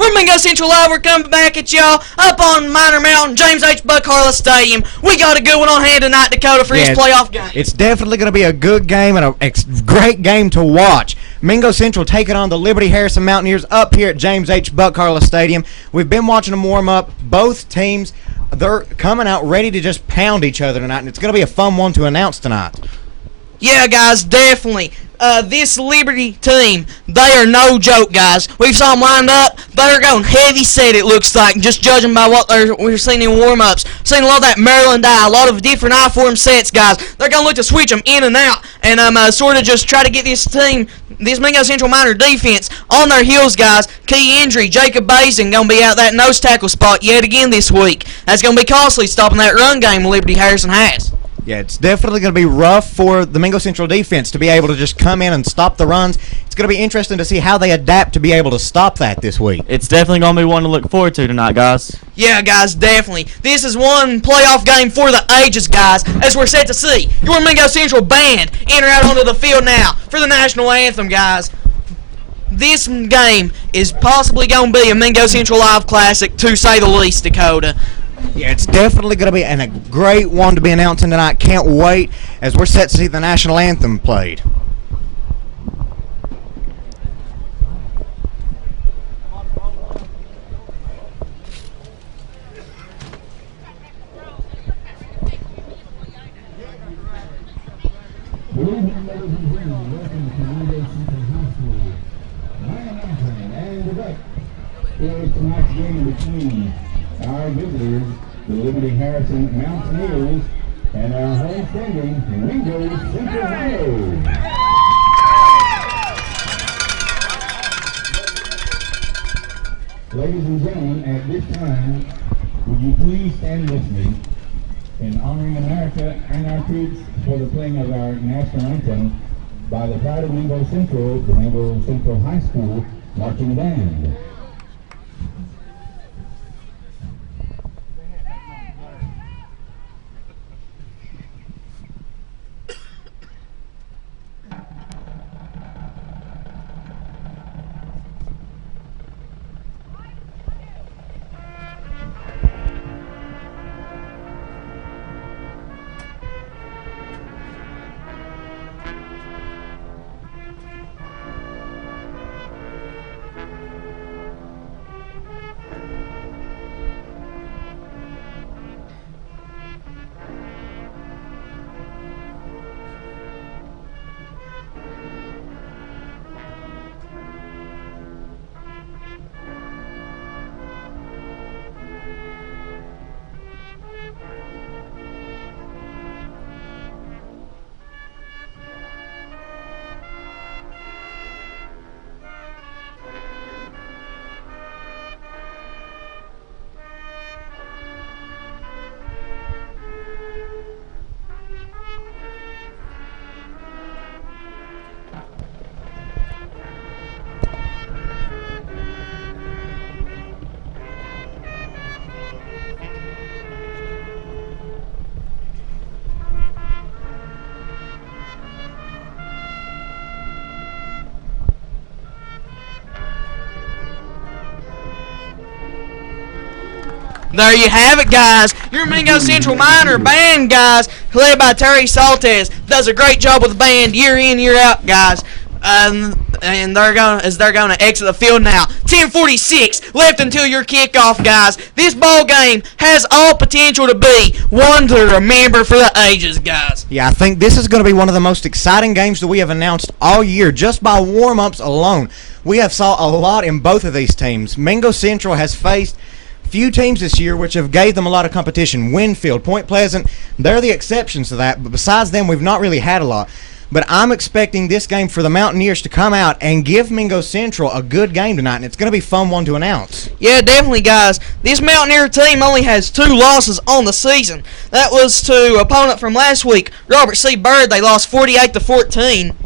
We're Mingo Central Live. We're coming back at y'all up on Minor Mountain, James H. Buckhorley Stadium. We got a good one on hand tonight, Dakota, for his playoff game. It's definitely going to be a good game and a great game to watch. Mingo Central taking on the Liberty Harrison Mountaineers up here at James H. Buckhorley Stadium. We've been watching them warm up. Both teams, they're coming out ready to just pound each other tonight, and it's going to be a fun one to announce tonight. Yeah, guys, definitely. This Liberty team, they are no joke, guys. We've saw them lined up. They're going heavy set, it looks like, just judging by what we're seeing in warm-ups. Seen a lot of that Maryland eye, a lot of different I-form sets, guys. They're going to look to switch them in and out and sort of just try to get this team, this Mingo Central Minor defense, on their heels, guys. Key injury, Jacob Basin going to be out that nose tackle spot yet again this week. That's going to be costly, stopping that run game Liberty Harrison has. Yeah, it's definitely going to be rough for the Mingo Central defense to be able to just come in and stop the runs. It's going to be interesting to see how they adapt to be able to stop that this week. It's definitely going to be one to look forward to tonight, guys. Yeah, guys, definitely. This is one playoff game for the ages, guys, as we're set to see your Mingo Central band enter out onto the field now for the national anthem, guys. This game is possibly going to be a Mingo Central Live Classic, to say the least, Dakota. Yeah, it's definitely going to be a great one to be announcing tonight. Can't wait as we're set to see the national anthem played. Good evening, ladies and gentlemen. Welcome to Mingo Central High School. Mountain and the Duck. Here is tonight's game between our visitors, the Liberty Harrison Mountaineers, and our home standing Mingo Central Miners. Ladies and gentlemen, at this time, would you please stand with me in honoring America and our troops for the playing of our national anthem by the pride of Mingo Central, the Mingo Central High School marching band. There you have it, guys. Your Mingo Central Minor band, guys, led by Terry Saltez, does a great job with the band year in, year out, guys. And they're gonna exit the field now. 10:46 left until your kickoff, guys. This ball game has all potential to be one to remember for the ages, guys. Yeah, I think this is going to be one of the most exciting games that we have announced all year, just by warm-ups alone. We have saw a lot in both of these teams. Mingo Central has faced few teams this year which have gave them a lot of competition. Winfield, Point Pleasant, they're the exceptions to that, but besides them, we've not really had a lot. But I'm expecting this game for the Mountaineers to come out and give Mingo Central a good game tonight, and it's going to be a fun one to announce. Yeah, definitely, guys. This Mountaineer team only has 2 losses on the season. That was to opponent from last week, Robert C. Byrd. They lost 48-14,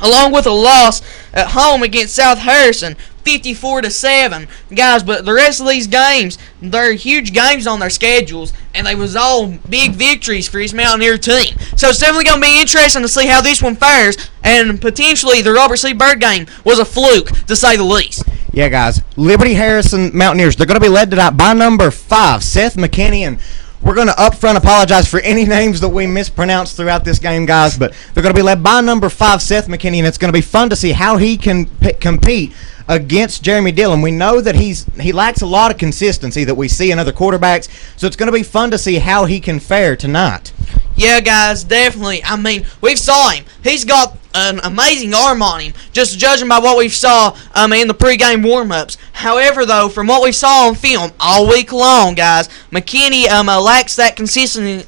along with a loss at home against South Harrison, 54-7, guys. But the rest of these games, they're huge games on their schedules, and they was all big victories for this Mountaineer team. So it's definitely going to be interesting to see how this one fares, and potentially the Robert C. Byrd game was a fluke, to say the least. Yeah, guys. Liberty Harrison Mountaineers, they're going to be led tonight by number 5, Seth McKinney, and we're going to upfront apologize for any names that we mispronounced throughout this game, guys, but they're going to be led by number 5, Seth McKinney, and it's going to be fun to see how he can compete against Jeremy Dillon. We know that he lacks a lot of consistency that we see in other quarterbacks, so it's going to be fun to see how he can fare tonight. Yeah, guys, definitely. I mean, we've saw him. He's got an amazing arm on him, just judging by what we saw in the pregame warm-ups. However, though, from what we saw on film all week long, guys, McKinney lacks that consistency,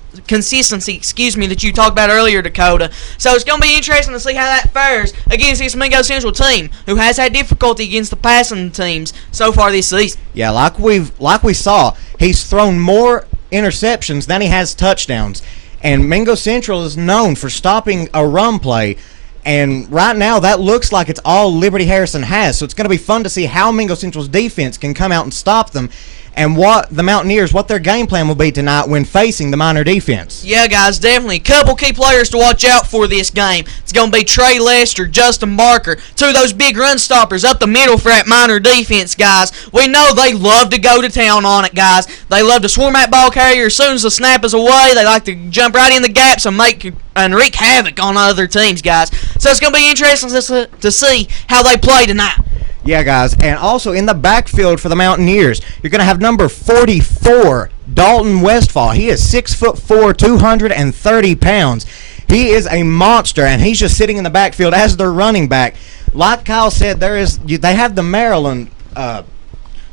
that you talked about earlier, Dakota. So it's going to be interesting to see how that fares against this Mingo Central team, who has had difficulty against the passing teams so far this season. Yeah, like we saw, he's thrown more interceptions than he has touchdowns. And Mingo Central is known for stopping a run play. And right now, that looks like it's all Liberty Harrison has. So it's going to be fun to see how Mingo Central's defense can come out and stop them, and what the Mountaineers, what their game plan will be tonight when facing the Miner defense. Yeah, guys, definitely. Couple key players to watch out for this game. It's going to be Trey Lester, Justin Barker, two of those big run stoppers up the middle for that Miner defense, guys. We know they love to go to town on it, guys. They love to swarm that ball carrier as soon as the snap is away. They like to jump right in the gaps and wreak havoc on other teams, guys. So it's going to be interesting to see how they play tonight. Yeah, guys, and also in the backfield for the Mountaineers, you're going to have number 44, Dalton Westfall. He is 6'4", 230 pounds. He is a monster, and he's just sitting in the backfield as their running back. Like Kyle said, they have the Maryland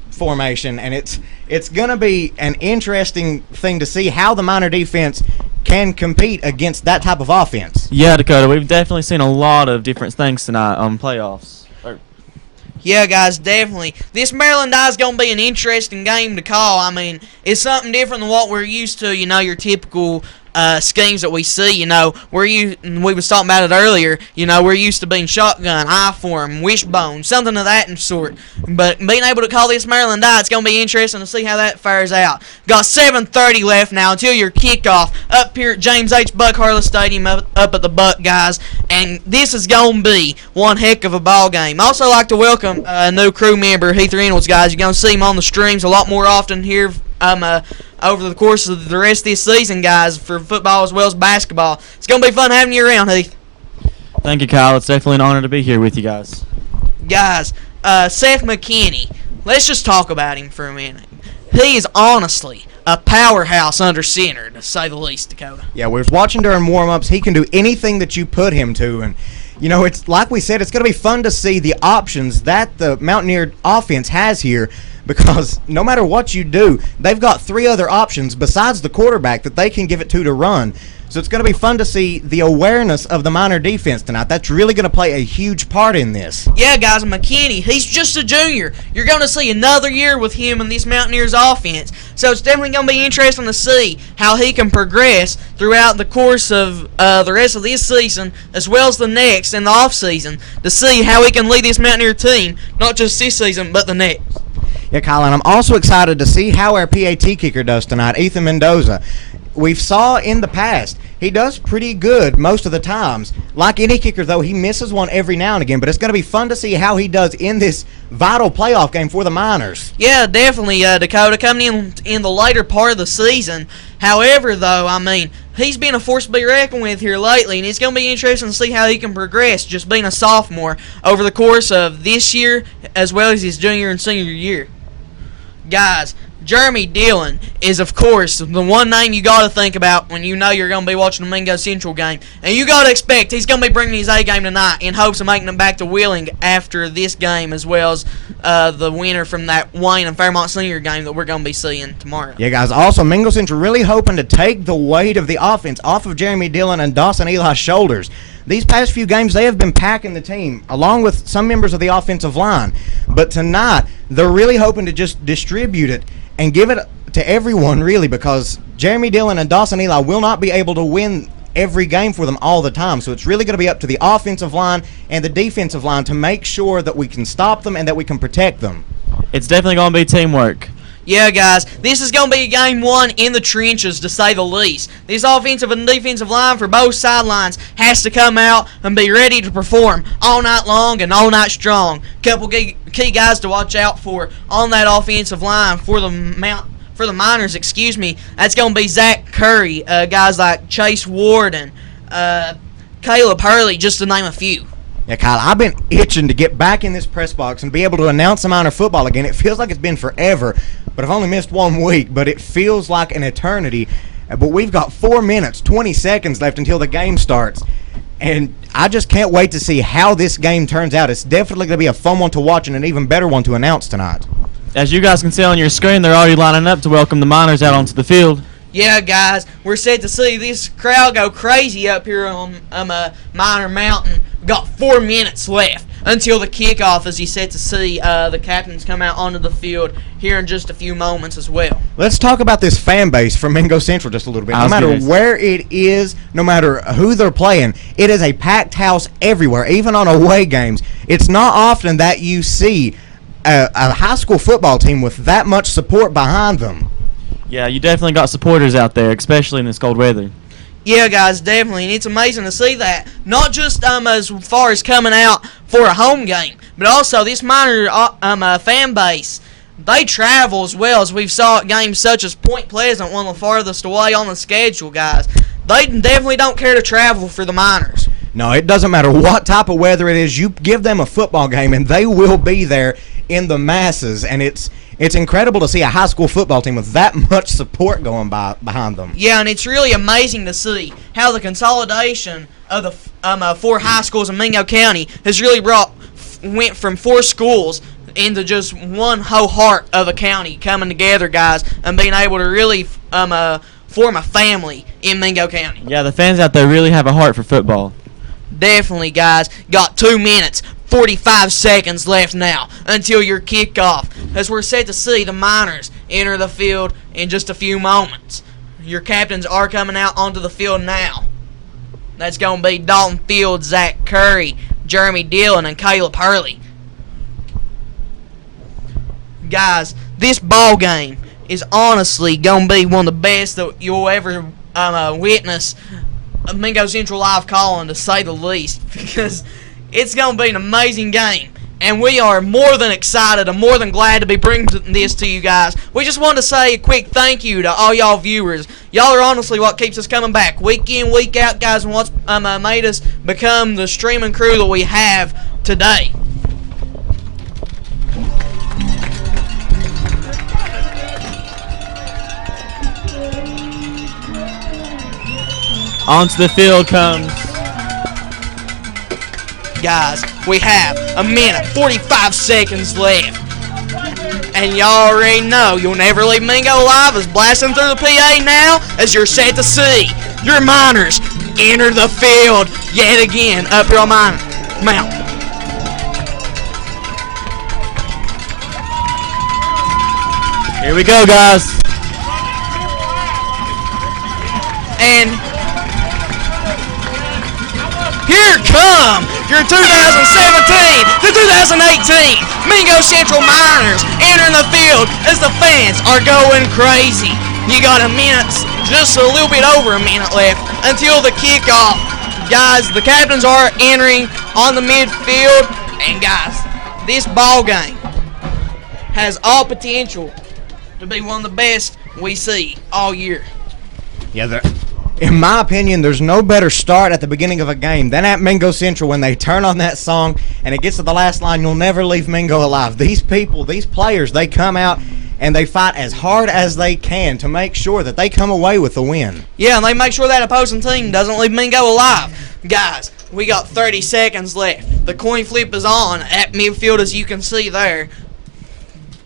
formation, and it's going to be an interesting thing to see how the Miner defense can compete against that type of offense. Yeah, Dakota, we've definitely seen a lot of different things tonight on playoffs. Yeah, guys, definitely. This Maryland is going to be an interesting game to call. I mean, it's something different than what we're used to, your typical schemes that we see. We was talking about it earlier. We're used to being shotgun, I-form, wishbone, something of that sort. But being able to call this Maryland it's going to be interesting to see how that fares out. Got 7:30 left now until your kickoff up here at James H. Buck Harless Stadium up at the Buck, guys. And this is going to be one heck of a ball game. I also like to welcome a new crew member, Heath Reynolds, guys. You're going to see him on the streams a lot more often here over the course of the rest of this season, guys, for football as well as basketball. It's going to be fun having you around, Heath. Thank you, Kyle. It's definitely an honor to be here with you guys. Guys, Seth McKinney, let's just talk about him for a minute. He is honestly a powerhouse under center, to say the least, Dakota. Yeah, we was watching during warm-ups. He can do anything that you put him to, and it's like we said, it's going to be fun to see the options that the Mountaineer offense has here, because no matter what you do, they've got 3 other options besides the quarterback that they can give it to run. So it's going to be fun to see the awareness of the Miner defense tonight. That's really going to play a huge part in this. Yeah, guys, McKinney, he's just a junior. You're going to see another year with him in this Mountaineers offense. So it's definitely going to be interesting to see how he can progress throughout the course of the rest of this season, as well as the next in the offseason, to see how he can lead this Mountaineer team, not just this season, but the next. Yeah, Kyle, and I'm also excited to see how our PAT kicker does tonight, Ethan Mendoza. We've saw in the past, he does pretty good most of the times. Like any kicker, though, he misses one every now and again, but it's going to be fun to see how he does in this vital playoff game for the Miners. Yeah, definitely, Dakota, coming in the later part of the season. However, though, he's been a force to be reckoned with here lately, and it's going to be interesting to see how he can progress just being a sophomore over the course of this year as well as his junior and senior year. Guys, Jeremy Dillon is, of course, the one name you got to think about when you know you're going to be watching the Mingo Central game. And you got to expect he's going to be bringing his A game tonight in hopes of making them back to Wheeling after this game, as well as the winner from that Wayne and Fairmont Senior game that we're going to be seeing tomorrow. Yeah, guys, also Mingo Central really hoping to take the weight of the offense off of Jeremy Dillon and Dawson Eli's shoulders. These past few games, they have been packing the team, along with some members of the offensive line. But tonight, they're really hoping to just distribute it and give it to everyone, really, because Jeremy Dillon and Dawson Eli will not be able to win every game for them all the time. So it's really going to be up to the offensive line and the defensive line to make sure that we can stop them and that we can protect them. It's definitely going to be teamwork. Yeah, guys, this is going to be a game won in the trenches, to say the least. This offensive and defensive line for both sidelines has to come out and be ready to perform all night long and all night strong. Couple key guys to watch out for on that offensive line for the Miners, that's going to be Zach Curry, guys like Chase Warden, Caleb Hurley, just to name a few. Yeah, Kyle, I've been itching to get back in this press box and be able to announce some Miner football again. It feels like it's been forever, but I've only missed 1 week, but it feels like an eternity. But we've got 4 minutes, 20 seconds left until the game starts, and I just can't wait to see how this game turns out. It's definitely going to be a fun one to watch and an even better one to announce tonight. As you guys can see on your screen, they're already lining up to welcome the Miners out onto the field. Yeah, guys, we're set to see this crowd go crazy up here on Miner Mountain. We've got 4 minutes left until the kickoff, as you set to see the captains come out onto the field here in just a few moments as well. Let's talk about this fan base from Mingo Central just a little bit. No matter where it is, no matter who they're playing, it is a packed house everywhere, even on away games. It's not often that you see a high school football team with that much support behind them. Yeah, you definitely got supporters out there, especially in this cold weather. Yeah, guys, definitely, and it's amazing to see that. Not just as far as coming out for a home game, but also this Miner fan base. They travel as well, as we've saw at games such as Point Pleasant, one of the farthest away on the schedule, guys. They definitely don't care to travel for the Miners. No, it doesn't matter what type of weather it is. You give them a football game, and they will be there in the masses, and it's incredible to see a high school football team with that much support going behind them. Yeah, and it's really amazing to see how the consolidation of the 4 high schools in Mingo County has really went from 4 schools into just one whole heart of a county coming together, guys, and being able to really form a family in Mingo County. Yeah, the fans out there really have a heart for football. Definitely, guys. Got 2 minutes, 45 seconds left now until your kickoff, as we're set to see the Miners enter the field in just a few moments. Your captains are coming out onto the field now. That's going to be Dalton Fields, Zach Curry, Jeremy Dillon, and Caleb Hurley. Guys, this ball game is honestly going to be one of the best that you'll ever witness Mingo Central live calling, to say the least, because it's going to be an amazing game, and we are more than excited and more than glad to be bringing this to you guys. We just want to say a quick thank you to all y'all viewers. Y'all are honestly what keeps us coming back week in, week out, guys, and what's made us become the streaming crew that we have today. Onto the field comes. Guys, we have 1 minute, 45 seconds left. And y'all already know you'll never leave Mingo alive is blasting through the PA now, as you're set to see your Miners enter the field yet again up here on Miner Mountain. Here we go, guys. And here come your 2017 to 2018 Mingo Central Miners entering the field as the fans are going crazy. You got a minute, just a little bit over a minute left until the kickoff. Guys, the captains are entering on the midfield, and guys, this ball game has all potential to be one of the best we see all year. Yeah, in my opinion, there's no better start at the beginning of a game than at Mingo Central when they turn on that song and it gets to the last line, "You'll never leave Mingo alive." These people, these players, they come out and they fight as hard as they can to make sure that they come away with the win. Yeah, and they make sure that opposing team doesn't leave Mingo alive. Guys, we got 30 seconds left. The coin flip is on at midfield, as you can see there.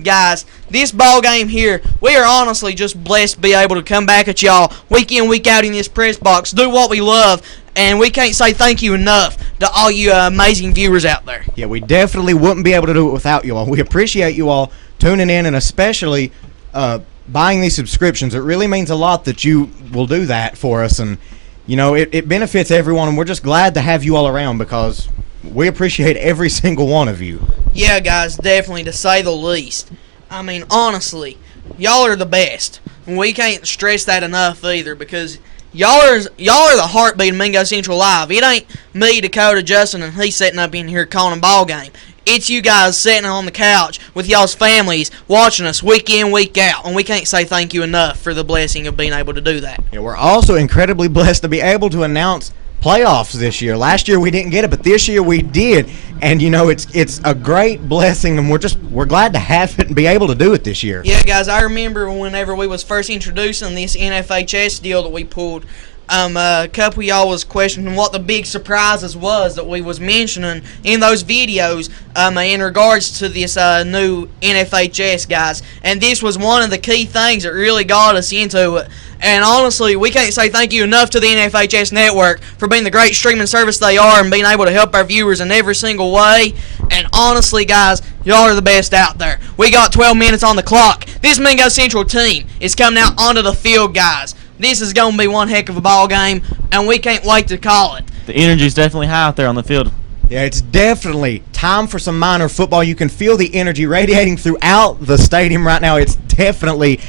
Guys, this ball game here, we are honestly just blessed to be able to come back at y'all week in, week out in this press box, do what we love, and we can't say thank you enough to all you amazing viewers out there. Yeah, we definitely wouldn't be able to do it without you all. We appreciate you all tuning in, and especially buying these subscriptions. It really means a lot that you will do that for us, and you know, it benefits everyone, and we're just glad to have you all around because we appreciate every single one of you. Yeah, guys, definitely, to say the least. I mean, honestly, y'all are the best. We can't stress that enough either, because y'all are the heartbeat of Mingo Central Live. It ain't me, Dakota, Justin, and he sitting up in here calling a ball game. It's you guys sitting on the couch with y'all's families watching us week in, week out, and we can't say thank you enough for the blessing of being able to do that. Yeah, we're also incredibly blessed to be able to announce playoffs this year. Last year we didn't get it, but this year we did. And it's a great blessing, and we're glad to have it and be able to do it this year. Yeah, guys, I remember whenever we was first introducing this NFHS deal that we pulled. A couple of y'all was questioning what the big surprises was that we was mentioning in those videos in regards to this new NFHS, guys. And this was one of the key things that really got us into it. And honestly, we can't say thank you enough to the NFHS Network for being the great streaming service they are and being able to help our viewers in every single way. And honestly, guys, y'all are the best out there. We got 12 minutes on the clock. This Mingo Central team is coming out onto the field, guys. This is going to be one heck of a ball game, and we can't wait to call it. The energy's definitely high out there on the field. Yeah, it's definitely time for some Miner football. You can feel the energy radiating throughout the stadium right now. It's definitely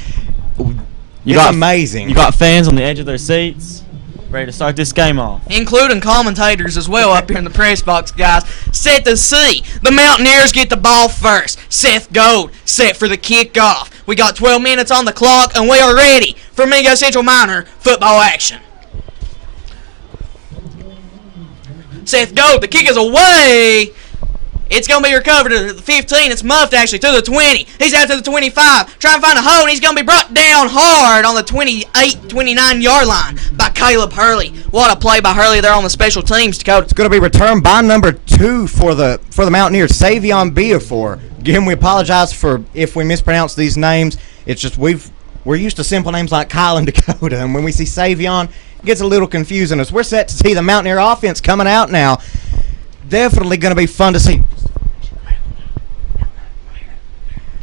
amazing. You got fans on the edge of their seats, ready to start this game off. Including commentators as well up here in the press box, guys. Set to see. The Mountaineers get the ball first. Seth Gold set for the kickoff. We got 12 minutes on the clock, and we are ready for Mingo Central Miner football action. Seth Gold, the kick is away. It's going to be recovered to the 15. It's muffed, actually, to the 20. He's out to the 25. Trying to find a hole, and he's going to be brought down hard on the 28, 29-yard line by Caleb Hurley. What a play by Hurley there on the special teams, Dakota. It's going to be returned by number 2 for the Mountaineers, Savion Beafor. Again, we apologize for if we mispronounce these names. It's just we're used to simple names like Kyle and Dakota, and when we see Savion, it gets a little confusing us. We're set to see the Mountaineer offense coming out now. Definitely going to be fun to see.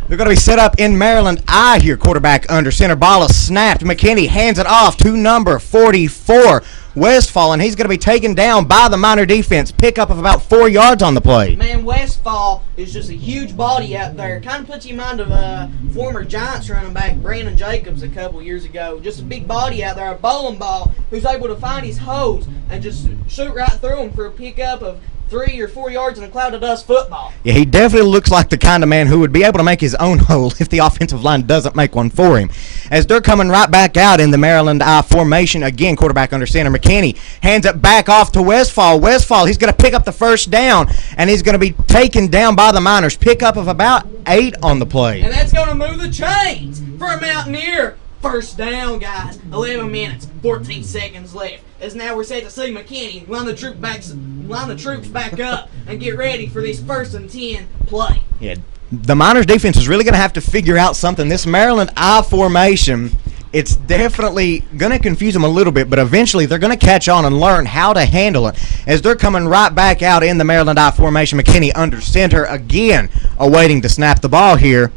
They're going to be set up in Maryland I here. Quarterback under center. Ball is snapped. McKinney hands it off to number 44, Westfall, and he's going to be taken down by the Miner defense. Pickup of about 4 yards on the play. Man, Westfall is just a huge body out there. Kind of puts you in mind of former Giants running back Brandon Jacobs a couple years ago. Just a big body out there, a bowling ball, who's able to find his hose and just shoot right through him for a pickup of 3 or 4 yards in a cloud of dust football. Yeah, he definitely looks like the kind of man who would be able to make his own hole if the offensive line doesn't make one for him. As they're coming right back out in the Maryland I formation, again, quarterback under center. McKinney hands it back off to Westfall. Westfall, he's going to pick up the first down, and he's going to be taken down by the Miners. Pickup of about 8 on the play. And that's going to move the chains for a Mountaineer. First down, guys. 11 minutes, 14 seconds left. As now we're set to see McKinney line the troops back up and get ready for this 1st and 10 play. Yeah, the Miners defense is really going to have to figure out something. This Maryland I formation, it's definitely going to confuse them a little bit, but eventually they're going to catch on and learn how to handle it. As they're coming right back out in the Maryland I formation, McKinney under center again, awaiting to snap the ball here.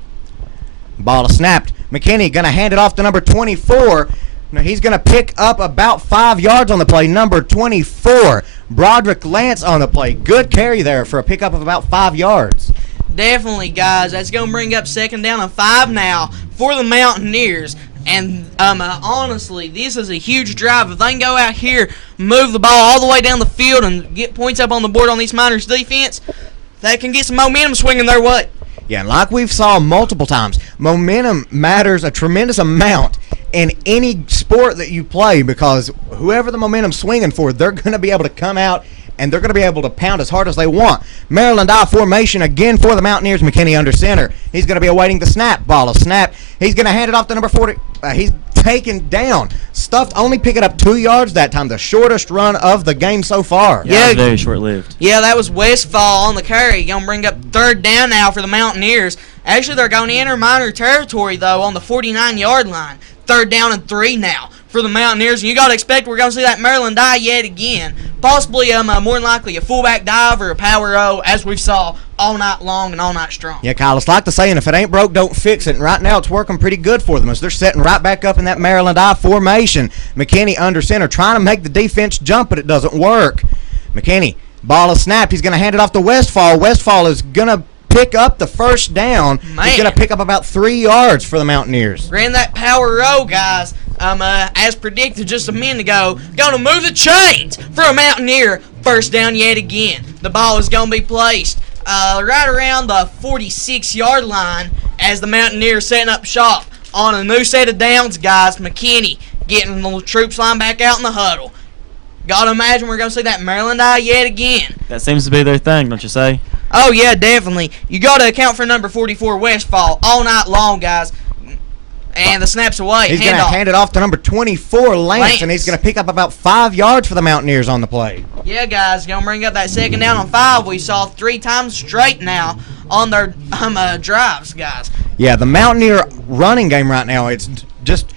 Ball is snapped. McKinney going to hand it off to number 24. Now he's going to pick up about 5 yards on the play. Number 24, Broderick Lance on the play. Good carry there for a pickup of about 5 yards. Definitely, guys. That's going to bring up 2nd down and 5 now for the Mountaineers. And honestly, this is a huge drive. If they can go out here, move the ball all the way down the field and get points up on the board on these Miners defense, they can get some momentum swinging their way. Yeah, and like we've saw multiple times, momentum matters a tremendous amount in any sport that you play, because whoever the momentum's swinging for, they're going to be able to come out and they're going to be able to pound as hard as they want. Maryland I formation again for the Mountaineers. McKinney under center. He's going to be awaiting the snap. Ball is snapped. He's going to hand it off to number 40. He's taken down. Stuffed, only picking up 2 yards that time. The shortest run of the game so far. Yeah, very short-lived. Yeah, that was Westfall on the carry. Going to bring up 3rd down now for the Mountaineers. Actually, they're going to enter Miner territory, though, on the 49-yard line. 3rd down and 3 now for the Mountaineers. And you got to expect we're going to see that Maryland die yet again. Possibly, more than likely, a fullback dive or a power O, as we saw all night long and all night strong. Yeah, Kyle, it's like the saying, if it ain't broke, don't fix it. And right now it's working pretty good for them as they're setting right back up in that Maryland I formation. McKinney under center, trying to make the defense jump, but it doesn't work. McKinney, ball is snapped. He's going to hand it off to Westfall. Westfall is going to pick up the first down. Man. He's going to pick up about 3 yards for the Mountaineers. Ran that power row, guys. As predicted just a minute ago, going to move the chains for a Mountaineer. First down yet again. The ball is going to be placed right around the 46-yard line as the Mountaineers setting up shop on a new set of downs, guys. McKinney getting the troops line back out in the huddle. Gotta imagine we're gonna see that Maryland eye yet again. That seems to be their thing, don't you say? Oh yeah, definitely. You gotta account for number 44 Westfall all night long, guys. And the snap's away. He's going to hand it off to number 24, Lance, and he's going to pick up about 5 yards for the Mountaineers on the play. Yeah, guys, going to bring up that second down on 5. We saw 3 times straight now on their drives, guys. Yeah, the Mountaineer running game right now, it's just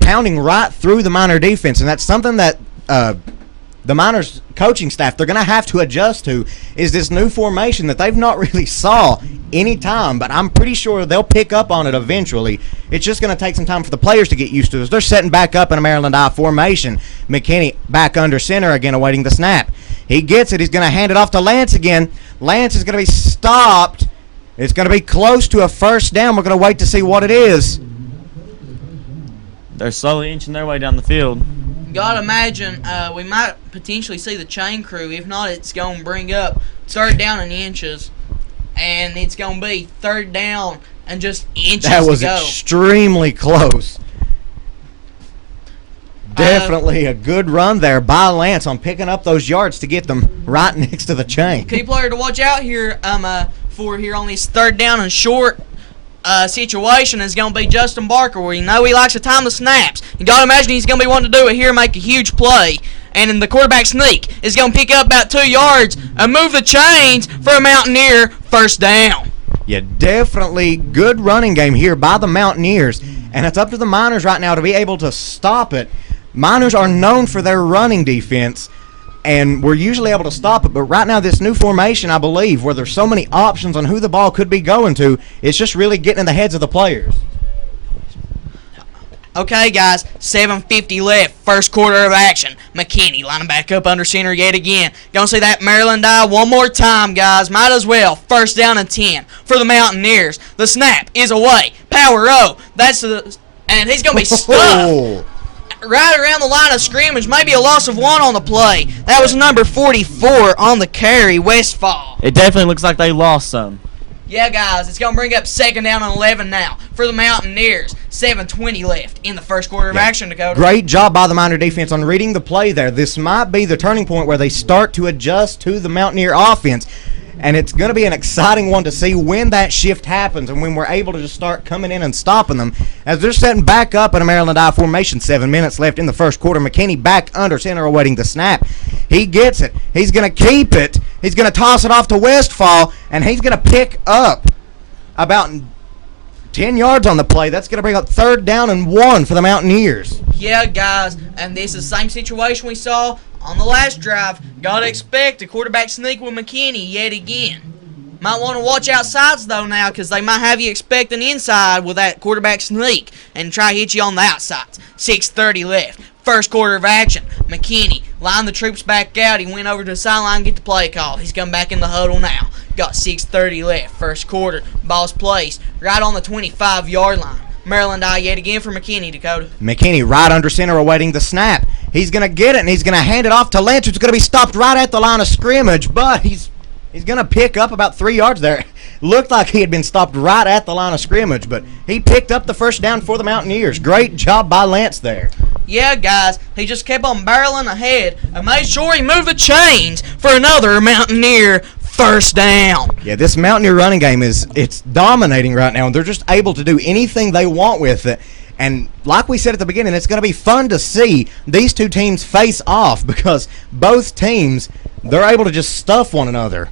pounding right through the Miner defense, and that's something that the Miners coaching staff, they're going to have to adjust to, is this new formation that they've not really saw any time, but I'm pretty sure they'll pick up on it eventually. It's just going to take some time for the players to get used to it. They're setting back up in a Maryland I formation. McKinney back under center again, awaiting the snap. He gets it. He's going to hand it off to Lance again. Lance is going to be stopped. It's going to be close to a first down. We're going to wait to see what it is. They're slowly inching their way down the field. Gotta imagine we might potentially see the chain crew. If not, it's going to bring up third down in inches. And it's going to be third down and just inches That was to go. extremely close. Definitely a good run there by Lance on picking up those yards to get them right next to the chain. Key player to watch out here for here on this third down and short situation is going to be Justin Barker, where you know he likes to time the snaps. You got to imagine he's going to be wanting to do it here and make a huge play. And in the quarterback sneak is going to pick up about 2 yards and move the chains for a Mountaineer first down. Yeah, definitely good running game here by the Mountaineers. And it's up to the Miners right now to be able to stop it. Miners are known for their running defense, and we're usually able to stop it. But right now, this new formation, I believe, where there's so many options on who the ball could be going to, it's just really getting in the heads of the players. Okay, guys, 7:50 left, first quarter of action. McKinney lining back up under center yet again. Gonna see that Maryland eye one more time, guys. Might as well. First down and 10 for the Mountaineers. The snap is away. Power O. And he's gonna be stuck right around the line of scrimmage. Maybe a loss of 1 on the play. That was number 44 on the carry, Westfall. It definitely looks like they lost some. Yeah, guys, it's going to bring up second down and 11 now for the Mountaineers. 7:20 left in the first quarter of action, Dakota. Great job by the Miner defense on reading the play there. This might be the turning point where they start to adjust to the Mountaineer offense. And it's going to be an exciting one to see when that shift happens and when we're able to just start coming in and stopping them. As they're setting back up in a Maryland I formation, 7 minutes left in the first quarter. McKinney back under center awaiting the snap. He gets it. He's going to keep it. He's going to toss it off to Westfall, and he's going to pick up about 10 yards on the play. That's going to bring up third down and 1 for the Mountaineers. Yeah, guys, and this is the same situation we saw on the last drive. Gotta expect a quarterback sneak with McKinney yet again. Might want to watch outsides, though, now, because they might have you expecting inside with that quarterback sneak and try to hit you on the outsides. 6:30 left. First quarter of action. McKinney lined the troops back out. He went over to the sideline, get the play call. He's coming back in the huddle now. Got 6:30 left. First quarter. Ball's placed right on the 25-yard line. Maryland eye yet again for McKinney, Dakota. McKinney right under center awaiting the snap. He's going to get it, and he's going to hand it off to Lance, who's going to be stopped right at the line of scrimmage, but he's going to pick up about 3 yards there. Looked like he had been stopped right at the line of scrimmage, but he picked up the first down for the Mountaineers. Great job by Lance there. Yeah, guys, he just kept on barreling ahead and made sure he moved the chains for another Mountaineer first down. Yeah, this Mountaineer running game it's dominating right now, and they're just able to do anything they want with it. And like we said at the beginning, it's going to be fun to see these two teams face off because both teams, they're able to just stuff one another.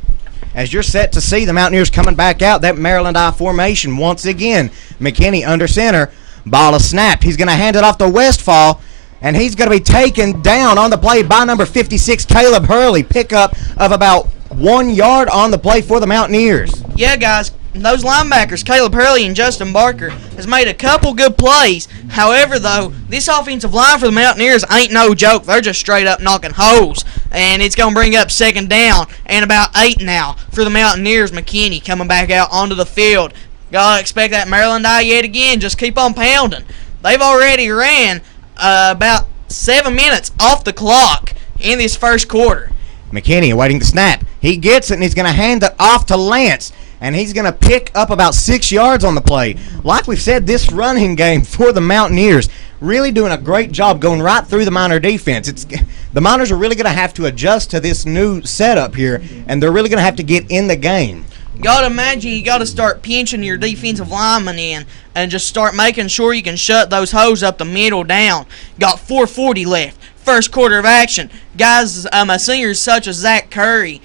As you're set to see the Mountaineers coming back out, that Maryland I formation once again. McKinney under center. Ball is snapped. He's going to hand it off to Westfall, and he's going to be taken down on the play by number 56, Caleb Hurley. Pickup of about 1 yard on the play for the Mountaineers. Yeah, guys, those linebackers, Caleb Hurley and Justin Barker, has made a couple good plays. However, though, this offensive line for the Mountaineers ain't no joke. They're just straight up knocking holes. And it's going to bring up second down and about 8 now for the Mountaineers. McKinney coming back out onto the field. Gotta expect that Maryland eye yet again. Just keep on pounding. They've already ran about 7 minutes off the clock in this first quarter. McKinney awaiting the snap. He gets it, and he's going to hand it off to Lance. And he's going to pick up about 6 yards on the play. Like we've said, this running game for the Mountaineers really doing a great job going right through the Miner defense. The Miners are really going to have to adjust to this new setup here, and they're really going to have to get in the game. Got to imagine you got to start pinching your defensive linemen in and just start making sure you can shut those hoes up the middle down. Got 4:40 left. First quarter of action. Guys, seniors such as Zach Curry,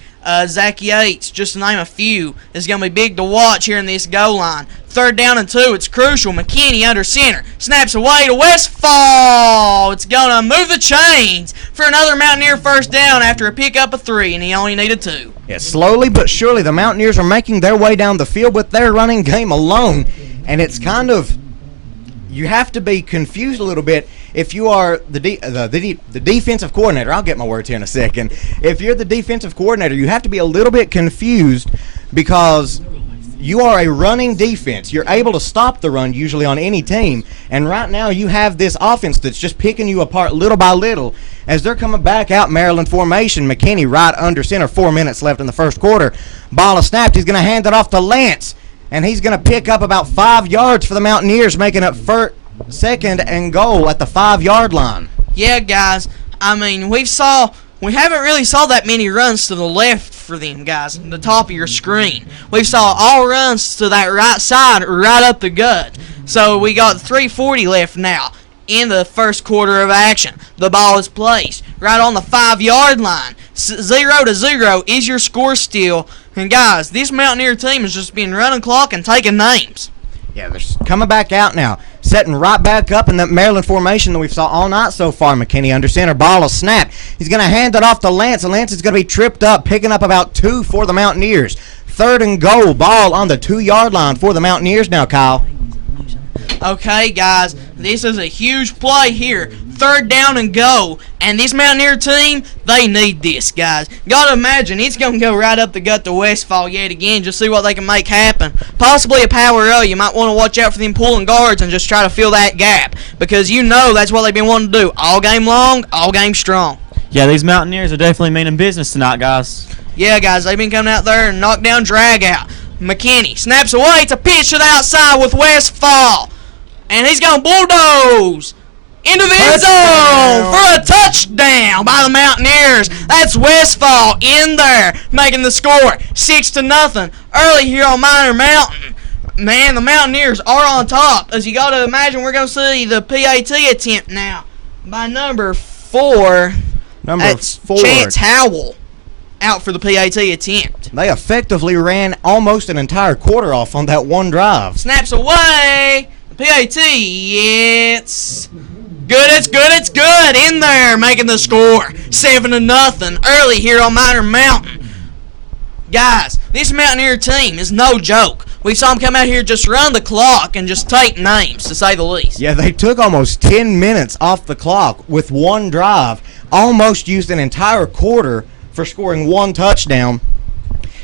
Zach Yates, just to name a few, is going to be big to watch here in this goal line. 3rd down and 2, it's crucial. McKinney under center. Snaps away to Westfall. It's going to move the chains for another Mountaineer first down after a pickup of 3, and he only needed 2. Yeah, slowly but surely the Mountaineers are making their way down the field with their running game alone, and it's kind of, you have to be confused a little bit if you are the defensive coordinator. I'll get my words here in a second. If you're the defensive coordinator, you have to be a little bit confused because you are a running defense. You're able to stop the run usually on any team, and right now you have this offense that's just picking you apart little by little as they're coming back out Maryland formation. McKinney right under center, 4 minutes left in the first quarter. Ball is snapped. He's going to hand it off to Lance, and he's going to pick up about 5 yards for the Mountaineers, making it 2nd and goal at the 5-yard line. Yeah, guys, I mean, we haven't really saw that many runs to the left for them, guys, the top of your screen. We saw all runs to that right side, right up the gut. So we got 3:40 left now in the first quarter of action. The ball is placed right on the 5-yard line. 0-0 is your score still. And, guys, this Mountaineer team has just been running clock and taking names. Yeah, they're coming back out now, setting right back up in that Maryland formation that we've saw all night so far. McKinney under center, ball is snapped. He's going to hand it off to Lance, and Lance is going to be tripped up, picking up about 2 for the Mountaineers. 3rd and goal, ball on the 2-yard line for the Mountaineers now, Kyle. Okay, guys, this is a huge play here. 3rd down and go. And this Mountaineer team, they need this, guys. Gotta imagine it's gonna go right up the gut to Westfall yet again. Just see what they can make happen. Possibly a power L. You might want to watch out for them pulling guards and just try to fill that gap. Because you know that's what they've been wanting to do. All game long, all game strong. Yeah, these Mountaineers are definitely meaning business tonight, guys. Yeah, guys, they've been coming out there and knock down drag out. McKinney snaps away. It's a pitch to the outside with Westfall. And he's going to bulldoze into the end zone for a touchdown by the Mountaineers. That's Westfall in there, making the score 6-0 early here on Miner Mountain. Man, the Mountaineers are on top. As you got to imagine, we're going to see the PAT attempt now by number 4. That's 4. Chance Howell out for the PAT attempt. They effectively ran almost an entire quarter off on that one drive. Snaps away. PAT, it's good, it's good, in there, making the score, 7-0, early here on Miner Mountain. Guys, this Mountaineer team is no joke. We saw them come out here, just run the clock, and just take names, to say the least. Yeah, they took almost 10 minutes off the clock with one drive, almost used an entire quarter for scoring one touchdown.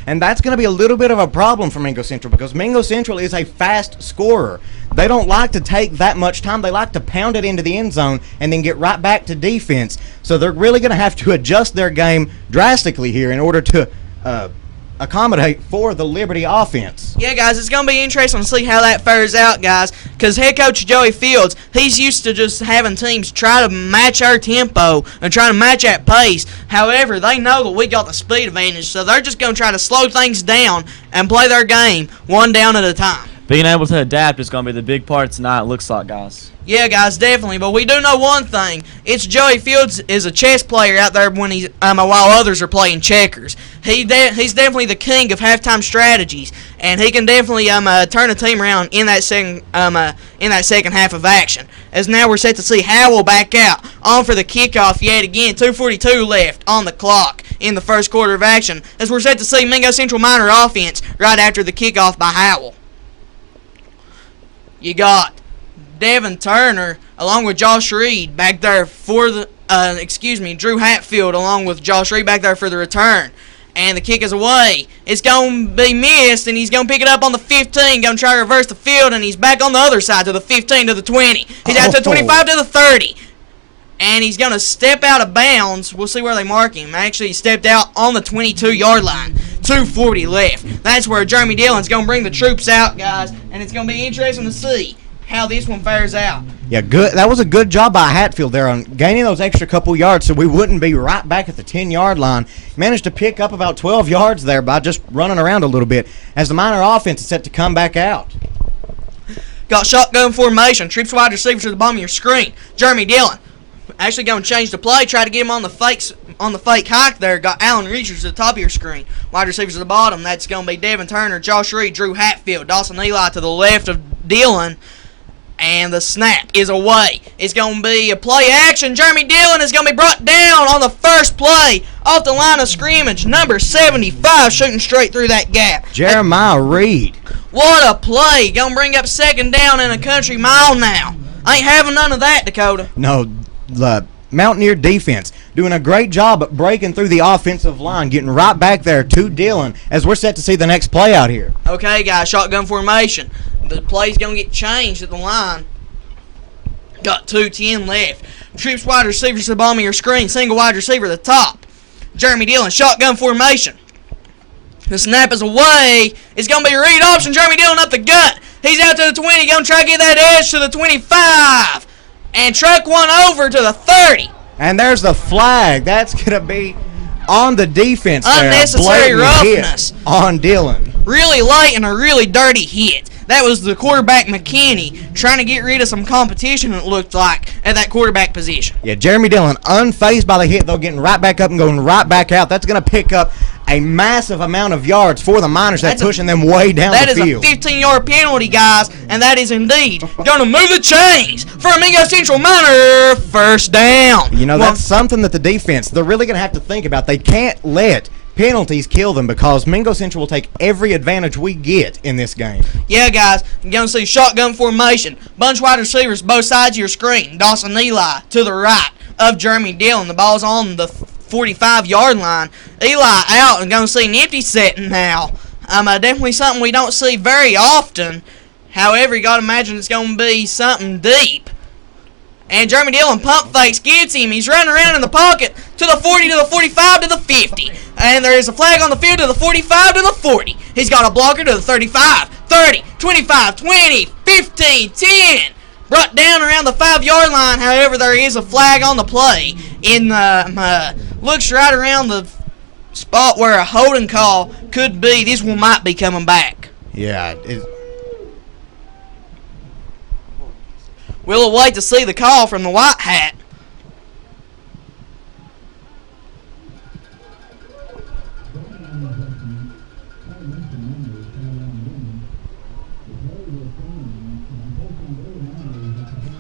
And that's going to be a little bit of a problem for Mingo Central because Mingo Central is a fast scorer. They don't like to take that much time. They like to pound it into the end zone and then get right back to defense. So they're really going to have to adjust their game drastically here in order to accommodate for the Liberty offense. Yeah, guys, it's going to be interesting to see how that fares out, guys, because head coach Joey Fields, he's used to just having teams try to match our tempo and trying to match that pace. However, they know that we got the speed advantage, so they're just going to try to slow things down and play their game one down at a time. Being able to adapt is going to be the big part tonight, it looks like, guys. Yeah, guys, definitely. But we do know one thing. It's Joey Fields is a chess player out there when he's while others are playing checkers. He's definitely the king of halftime strategies, and he can definitely turn a team around in that second half of action. As now we're set to see Howell back out on for the kickoff yet again. 2:42 left on the clock in the first quarter of action. As we're set to see Mingo Central Miner offense right after the kickoff by Howell. You got Devin Turner along with Josh Reed back there for the Drew Hatfield along with Josh Reed back there for the return. And the kick is away. It's going to be missed, and he's going to pick it up on the 15, going to try to reverse the field, and he's back on the other side to the 15 to the 20. He's out to the 25 to the 30. and he's going to step out of bounds. We'll see where they mark him. Actually, he stepped out on the 22-yard line. 2:40 left. That's where Jeremy Dillon's going to bring the troops out, guys, and it's going to be interesting to see how this one fares out. Yeah, good. That was a good job by Hatfield there on gaining those extra couple yards so we wouldn't be right back at the 10-yard line. Managed to pick up about 12 yards there by just running around a little bit as the Miner offense is set to come back out. Got shotgun formation. Trips wide receiver to the bottom of your screen. Jeremy Dillon actually going to change the play. Try to get him on the fake hike there. Got Allen Richards at the top of your screen. Wide receivers at the bottom. That's going to be Devin Turner, Josh Reed, Drew Hatfield, Dawson Eli to the left of Dillon. And the snap is away. It's going to be a play action. Jeremy Dillon is going to be brought down on the first play off the line of scrimmage. Number 75 shooting straight through that gap. Jeremiah Reed. What a play. Going to bring up second down in a country mile now. I ain't having none of that, Dakota. No, the Mountaineer defense doing a great job at breaking through the offensive line, getting right back there to Dillon as we're set to see the next play out here. Okay, guys, shotgun formation. The play's going to get changed at the line. Got 2:10 left. Trips wide receivers to the bottom of your screen. Single wide receiver at the top. Jeremy Dillon, shotgun formation. The snap is away. It's going to be a read option. Jeremy Dillon up the gut. He's out to the 20. Going to try to get that edge to the 25. And truck one over to the 30. And there's the flag. That's going to be on the defense there. Unnecessary Blatant roughness. hit on Dillon. Really late and a really dirty hit. That was the quarterback McKinney trying to get rid of some competition, it looked like, at that quarterback position. Yeah, Jeremy Dillon, unfazed by the hit, though, getting right back up and going right back out. That's going to pick up a massive amount of yards for the Miners. That's pushing them way down the field. That is a 15-yard penalty, guys, and that is indeed going to move the chains for a Mingo Central Miner first down. You know, that's something that the defense, they're really going to have to think about. They can't let penalties kill them because Mingo Central will take every advantage we get in this game. Yeah, guys, you're going to see shotgun formation. Bunch wide receivers both sides of your screen. Dawson Eli to the right of Jeremy Dillon. The ball's on the 45-yard line. Eli out and going to see an empty setting now. Definitely something we don't see very often. However, you got to imagine it's going to be something deep. And Jeremy Dillon pump fakes, gets him. He's running around in the pocket to the 40, to the 45, to the 50. And there is a flag on the field to the 45, to the 40. He's got a blocker to the 35, 30, 25, 20, 15, 10. Brought down around the 5-yard line. However, there is a flag on the play. Looks right around the spot where a holding call could be. This one might be coming back. Yeah, We'll wait to see the call from the white hat.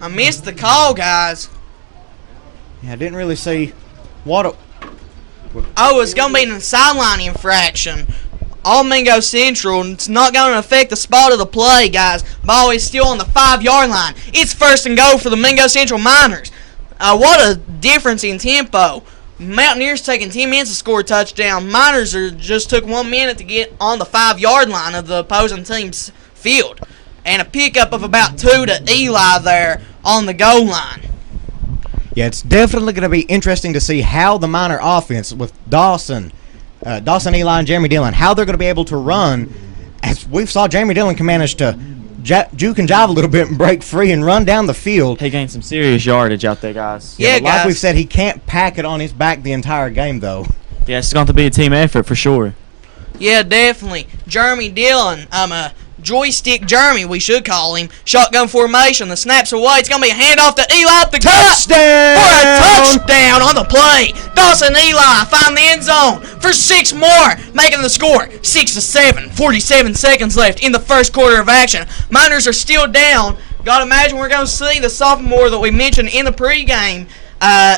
I missed the call, guys. Yeah, I didn't really see what. Oh, it's going to be a sideline infraction. All Mingo Central. It's not going to affect the spot of the play, guys. Ball is still on the 5-yard line. It's first and goal for the Mingo Central Miners. What a difference in tempo. Mountaineers taking 10 minutes to score a touchdown. Miners just took 1 minute to get on the 5-yard line of the opposing team's field. And a pickup of about 2 to Eli there on the goal line. Yeah, it's definitely going to be interesting to see how the Miner offense with Dawson, Eli, and Jeremy Dillon, how they're going to be able to run. As we saw, Jeremy Dillon can manage to juke and jive a little bit and break free and run down the field. He gained some serious yardage out there, guys. Yeah, but guys. like we've said, he can't pack it on his back the entire game, though. Yeah, it's going to be a team effort for sure. Yeah, definitely. Jeremy Dillon, Joystick Jeremy, we should call him. Shotgun formation. The snap's away. It's going to be a handoff to Eli at the Touchdown! For a touchdown on the play. Dawson Eli find the end zone for 6 more, making the score 6-7. 47 seconds left in the first quarter of action. Miners are still down. Got to imagine we're going to see the sophomore that we mentioned in the pregame,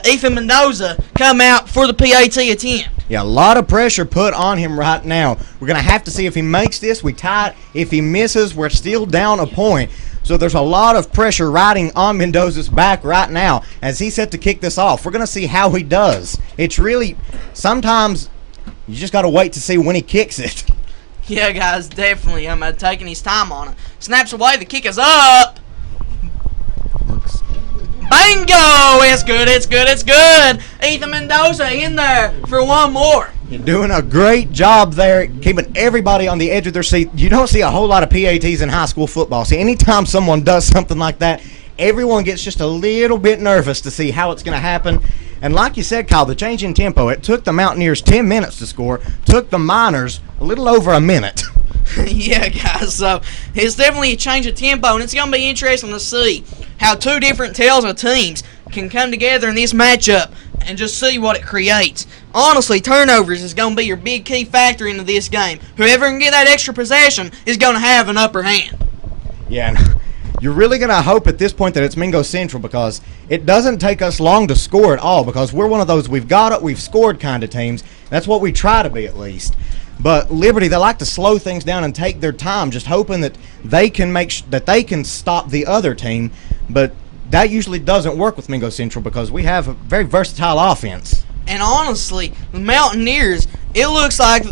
Ethan Mendoza, come out for the PAT attempt. Yeah, a lot of pressure put on him right now. We're going to have to see if he makes this. We tie it. If he misses, we're still down a point. So there's a lot of pressure riding on Mendoza's back right now as he's set to kick this off. We're going to see how he does. It's really, sometimes you just got to wait to see when he kicks it. Yeah, guys, definitely. I'm taking his time on it. Snaps away. The kick is up. Mingo! It's good, it's good, it's good. Ethan Mendoza in there for one more. You're doing a great job there, keeping everybody on the edge of their seat. You don't see a whole lot of PATs in high school football. See, anytime someone does something like that, everyone gets just a little bit nervous to see how it's going to happen. And like you said, Kyle, the change in tempo, it took the Mountaineers 10 minutes to score, took the Miners a little over a minute. Yeah, guys, so it's definitely a change of tempo, and it's going to be interesting to see how two different tales of teams can come together in this matchup and just see what it creates. Honestly, turnovers is going to be your big key factor into this game. Whoever can get that extra possession is going to have an upper hand. Yeah, and you're really going to hope at this point that it's Mingo Central, because it doesn't take us long to score at all, because we're one of those we've got it, we've scored kind of teams. That's what we try to be, at least. But Liberty, they like to slow things down and take their time, just hoping that they can that they can stop the other team. But that usually doesn't work with Mingo Central, because we have a very versatile offense. And honestly, the Mountaineers, it looks like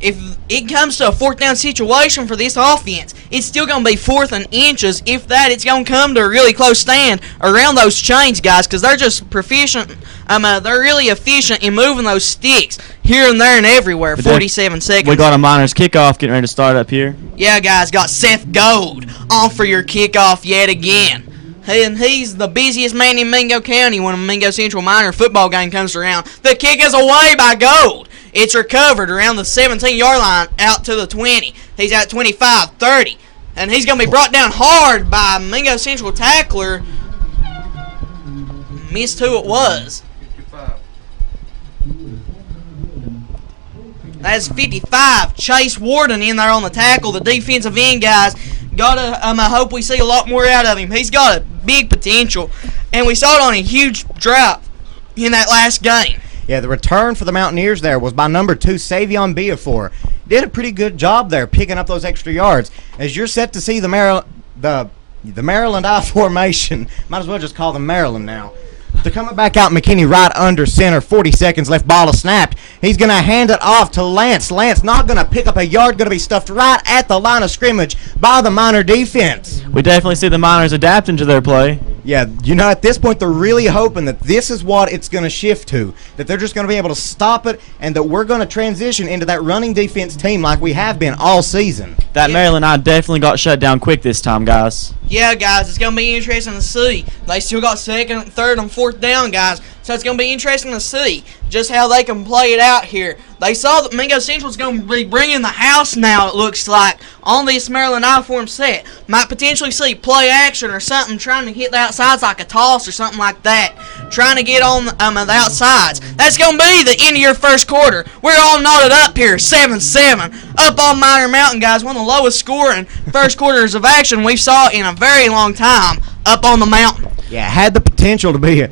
if it comes to a fourth down situation for this offense, it's still going to be fourth and inches. If that, it's going to come to a really close stand around those chains, guys, because they're just proficient. They're really efficient in moving those sticks here and there and everywhere. 47 seconds. We got a Miners kickoff getting ready to start up here. Yeah, guys, got Seth Gold on for your kickoff yet again. And he's the busiest man in Mingo County when a Mingo Central Miner football game comes around. The kick is away by Gold. It's recovered around the 17-yard line out to the 20. He's at 25, 30. And he's going to be brought down hard by a Mingo Central tackler. Missed who it was. That's 55. Chase Warden in there on the tackle, the defensive end, guys. I hope we see a lot more out of him. He's got a big potential, and we saw it on a huge drought in that last game. Yeah, the return for the Mountaineers there was by number 2, Savion Beafor. Did a pretty good job there picking up those extra yards. As you're set to see the Maryland I formation, might as well just call them Maryland now. They're coming back out McKinney right under center. 40 seconds left. Ball is snapped. He's going to hand it off to Lance. Lance not going to pick up a yard. Going to be stuffed right at the line of scrimmage by the Miner defense. We definitely see the Miners adapting to their play. Yeah, you know, at this point, they're really hoping that this is what it's going to shift to, that they're just going to be able to stop it, and that we're going to transition into that running defense team like we have been all season. That Maryland I definitely got shut down quick this time, guys. Yeah, guys, it's going to be interesting to see. They still got second, third, and fourth down, guys. So it's going to be interesting to see just how they can play it out here. They saw that Mingo Central's going to be bringing the house now, it looks like, on this Maryland I-form set. Might potentially see play action or something, trying to hit the outsides like a toss or something like that. Trying to get on the outsides. That's going to be the end of your first quarter. We're all knotted up here, 7-7. Up on Miner Mountain, guys. One of the lowest scoring first quarters of action we've saw in a very long time up on the mountain. Yeah, had the potential to be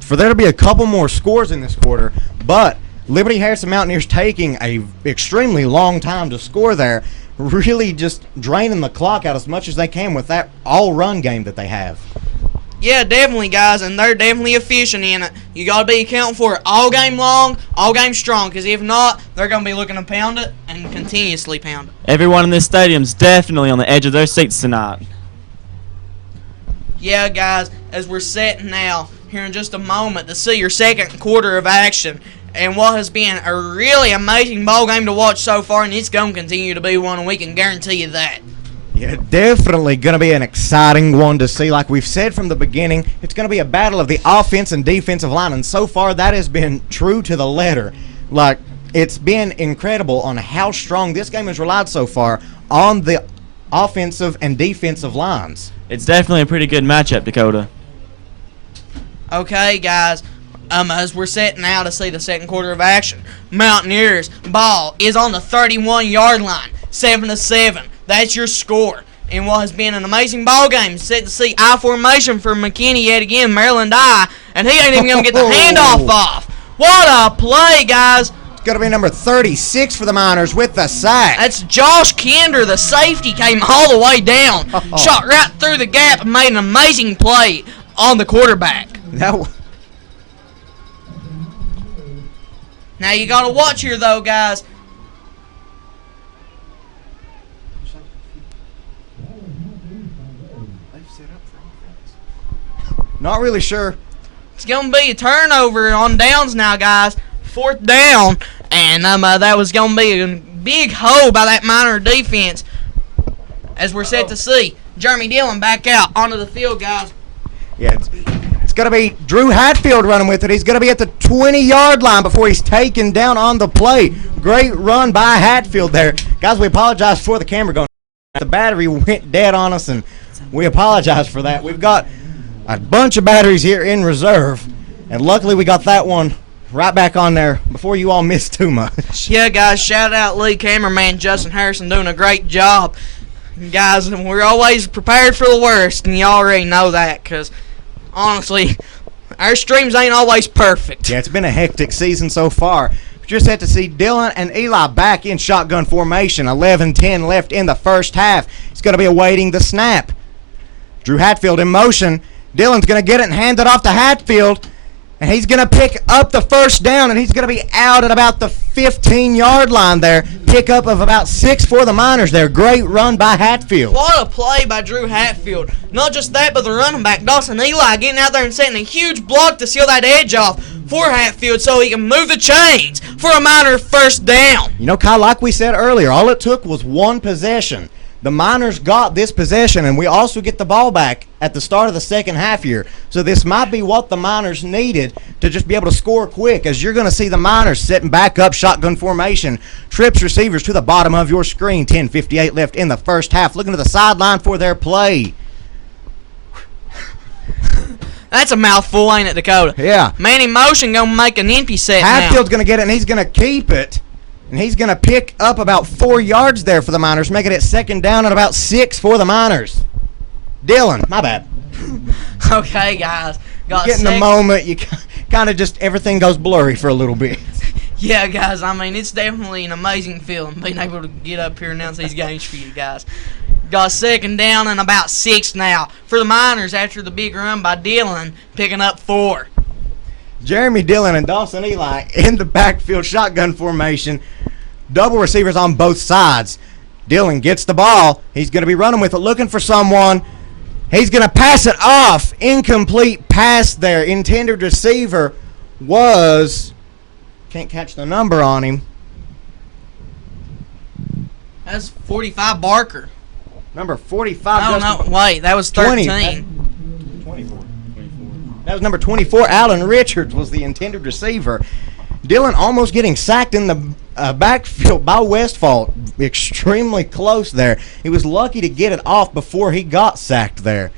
for there to be a couple more scores in this quarter, but Liberty Harrison Mountaineers taking a extremely long time to score there, really just draining the clock out as much as they can with that all-run game that they have. Yeah, definitely, guys, and they're definitely efficient in it. You got to be accounting for it all game long, all game strong, because if not, they're going to be looking to pound it and continuously pound it. Everyone in this stadium's definitely on the edge of their seats tonight. Yeah, guys, as we're set now, here in just a moment, to see your second quarter of action and what has been a really amazing ball game to watch so far, and it's going to continue to be one, and we can guarantee you that. Yeah, definitely going to be an exciting one to see. Like we've said from the beginning, it's going to be a battle of the offense and defensive line, and so far that has been true to the letter. Like, it's been incredible on how strong this game has relied so far on the offensive and defensive lines. It's definitely a pretty good matchup, Dakota. Okay, guys, as we're set now to see the second quarter of action, Mountaineers ball is on the 31-yard line, 7-7. That's your score. In what has been an amazing ball game, set to see I formation for McKinney yet again, Maryland I, and he ain't even gonna get the handoff off. What a play, guys! It's gonna be number 36 for the Miners with the sack. That's Josh Kinder, the safety, came all the way down, shot right through the gap, and made an amazing play on the quarterback. Now you gotta watch here, though, guys. Not really sure. It's going to be a turnover on downs now, guys. 4th down, and that was going to be a big hole by that Miner defense, as we're set to see. Jeremy Dillon back out onto the field, guys. Yeah, it's going to be Drew Hatfield running with it. He's going to be at the 20-yard line before he's taken down on the play. Great run by Hatfield there. Guys, we apologize for the camera going. The battery went dead on us, and we apologize for that. We've got a bunch of batteries here in reserve, and luckily we got that one right back on there before you all missed too much. Yeah, guys, shout out Lee cameraman Justin Harrison doing a great job. Guys, we're always prepared for the worst, and you already know that, because honestly, our streams ain't always perfect. Yeah, it's been a hectic season so far. Just had to see Dylan and Eli back in shotgun formation. 11-10 left in the first half. He's going to be awaiting the snap. Drew Hatfield in motion. Dylan's going to get it and hand it off to Hatfield. And he's going to pick up the first down, and he's going to be out at about the 15-yard line there. Pickup of about 6 for the Miners there. Great run by Hatfield. What a play by Drew Hatfield. Not just that, but the running back, Dawson Eli, getting out there and setting a huge block to seal that edge off for Hatfield so he can move the chains for a Miner first down. You know, Kyle, like we said earlier, all it took was one possession. The Miners got this possession, and we also get the ball back at the start of the second half here. So this might be what the Miners needed to just be able to score quick, as you're going to see the Miners setting back up shotgun formation. Trips receivers to the bottom of your screen. 10:58 left in the first half. Looking to the sideline for their play. That's a mouthful, ain't it, Dakota? Yeah. Man in motion going to make an empty set Hatfield's now. going to get it, and he's going to keep it. And he's going to pick up about 4 yards there for the Miners, making it second down at about 6 for the Miners. Dylan, my bad. Okay, guys. Got Get in the moment, you kind of just, everything goes blurry for a little bit. Yeah, guys, I mean, it's definitely an amazing feeling being able to get up here and announce these games for you guys. Got second down and about 6 now for the Miners after the big run by Dillon, picking up 4. Jeremy Dillon and Dawson Eli in the backfield shotgun formation. Double receivers on both sides. Dillon gets the ball. He's going to be running with it, looking for someone. He's going to pass it off. Incomplete pass there. Intended receiver was, can't catch the number on him. That's 45 Barker. Number 45. No, wait, that was 13. 24. That was number 24. Alan Richards was the intended receiver. Dillon almost getting sacked in the backfield by Westfall. Extremely close there. He was lucky to get it off before he got sacked there.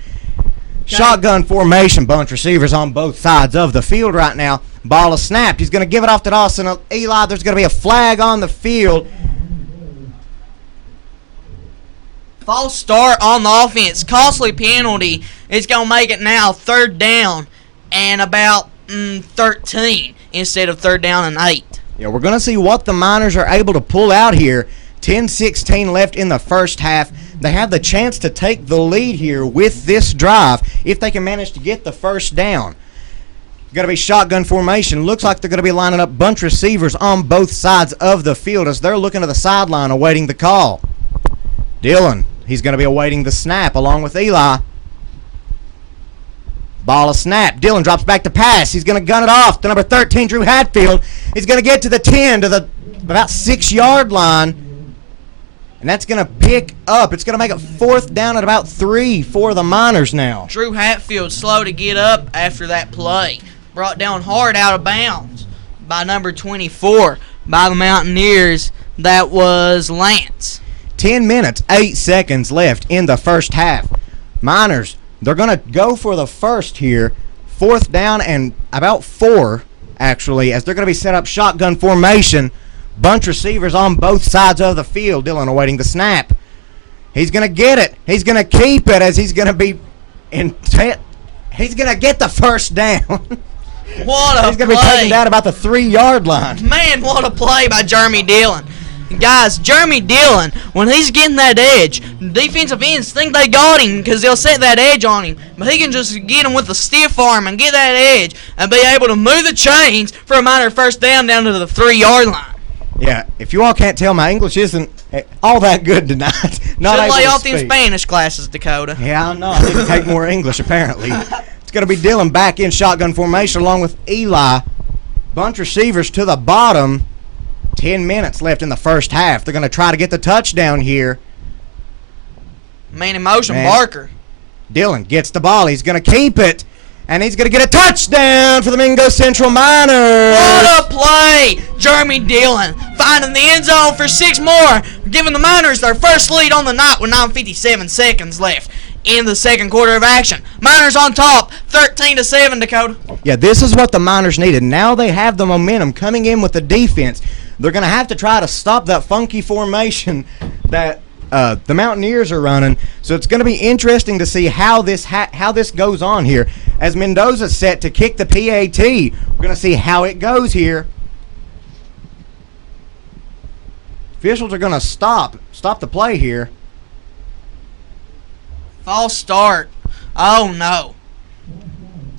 Shotgun formation, bunch receivers on both sides of the field right now. Ball is snapped. He's going to give it off to Dawson Eli. There's going to be a flag on the field. False start on the offense. Costly penalty. It's going to make it now 3rd down and about 13 instead of 3rd down and 8. Yeah, we're going to see what the Miners are able to pull out here. 10-16 left in the first half. They have the chance to take the lead here with this drive if they can manage to get the first down. Going to be shotgun formation. Looks like they're going to be lining up bunch receivers on both sides of the field as they're looking to the sideline awaiting the call. Dillon, he's going to be awaiting the snap along with Eli. Ball is snapped. Dillon drops back to pass. He's going to gun it off to number 13, Drew Hatfield. He's going to get to the 10, to the about 6-yard line. And that's going to pick up. It's going to make it 4th down at about 3 for the Miners now. Drew Hatfield slow to get up after that play. Brought down hard out of bounds by number 24 by the Mountaineers. That was Lance. 10 minutes, 8 seconds left in the first half. Miners, they're going to go for the first here. 4th down and about 4, actually, as they're going to be set up shotgun formation. Bunch receivers on both sides of the field. Dillon awaiting the snap. He's going to get it. He's going to keep it as he's going to be intent. He's going to get the first down. What a He's going to be play. taken down about the 3-yard line. Man, what a play by Jeremy Dillon. Guys, Jeremy Dillon, when he's getting that edge, defensive ends think they got him because they'll set that edge on him. But he can just get him with a stiff arm and get that edge and be able to move the chains for a minor first down to the 3-yard line. Yeah, if you all can't tell, my English isn't all that good tonight. Not Should able lay to off them speak. Spanish classes, Dakota. Yeah, I know. I need to take more English, apparently. It's going to be Dylan back in shotgun formation along with Eli. Bunch receivers to the bottom. 10 minutes left in the first half. They're going to try to get the touchdown here. Man in motion, Man. Barker. Dylan gets the ball. He's going to keep it. And he's going to get a touchdown for the Mingo Central Miners. What a play! Jeremy Dillon finding the end zone for 6 more, giving the Miners their first lead on the night with 9:57 seconds left in the second quarter of action. Miners on top, 13-7, Dakota. Yeah, this is what the Miners needed. Now they have the momentum coming in with the defense. They're going to have to try to stop that funky formation that the Mountaineers are running. So it's going to be interesting to see how this goes on here. As Mendoza's set to kick the PAT, we're going to see how it goes here. Officials are going to stop the play here. False start. Oh, no.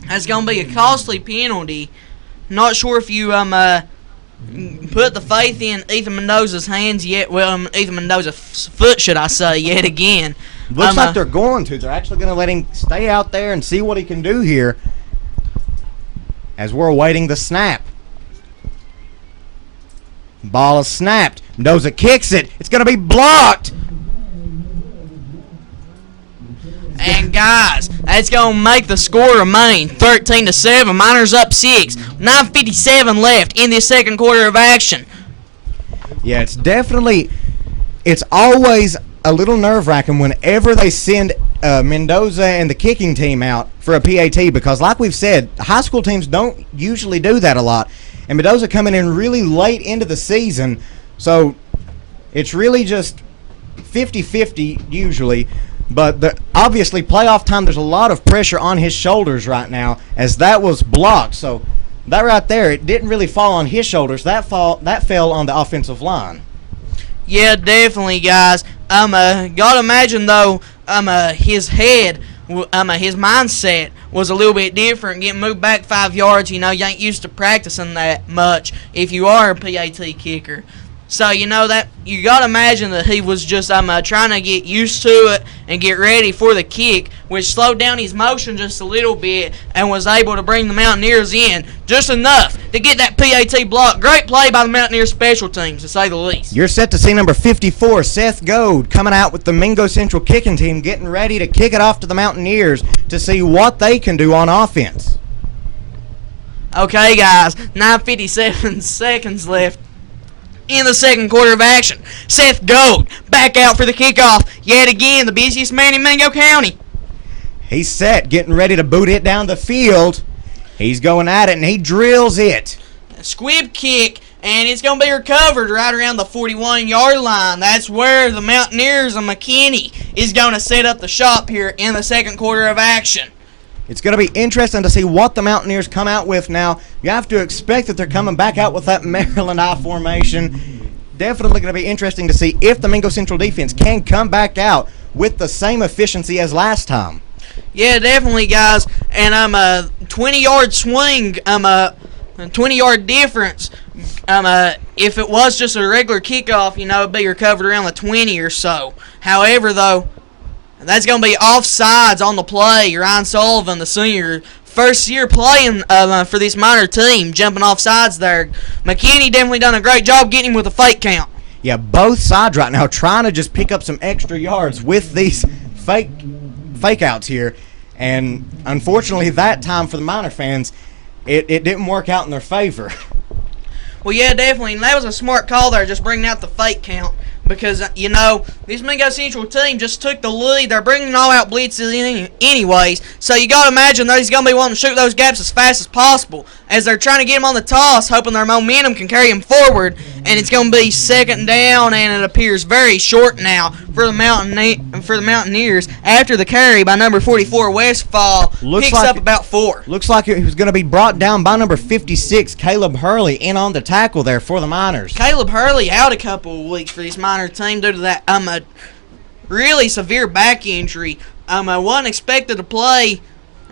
That's going to be a costly penalty. Not sure if you put the faith in Ethan Mendoza's hands yet. Well, Ethan Mendoza's foot, should I say, yet again. Looks like they're going to. They're actually going to let him stay out there and see what he can do here as we're awaiting the snap. Ball is snapped. Mendoza kicks it. It's going to be blocked. And guys, that's going to make the score remain 13-7. Miners up 6. 9:57 left in this second quarter of action. Yeah, it's always a little nerve-wracking whenever they send Mendoza and the kicking team out for a PAT because, like we've said, high school teams don't usually do that a lot. And Mendoza coming in really late into the season, so it's really just 50-50 usually. But obviously, playoff time, there's a lot of pressure on his shoulders right now as that was blocked. So that right there, it didn't really fall on his shoulders. That fell on the offensive line. Yeah, definitely, guys. Gotta imagine though, his head, his mindset was a little bit different. Getting moved back 5 yards, you ain't used to practicing that much if you are a PAT kicker. So that you gotta imagine that he was just trying to get used to it and get ready for the kick, which slowed down his motion just a little bit and was able to bring the Mountaineers in just enough to get that PAT block. Great play by the Mountaineers special teams, to say the least. You're set to see number 54, Seth Goad, coming out with the Mingo Central kicking team, getting ready to kick it off to the Mountaineers to see what they can do on offense. Okay, guys, 9:57 seconds left in the second quarter of action. Seth Gold back out for the kickoff. Yet again, the busiest man in Mingo County. He's set, getting ready to boot it down the field. He's going at it, and he drills it. A squib kick, and it's going to be recovered right around the 41-yard line. That's where the Mountaineers of McKinney is going to set up the shop here in the second quarter of action. It's going to be interesting to see what the Mountaineers come out with now. You have to expect that they're coming back out with that Maryland I formation. Definitely going to be interesting to see if the Mingo Central defense can come back out with the same efficiency as last time. Yeah, definitely, guys. And a 20-yard swing, a 20-yard difference. If it was just a regular kickoff, it'd be recovered around the 20 or so. However, though, that's going to be offsides on the play. Ryan Sullivan, the senior, first year playing for this minor team, jumping offsides there. McKinney definitely done a great job getting him with a fake count. Yeah, both sides right now trying to just pick up some extra yards with these fake outs here. And unfortunately, that time for the Miner fans, it didn't work out in their favor. Well, yeah, definitely. And that was a smart call there, just bringing out the fake count. Because, this Mingo Central team just took the lead. They're bringing all-out blitzes in anyways. So you got to imagine that he's going to be wanting to shoot those gaps as fast as possible as they're trying to get him on the toss, hoping their momentum can carry him forward. And it's going to be second down, and it appears very short now for the Mountaineers after the carry by number 44, Westfall. Picks up about 4. Looks like it was going to be brought down by number 56, Caleb Hurley, in on the tackle there for the Miners. Caleb Hurley out a couple of weeks for this Miner team due to that a really severe back injury. Wasn't expected to play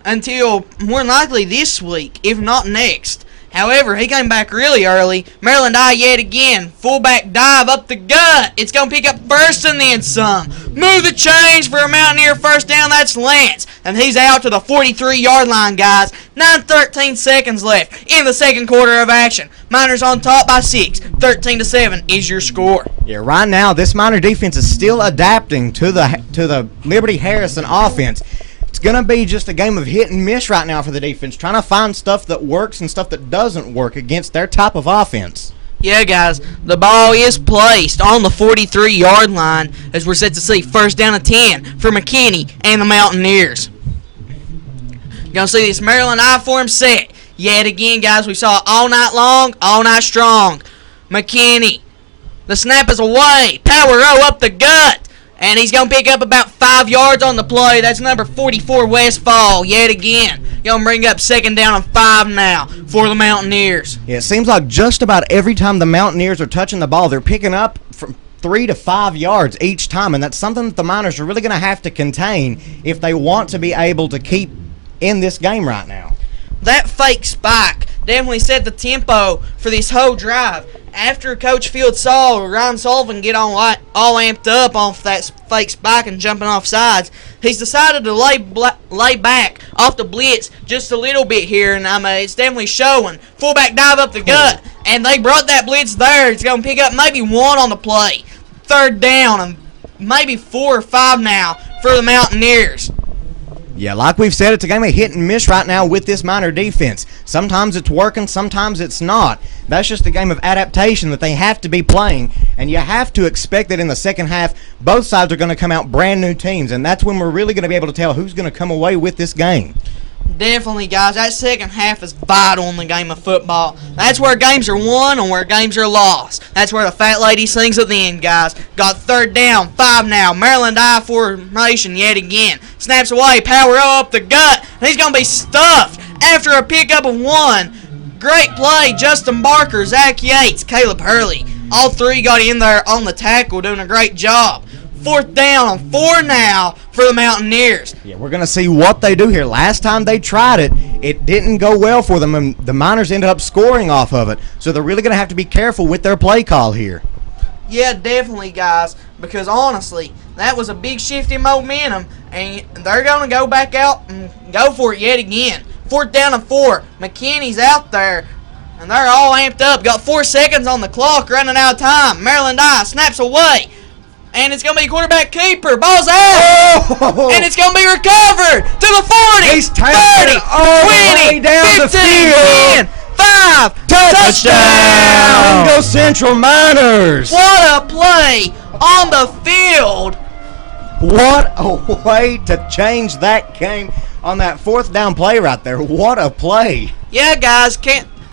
until more likely this week, if not next. However, he came back really early. Maryland I yet again. Fullback dive up the gut. It's going to pick up first and then some. Move the change for a Mountaineer first down. That's Lance. And he's out to the 43-yard line, guys. 9:13 seconds left in the second quarter of action. Miners on top by 6. 13-7 is your score. Yeah, right now this Miner defense is still adapting to the Liberty Harrison offense. It's going to be just a game of hit and miss right now for the defense, trying to find stuff that works and stuff that doesn't work against their type of offense. Yeah, guys, the ball is placed on the 43-yard line as we're set to see first down and 10 for McKinney and the Mountaineers. You're going to see this Maryland I-form set. Yet again, guys, we saw it all night long, all night strong. McKinney. The snap is away. Power row up the gut. And he's going to pick up about 5 yards on the play. That's number 44, Westfall, yet again. Going to bring up second down and 5 now for the Mountaineers. Yeah, it seems like just about every time the Mountaineers are touching the ball, they're picking up from 3 to 5 yards each time, and that's something that the Miners are really going to have to contain if they want to be able to keep in this game right now. That fake spike definitely set the tempo for this whole drive. After Coach Fields saw Ryan Sullivan get on all amped up off that fake spike and jumping off sides, he's decided to lay back off the blitz just a little bit here, and it's definitely showing. Fullback dive up the gut, and they brought that blitz there. It's going to pick up maybe 1 on the play. Third down, and maybe 4 or 5 now for the Mountaineers. Yeah, like we've said, it's a game of hit and miss right now with this Miner defense. Sometimes it's working, sometimes it's not. That's just a game of adaptation that they have to be playing, and you have to expect that in the second half, both sides are going to come out brand new teams, and that's when we're really going to be able to tell who's going to come away with this game. Definitely, guys. That second half is vital in the game of football. That's where games are won and where games are lost. That's where the fat lady sings at the end, guys. Got third down, 5 now. Maryland I formation yet again. Snaps away, power up the gut. And he's going to be stuffed after a pickup of 1. Great play, Justin Barker, Zach Yates, Caleb Hurley. All 3 got in there on the tackle, doing a great job. Fourth down and 4 now for the Mountaineers. Yeah, we're going to see what they do here. Last time they tried it, it didn't go well for them, and the Miners ended up scoring off of it. So they're really going to have to be careful with their play call here. Yeah, definitely, guys, because honestly, that was a big shift in momentum, and they're going to go back out and go for it yet again. Fourth down and 4. McKinney's out there, and they're all amped up. Got 4 seconds on the clock, running out of time. Maryland I snaps away. And it's going to be quarterback keeper. Ball's out. Oh. And it's going to be recovered to the 40. He's 30, taking it all the 20, way down 15, the field. 10, 5. Touchdown! Go Central Miners! What a play on the field. What a way to change that game on that fourth down play right there. What a play. Yeah, guys,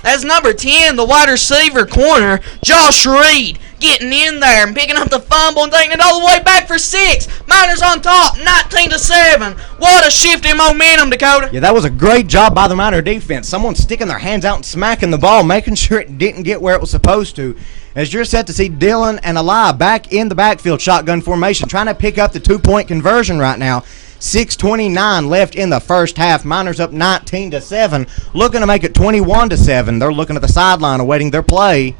that's number 10, the wide receiver corner, Josh Reed, getting in there and picking up the fumble and taking it all the way back for 6. Miners on top, 19-7. What a shift in momentum, Dakota. Yeah, that was a great job by the Miner defense. Someone sticking their hands out and smacking the ball, making sure it didn't get where it was supposed to. As you're set to see Dylan and Eli back in the backfield shotgun formation, trying to pick up the 2-point conversion right now. 6:29 left in the first half. Miners up 19-7, looking to make it 21-7. They're looking at the sideline awaiting their play.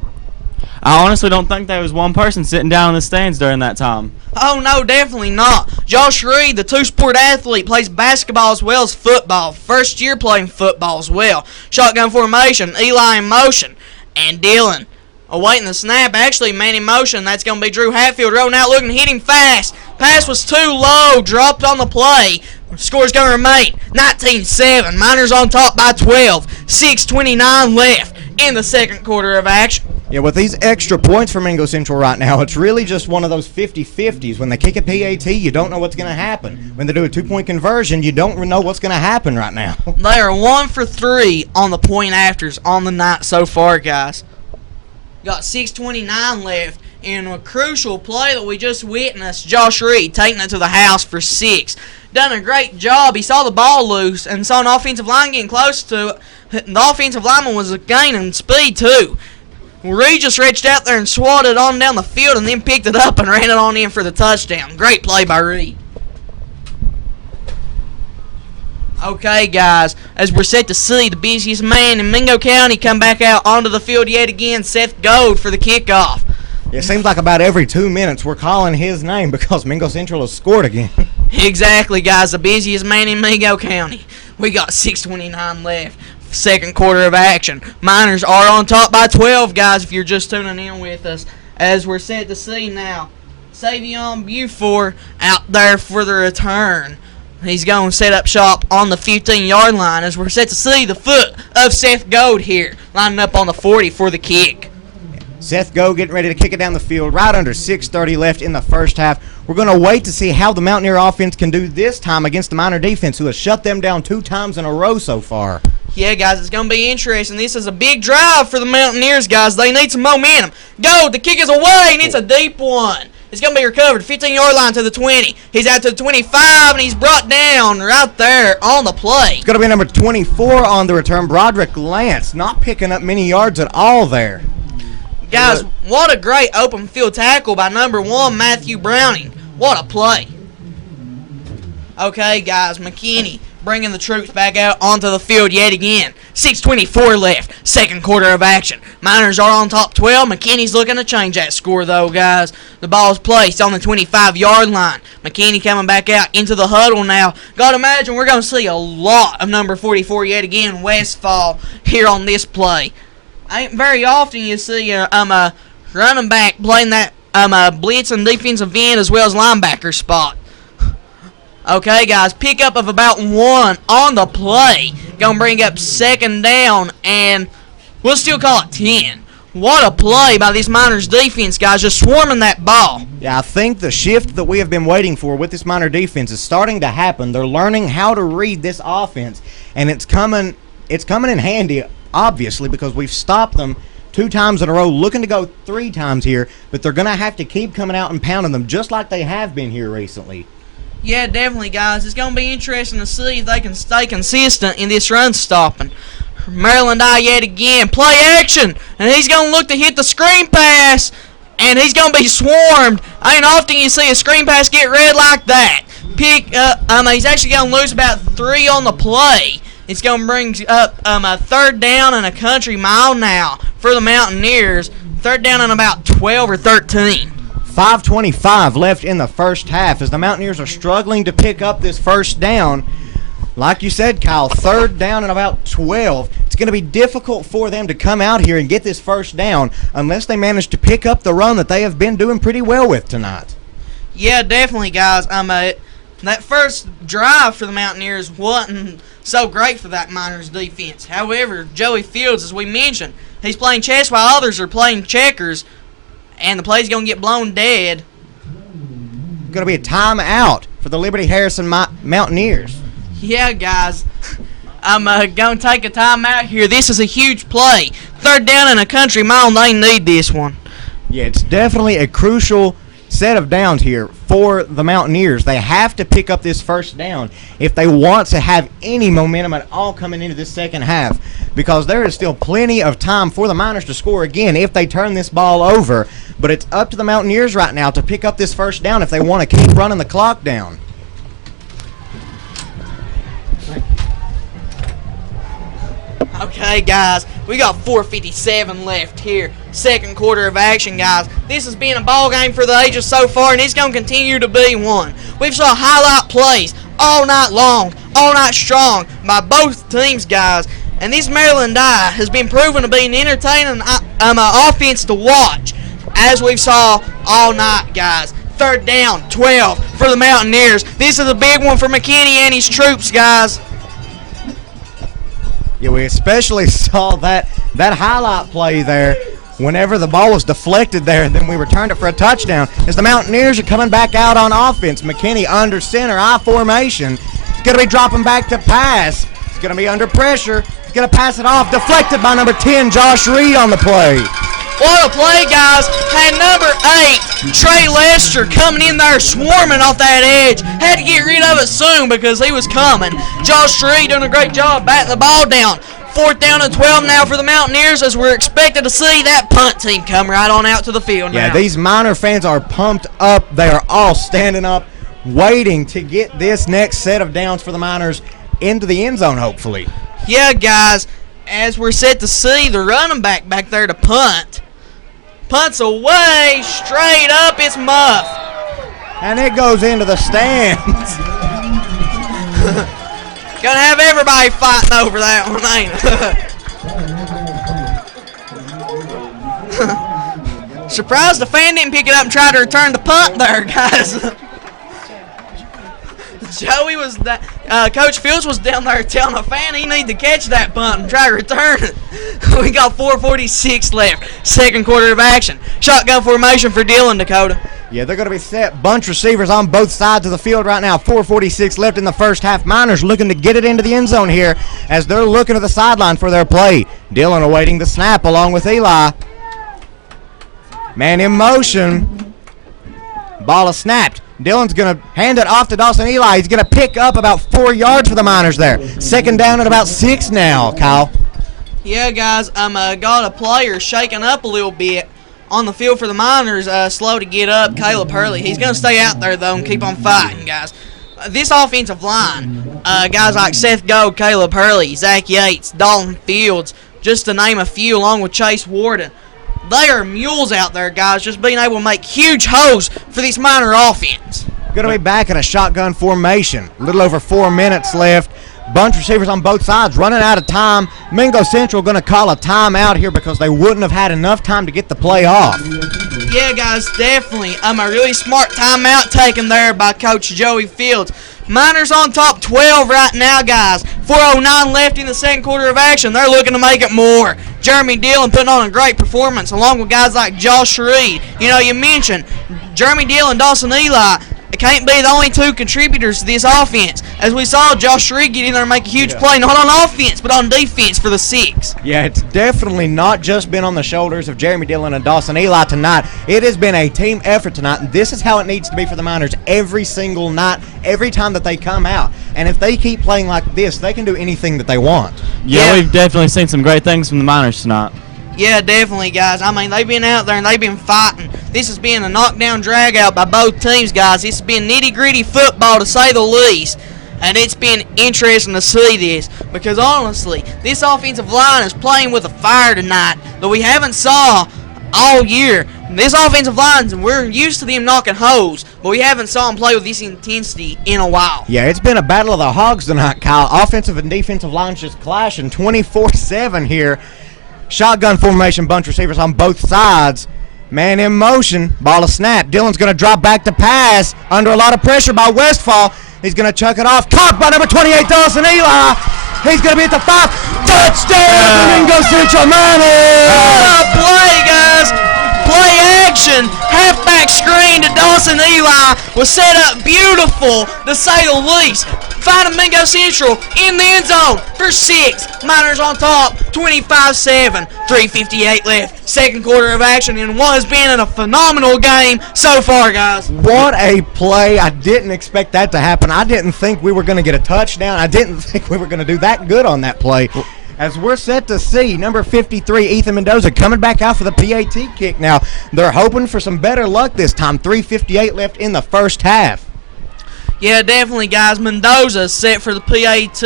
I honestly don't think there was one person sitting down in the stands during that time. Oh, no, definitely not. Josh Reed, the two-sport athlete, plays basketball as well as football. First year playing football as well. Shotgun formation, Eli in motion, and Dylan awaiting the snap. Actually, man in motion. That's going to be Drew Hatfield rolling out, looking, hitting fast. Pass was too low, dropped on the play. Score's going to remain 19-7. Miners on top by 12. 6:29 left in the second quarter of action. Yeah, with these extra points for Mingo Central right now, it's really just one of those 50-50s. When they kick a PAT, you don't know what's going to happen. When they do a 2-point conversion, you don't know what's going to happen right now. They are 1 for 3 on the point afters on the night so far, guys. Got 6:29 left in a crucial play that we just witnessed. Josh Reed taking it to the house for 6. Done a great job. He saw the ball loose and saw an offensive line getting close to it. The offensive lineman was gaining speed too. Reed just reached out there and swatted on down the field and then picked it up and ran it on in for the touchdown. Great play by Reed. Okay, guys, as we're set to see the busiest man in Mingo County come back out onto the field yet again, Seth Gold for the kickoff. It seems like about every 2 minutes we're calling his name because Mingo Central has scored again. Exactly, guys, the busiest man in Mingo County. We got 6:29 left. Second quarter of action. Miners are on top by 12, guys, if you're just tuning in with us. As we're set to see now, Savion Buford out there for the return. He's going to set up shop on the 15-yard line as we're set to see the foot of Seth Gold here, lining up on the 40 for the kick. Seth Gold getting ready to kick it down the field right under 6:30 left in the first half. We're going to wait to see how the Mountaineer offense can do this time against the Miner defense, who has shut them down 2 times in a row so far. Yeah, guys, it's going to be interesting. This is a big drive for the Mountaineers, guys. They need some momentum. Gold, the kick is away, and it's a deep one. It's going to be recovered. 15-yard line to the 20. He's out to the 25, and he's brought down right there on the play. It's going to be number 24 on the return, Broderick Lance, not picking up many yards at all there. Guys, what a great open field tackle by number 1, Matthew Browning. What a play. Okay, guys, McKinney bringing the troops back out onto the field yet again. 6:24 left, second quarter of action. Miners are on top 12. McKinney's looking to change that score, though, guys. The ball's placed on the 25-yard line. McKinney coming back out into the huddle now. Got to imagine we're going to see a lot of number 44 yet again, Westfall, here on this play. Ain't very often you see a running back playing that blitz and defensive end as well as linebacker spot. Okay, guys, pickup of about 1 on the play. Gonna bring up second down, and we'll still call it 10. What a play by this Miners defense, guys, just swarming that ball. Yeah, I think the shift that we have been waiting for with this Miner defense is starting to happen. They're learning how to read this offense, and it's coming in handy, obviously, because we've stopped them 2 times in a row, looking to go 3 times here, but they're going to have to keep coming out and pounding them just like they have been here recently. Yeah, definitely, guys. It's going to be interesting to see if they can stay consistent in this run stopping. Maryland yet again. Play action. And he's going to look to hit the screen pass. And he's going to be swarmed. Ain't often you see a screen pass get read like that. He's actually going to lose about 3 on the play. It's going to bring up a third down and a country mile now for the Mountaineers. Third down and about 12 or 13. 5:25 left in the first half as the Mountaineers are struggling to pick up this first down. Like you said, Kyle, third down and about 12. It's going to be difficult for them to come out here and get this first down unless they manage to pick up the run that they have been doing pretty well with tonight. Yeah, definitely, guys. That first drive for the Mountaineers wasn't so great for that Miners defense. However, Joey Fields, as we mentioned, he's playing chess while others are playing checkers, and the play's going to get blown dead. Going to be a timeout for the Liberty Harrison Mountaineers. Yeah, guys. I'm going to take a timeout here. This is a huge play. Third down and a country mile. They need this one. Yeah, it's definitely a crucial set of downs here for the Mountaineers. They have to pick up this first down if they want to have any momentum at all coming into this second half, because there is still plenty of time for the Miners to score again if they turn this ball over. But it's up to the Mountaineers right now to pick up this first down if they want to keep running the clock down. Okay, guys, we got 4:57 left here. Second quarter of action, guys. This has been a ball game for the ages so far, and it's going to continue to be one. We've saw highlight plays all night long, all night strong by both teams, guys. And this Maryland has been proven to be an entertaining offense to watch, as we've saw all night, guys. Third down, 12 for the Mountaineers. This is a big one for McKinney and his troops, guys. Yeah, we especially saw that highlight play there whenever the ball was deflected there, and then we returned it for a touchdown. As the Mountaineers are coming back out on offense, McKinney under center, I formation. He's going to be dropping back to pass. He's going to be under pressure. He's going to pass it off, deflected by number 10, Josh Reed on the play. What a play, guys. Had number 8, Trey Lester, coming in there swarming off that edge. Had to get rid of it soon because he was coming. Josh Reed doing a great job batting the ball down. Fourth down and 12 now for the Mountaineers, as we're expected to see that punt team come right on out to the field now. Yeah, these Miner fans are pumped up. They are all standing up, waiting to get this next set of downs for the Miners into the end zone, hopefully. Yeah, guys, as we're set to see, the running back there to punt. Punts away, straight up, it's Muff. And it goes into the stands. Gonna have everybody fighting over that one, ain't it? Surprised the fan didn't pick it up and try to return the punt there, guys. Joey was that. Coach Fields was down there telling the fan he need to catch that punt and try to return it. We got 4:46 left. Second quarter of action. Shotgun formation for Dillon, Dakota. Yeah, they're going to be set. Bunch receivers on both sides of the field right now. 4:46 left in the first half. Miners looking to get it into the end zone here as they're looking to the sideline for their play. Dillon awaiting the snap along with Eli. Man in motion. Ball is snapped. Dillon's going to hand it off to Dawson Eli. He's going to pick up about 4 yards for the Miners there. Second down at about 6 now, Kyle. Yeah, guys, got a player shaking up a little bit on the field for the Miners, slow to get up, Caleb Hurley. He's going to stay out there, though, and keep on fighting, guys. This offensive line, guys like Seth Gold, Caleb Hurley, Zach Yates, Dalton Fields, just to name a few, along with Chase Warden. They are mules out there, guys, just being able to make huge holes for this Miner offense. Going to be back in a shotgun formation. A little over 4 minutes left. Bunch of receivers on both sides running out of time. Mingo Central going to call a timeout here because they wouldn't have had enough time to get the play off. Yeah, guys, definitely. A really smart timeout taken there by Coach Joey Fields. Miners on top 12 right now, guys. 4:09 left in the second quarter of action. They're looking to make it more. Jeremy Dillon putting on a great performance along with guys like Josh Reed. You know, you mentioned Jeremy Dillon, Dawson Eli. It can't be the only two contributors to this offense. As we saw Josh Reed get in there and make a huge play, not on offense, but on defense for the 6. Yeah, it's definitely not just been on the shoulders of Jeremy Dillon and Dawson Eli tonight. It has been a team effort tonight, and this is how it needs to be for the Miners every single night, every time that they come out. And if they keep playing like this, they can do anything that they want. Yeah, we've definitely seen some great things from the Miners tonight. Yeah, definitely, guys. I mean, they've been out there and they've been fighting. This has been a knockdown drag-out by both teams, guys. This has been nitty-gritty football, to say the least. And it's been interesting to see this because, honestly, this offensive line is playing with a fire tonight that we haven't saw all year. This offensive line, we're used to them knocking holes, but we haven't saw them play with this intensity in a while. Yeah, it's been a battle of the hogs tonight, Kyle. Offensive and defensive lines just clashing 24-7 here. Shotgun formation, bunch receivers on both sides. Man in motion, ball is snapped. Dillon's going to drop back to pass under a lot of pressure by Westfall. He's going to chuck it off. Caught by number 28, Dawson Eli. He's going to be at the 5. Touchdown, Mingo Central Miners! Play, guys. Play action. Halfback screen to Dawson Eli was set up beautiful, to say the least. Finding Mingo Central in the end zone for 6. Miners on top, 25-7. 3:58 left. Second quarter of action in what has been a phenomenal game so far, guys. What a play. I didn't expect that to happen. I didn't think we were going to get a touchdown. I didn't think we were going to do that good on that play. As we're set to see, number 53, Ethan Mendoza, coming back out for the PAT kick now. They're hoping for some better luck this time. 3:58 left in the first half. Yeah, definitely, guys. Mendoza set for the PAT.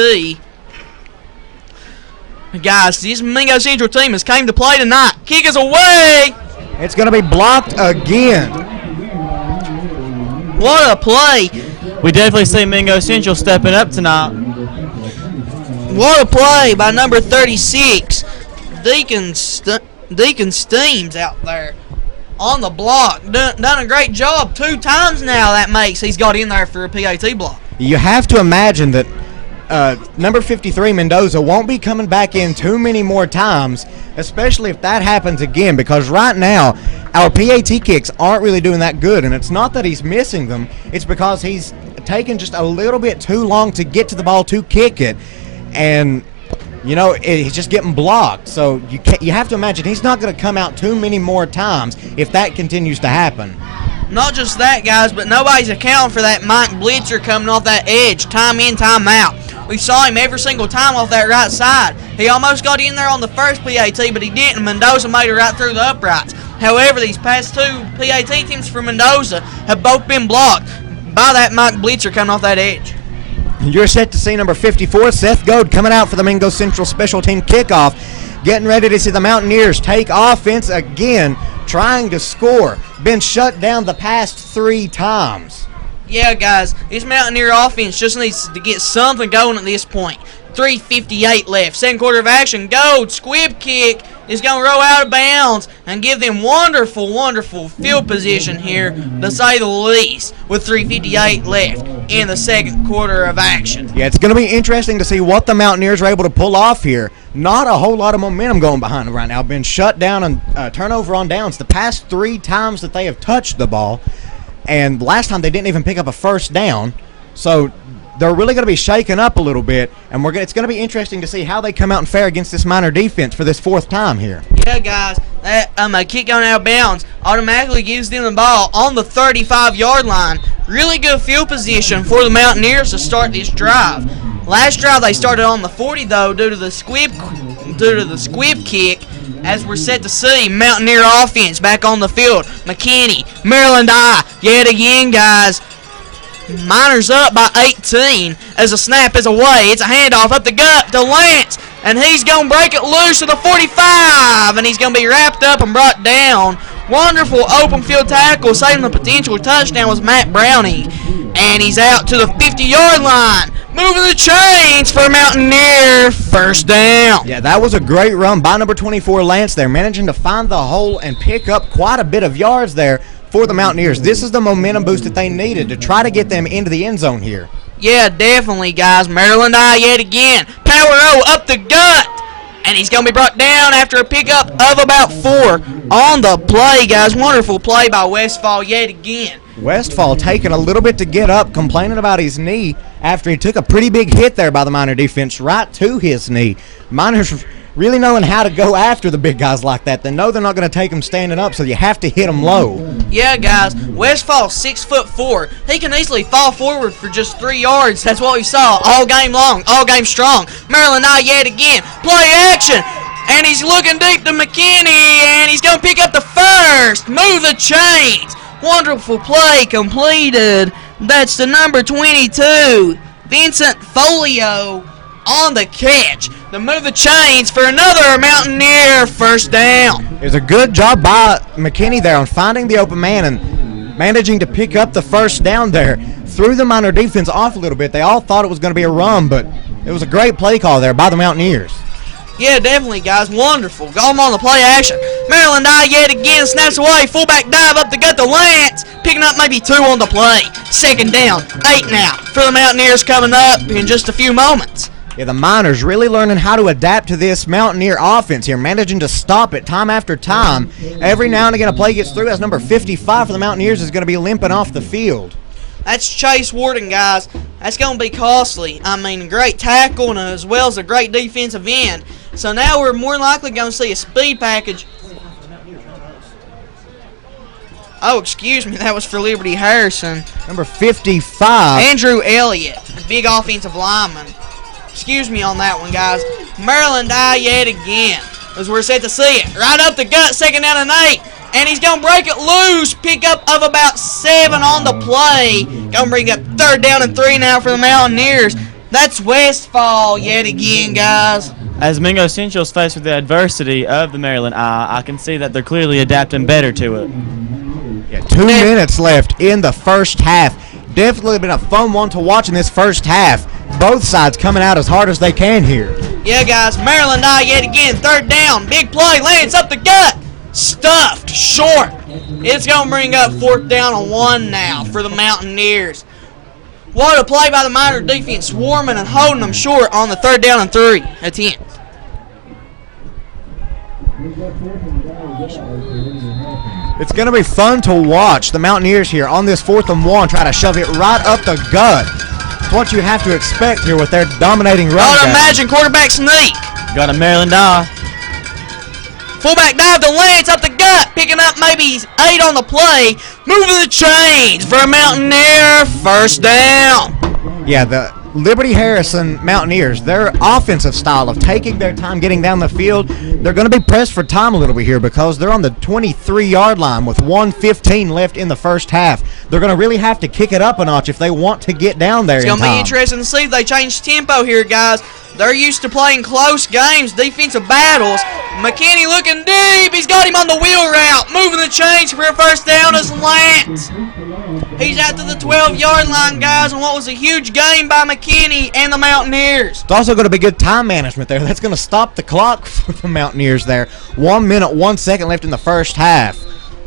Guys, this Mingo Central team has came to play tonight. Kick is away. It's going to be blocked again. What a play. We definitely see Mingo Central stepping up tonight. What a play by number 36. Deacon Steams out there on the block. Done a great job 2 times now that makes. He's got in there for a PAT block. You have to imagine that number 53, Mendoza, won't be coming back in too many more times, especially if that happens again, because right now our PAT kicks aren't really doing that good, and it's not that he's missing them. It's because he's taking just a little bit too long to get to the ball to kick it. And, you know, he's just getting blocked. So you have to imagine he's not going to come out too many more times if that continues to happen. Not just that, guys, but nobody's accounting for that Mike Blitzer coming off that edge, time in, time out. We saw him every single time off that right side. He almost got in there on the first PAT, but he didn't. Mendoza made it right through the uprights. However, these past 2 PAT teams for Mendoza have both been blocked by that Mike Blitzer coming off that edge. You're set to see number 54, Seth Goad, coming out for the Mingo Central special team kickoff. Getting ready to see the Mountaineers take offense again, trying to score. Been shut down the past 3 times. Yeah, guys, this Mountaineer offense just needs to get something going at this point. 3:58 left. Second quarter of action. Gold squib kick is going to roll out of bounds and give them wonderful, wonderful field position here, to say the least, with 3:58 left in the second quarter of action. Yeah, it's going to be interesting to see what the Mountaineers are able to pull off here. Not a whole lot of momentum going behind them right now. Been shut down and turnover on downs the past 3 times that they have touched the ball. And last time they didn't even pick up a first down. So they're really going to be shaken up a little bit, and it's going to be interesting to see how they come out and fare against this Miner defense for this 4th time here. Yeah, guys, that a kick going out of bounds automatically gives them the ball on the 35-yard line. Really good field position for the Mountaineers to start this drive. Last drive they started on the 40 though due to the squib kick. As we're set to see Mountaineer offense back on the field. McKinney, Maryland I, yet again, guys. Miners up by 18 as the snap is away. It's a handoff up the gut to Lance, and he's going to break it loose to the 45, and he's going to be wrapped up and brought down. Wonderful open field tackle, saving the potential touchdown was Matt Browning, and he's out to the 50-yard line. Moving the chains for Mountaineer, first down. Yeah, that was a great run by number 24, Lance there, managing to find the hole and pick up quite a bit of yards there for the Mountaineers. This is the momentum boost that they needed to try to get them into the end zone here. Yeah, definitely, guys. Maryland I yet again. Power O up the gut. And he's going to be brought down after a pickup of about 4 on the play, guys. Wonderful play by Westfall yet again. Westfall taking a little bit to get up, complaining about his knee after he took a pretty big hit there by the Miner defense right to his knee. Miners really knowing how to go after the big guys like that. They know they're not going to take them standing up, so you have to hit them low. Yeah, guys. Westfall's 6'4". He can easily fall forward for just 3 yards. That's what we saw all game long, all game strong. Maryland I yet again. Play action. And he's looking deep to McKinney, and he's going to pick up the first. Move the chains. Wonderful play completed. That's the number 22, Vincent Folio, on the catch to move the chains for another Mountaineer first down. It was a good job by McKinney there on finding the open man and managing to pick up the first down there. Threw the Miner defense off a little bit. They all thought it was going to be a run, but it was a great play call there by the Mountaineers. Yeah, definitely, guys. Wonderful. Got him on the play action. Maryland I yet again snaps away. Fullback dive up the gut to Lance. Picking up maybe 2 on the play. Second down. 8 now for the Mountaineers coming up in just a few moments. Yeah, the Miners really learning how to adapt to this Mountaineer offense here, managing to stop it time after time. Every now and again a play gets through as number 55 for the Mountaineers is going to be limping off the field. That's Chase Warden, guys. That's going to be costly. I mean, great tackle and as well as a great defensive end. So now we're more likely going to see a speed package. Oh, excuse me. That was for Liberty Harrison. Number 55. Andrew Elliott, the big offensive lineman. Excuse me on that one, guys. Maryland I yet again, as we're set to see it. Right up the gut, second down and 8. And he's going to break it loose. Pickup of about 7 on the play. Going to bring up third down and 3 now for the Mountaineers. That's Westfall yet again, guys. As Mingo Central's faced with the adversity of the Maryland I can see that they're clearly adapting better to it. Yeah, 2 minutes left in the first half. Definitely been a fun one to watch in this first half. Both sides coming out as hard as they can here. Yeah, guys. Maryland I yet again. Third down. Big play. Lance up the gut. Stuffed. Short. It's going to bring up 4th down and 1 now for the Mountaineers. What a play by the Miner defense. Swarming and holding them short on the third down and 3 attempt. It's going to be fun to watch the Mountaineers here on this 4th and 1 try to shove it right up the gut. It's what you have to expect here with their dominating run Gotta game. imagine quarterback sneak. Got a Maryland I. Fullback dive to Lance up the gut, picking up maybe 8 on the play. Moving the chains for a Mountaineer first down. Yeah, the Liberty Harrison Mountaineers, their offensive style of taking their time getting down the field, they're going to be pressed for time a little bit here because they're on the 23-yard line with 1:15 left in the first half. They're going to really have to kick it up a notch if they want to get down there. It's going to be interesting to see if they change tempo here, guys. They're used to playing close games, defensive battles. McKinney looking deep. He's got him on the wheel route. Moving the chains for a first down is Lance. He's out to the 12-yard line, guys, on what was a huge game by McKinney and the Mountaineers. It's also going to be good time management there. That's going to stop the clock for the Mountaineers there. 1 minute, 1 second left in the first half.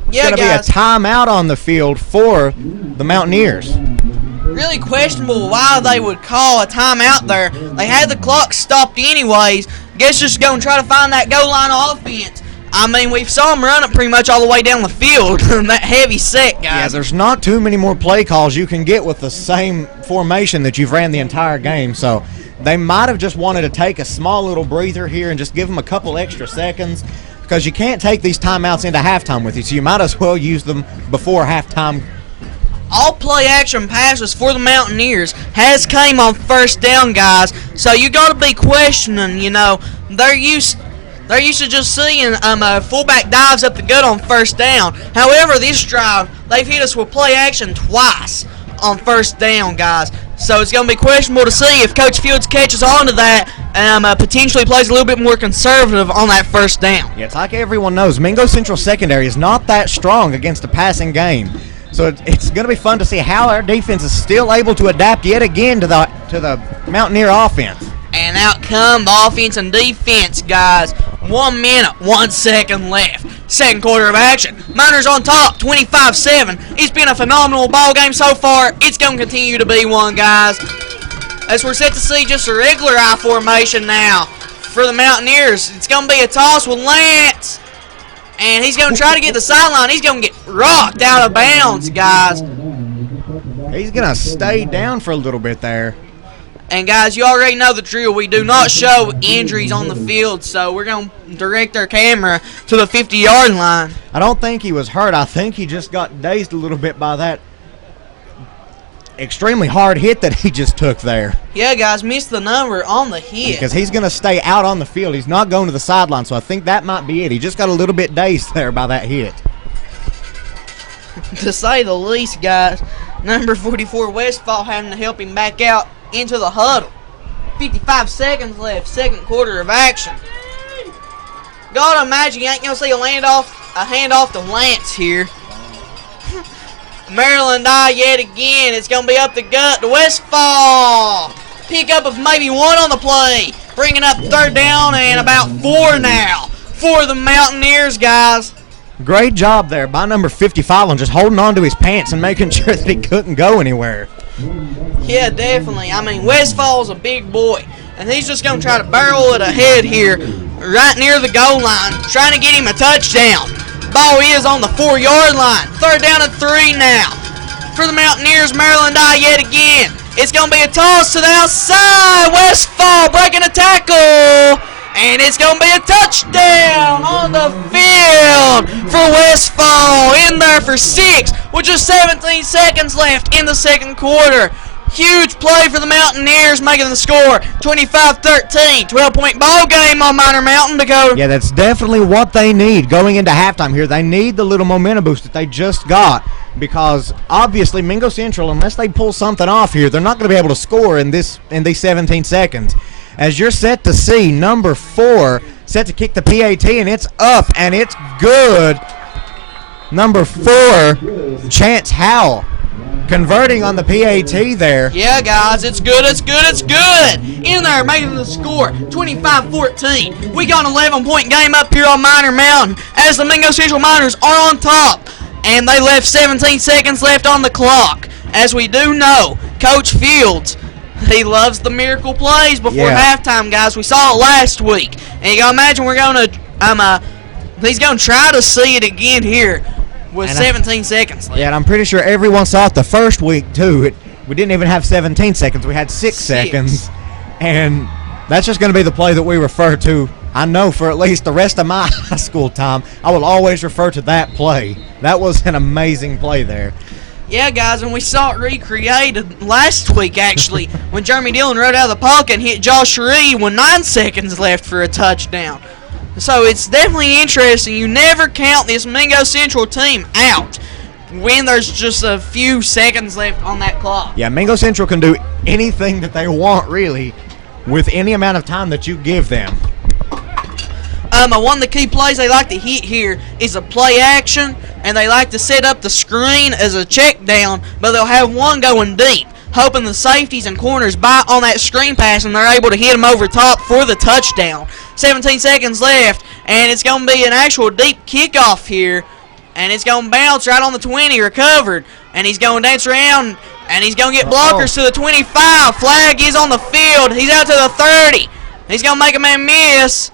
It's going to be a timeout on the field for the Mountaineers. Really questionable why they would call a timeout there. They had the clock stopped anyways. Guess just going to try to find that goal line offense. I mean, we saw them run it pretty much all the way down the field. That heavy set, guys. Yeah, there's not too many more play calls you can get with the same formation that you've ran the entire game. So they might have just wanted to take a small little breather here and just give them a couple extra seconds because you can't take these timeouts into halftime with you. So you might as well use them before halftime. All play action passes for the Mountaineers has came on first down, guys. So you got to be questioning, they're used to just seeing fullback dives up the gut on first down. However, this drive, they've hit us with play action twice on first down, guys. So it's going to be questionable to see if Coach Fields catches on to that and potentially plays a little bit more conservative on that first down. Yeah, it's like everyone knows, Mingo Central secondary is not that strong against a passing game. So it's going to be fun to see how our defense is still able to adapt yet again to the Mountaineer offense. And out come the offense and defense, guys. 1 minute, 1 second left. Second quarter of action. Miners on top, 25-7. It's been a phenomenal ball game so far. It's going to continue to be one, guys. As we're set to see just a regular I formation now for the Mountaineers. It's going to be a toss with Lance. And he's going to try to get the sideline. He's going to get rocked out of bounds, guys. He's going to stay down for a little bit there. And, guys, you already know the drill. We do not show injuries on the field, so we're going to direct our camera to the 50-yard line. I don't think he was hurt. I think he just got dazed a little bit by that extremely hard hit that he just took there. Yeah, guys, missed the number on the hit. Because he's going to stay out on the field. He's not going to the sideline, so I think that might be it. He just got a little bit dazed there by that hit. To say the least, guys. Number 44, Westfall, having to help him back out into the huddle. 55 seconds left, second quarter of action. Gotta imagine you ain't gonna see a handoff to Lance here. Maryland yet again. It's gonna be up the gut to Westfall. Pick up of maybe one on the play. Bringing up third down and about 4 now for the Mountaineers, guys. Great job there by number 55 on just holding on to his pants and making sure that he couldn't go anywhere. Yeah, definitely. I mean, Westfall's a big boy, and he's just going to try to barrel it ahead here right near the goal line, trying to get him a touchdown. Ball is on the 4-yard line. Third down and 3 now. For the Mountaineers, Maryland yet again. It's going to be a toss to the outside. Westfall breaking a tackle. And it's going to be a touchdown on the field for Westfall. In there for 6 with just 17 seconds left in the second quarter. Huge play for the Mountaineers, making the score 25-13. 12-point ball game on Minor Mountain to go. Yeah, that's definitely what they need going into halftime here. They need the little momentum boost that they just got because obviously Mingo Central, unless they pull something off here, they're not going to be able to score in these 17 seconds. As you're set to see, number 4 set to kick the PAT, and it's up, and it's good. Number 4, Chance Howell, converting on the PAT there. Yeah, guys, it's good, it's good, it's good. In there, making the score 25-14. We got an 11-point game up here on Minor Mountain as the Mingo Central Miners are on top, and they left 17 seconds left on the clock. As we do know, Coach Fields, he loves the miracle plays before halftime, guys. We saw it last week. And you got to imagine he's going to try to see it again here with 17 seconds left. Yeah, and I'm pretty sure everyone saw it the first week, too. We didn't even have 17 seconds. We had 6 seconds. And that's just going to be the play that we refer to. I know for at least the rest of my high school time, I will always refer to that play. That was an amazing play there. Yeah, guys, and we saw it recreated last week, actually, when Jeremy Dillon rode out of the pocket and hit Josh Reed with 9 seconds left for a touchdown. So it's definitely interesting. You never count this Mingo Central team out when there's just a few seconds left on that clock. Yeah, Mingo Central can do anything that they want, really, with any amount of time that you give them. One of the key plays they like to hit here is a play action, and they like to set up the screen as a check down, but they'll have one going deep, hoping the safeties and corners bite on that screen pass and they're able to hit them over top for the touchdown. 17 seconds left, and it's going to be an actual deep kickoff here, and it's going to bounce right on the 20, recovered, and he's going to dance around, and he's going to get blockers to the 25. Flag is on the field. He's out to the 30. He's going to make a man miss.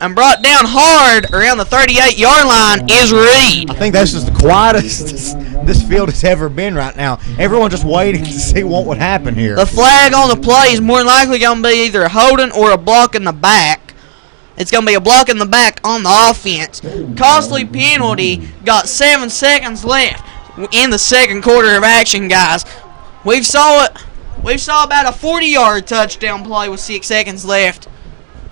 And brought down hard around the 38-yard line is Reed. I think this is the quietest this field has ever been right now. Everyone just waiting to see what would happen here. The flag on the play is more than likely going to be either a holding or a block in the back. It's going to be a block in the back on the offense. Costly penalty. Got 7 seconds left in the second quarter of action, guys. We saw about a 40-yard touchdown play with 6 seconds left.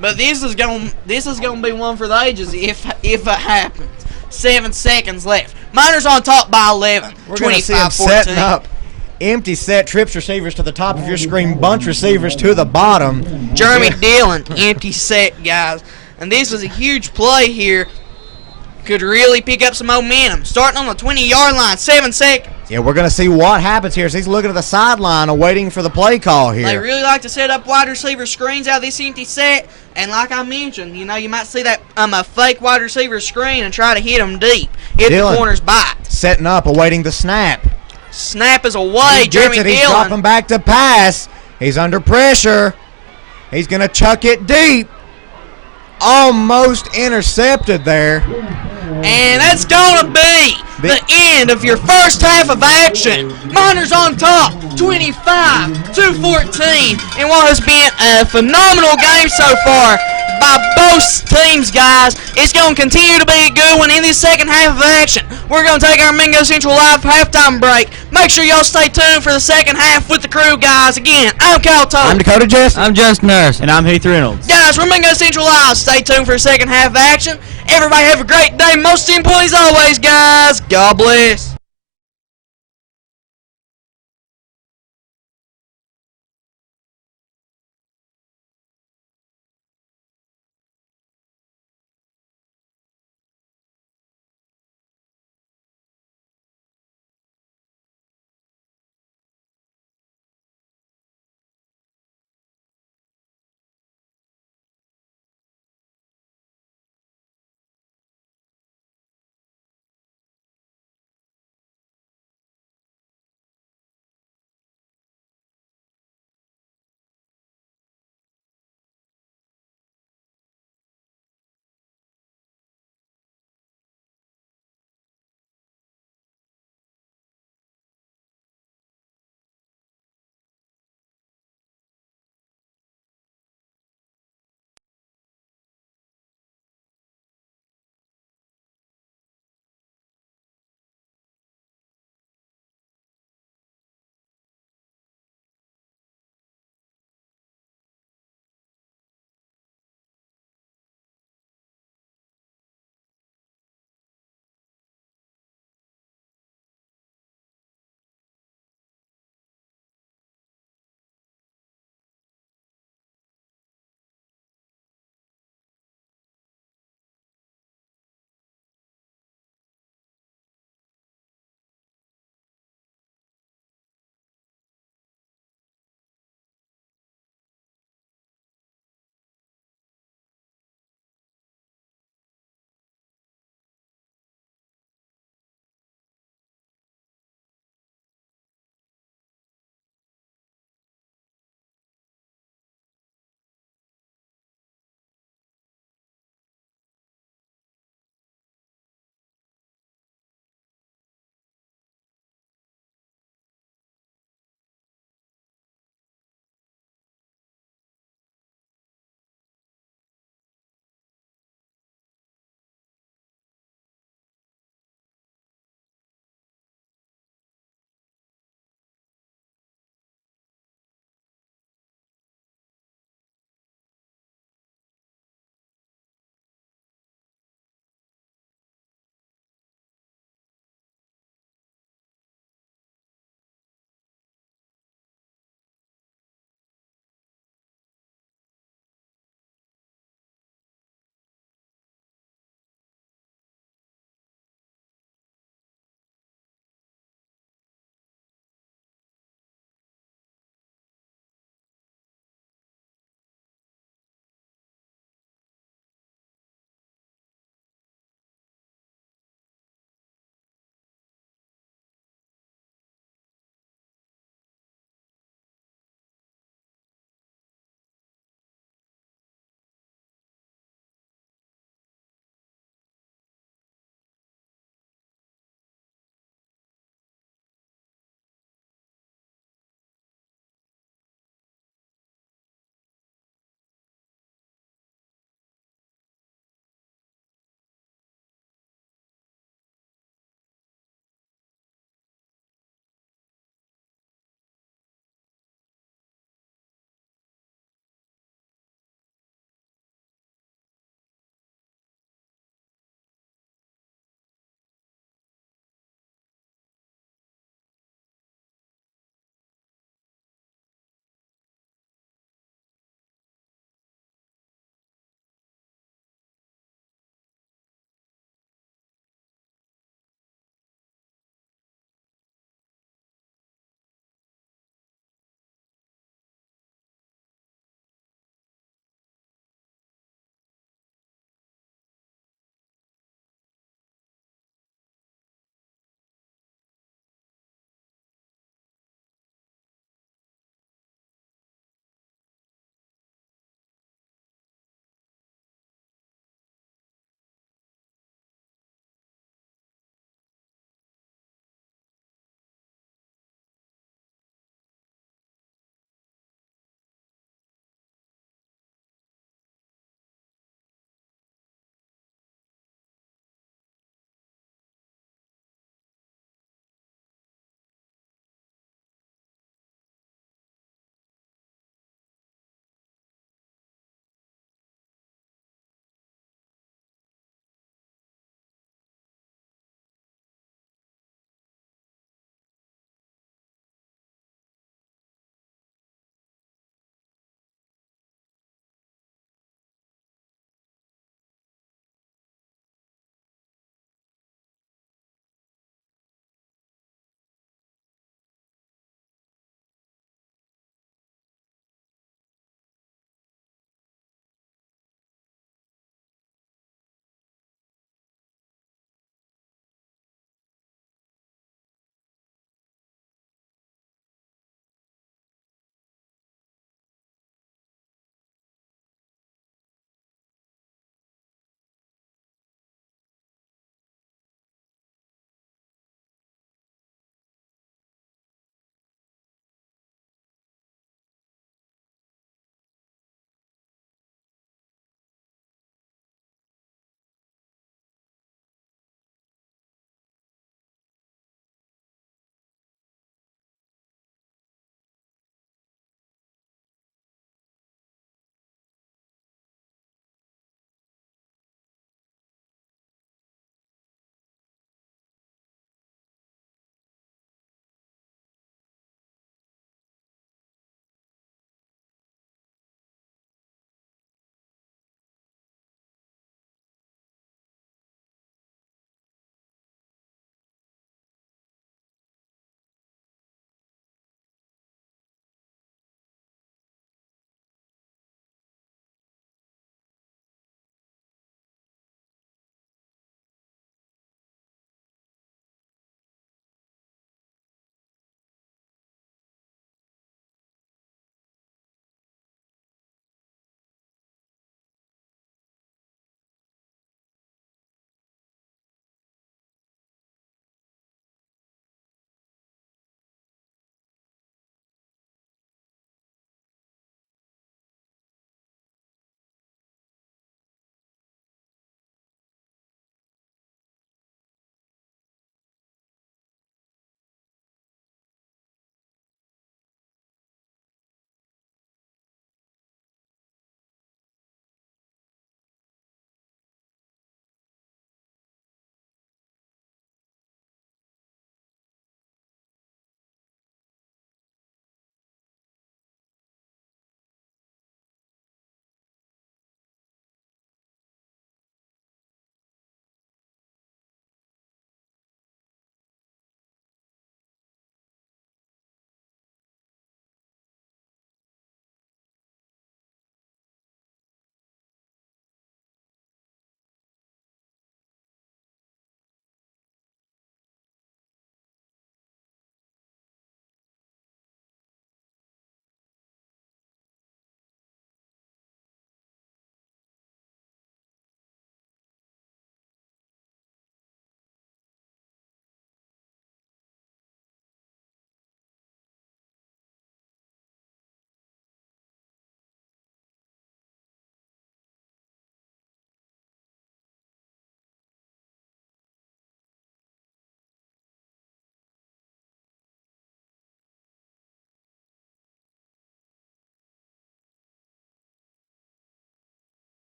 But this is going to be one for the ages if it happens. 7 seconds left. Miners on top by 11. We're going to see them setting up. Empty set, trips receivers to the top of your screen, bunch receivers to the bottom. Jeremy Dillon, empty set, guys. And this was a huge play here. Could really pick up some momentum. Starting on the 20-yard line, 7 seconds. Yeah, we're going to see what happens here as he's looking at the sideline awaiting for the play call here. They really like to set up wide receiver screens out of this empty set. And like I mentioned, you might see that a fake wide receiver screen and try to hit them deep if Dillon the corners bite. setting up, awaiting the snap. Snap is away. He Jeremy gets it. He's Dillon. dropping back to pass. He's under pressure. He's going to chuck it deep. Almost intercepted there. And that's going to be the end of your first half of action. Miners on top, 25-14, in what has been a phenomenal game so far by both teams, guys. It's going to continue to be a good one in this second half of action. We're going to take our Mingo Central Live halftime break. Make sure y'all stay tuned for the second half with the crew, guys. Again, I'm Kyle Todd. I'm Dakota Jess. I'm Justin Nurse. And I'm Heath Reynolds. Guys, we're Mingo Central Live. Stay tuned for the second half of action. Everybody have a great day. Most importantly, as always, guys, God bless.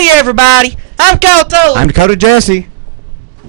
Howdy, everybody. I'm Kyle Tolley. I'm Dakota Jesse.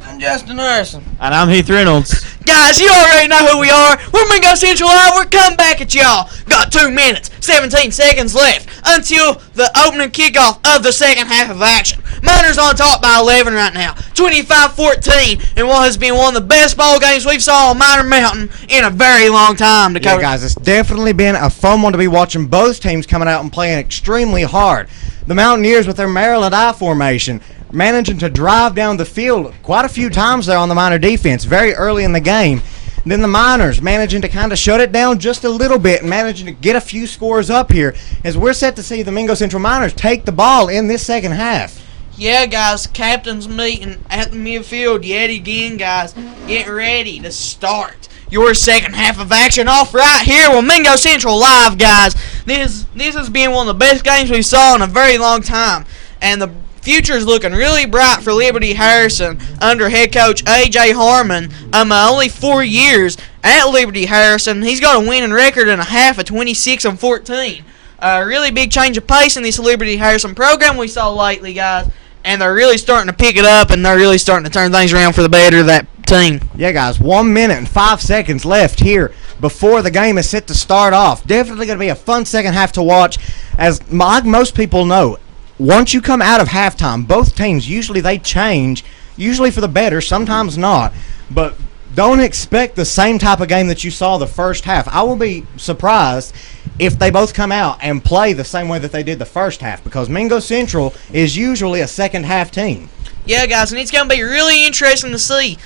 I'm Justin Harrison. And I'm Heath Reynolds. Guys, you already know who we are. We're Mingo Central Live. We're coming back at y'all. Got 2 minutes, 17 seconds left until the opening kickoff of the second half of action. Miners on top by 11 right now, 25-14, in what has been one of the best ball games we've saw on Miner Mountain in a very long time. Dakota. Yeah, guys, it's definitely been a fun one to be watching. Both teams coming out and playing extremely hard. The Mountaineers with their Maryland I formation managing to drive down the field quite a few times there on the Miner defense very early in the game. Then the Miners managing to kind of shut it down just a little bit and managing to get a few scores up here as we're set to see the Mingo Central Miners take the ball in this second half. Yeah, guys, captain's meeting at the midfield yet again, guys. Get ready to start your second half of action off right here with Mingo Central Live, guys. This has been one of the best games we saw in a very long time, and the future is looking really bright for Liberty Harrison under head coach A.J. Harmon. Only 4 years at Liberty Harrison. He's got a winning record and a half of 26-14. Really big change of pace in this Liberty Harrison program we saw lately, guys. And they're really starting to pick it up, and they're really starting to turn things around for the better of that team. Yeah, guys, 1 minute and 5 seconds left here before the game is set to start off. Definitely going to be a fun second half to watch. As like most people know, once you come out of halftime, both teams, usually they change, usually for the better, sometimes not. But don't expect the same type of game that you saw the first half. I will be surprised if they both come out and play the same way that they did the first half, because Mingo Central is usually a second half team. Yeah, guys, and it's going to be really interesting to see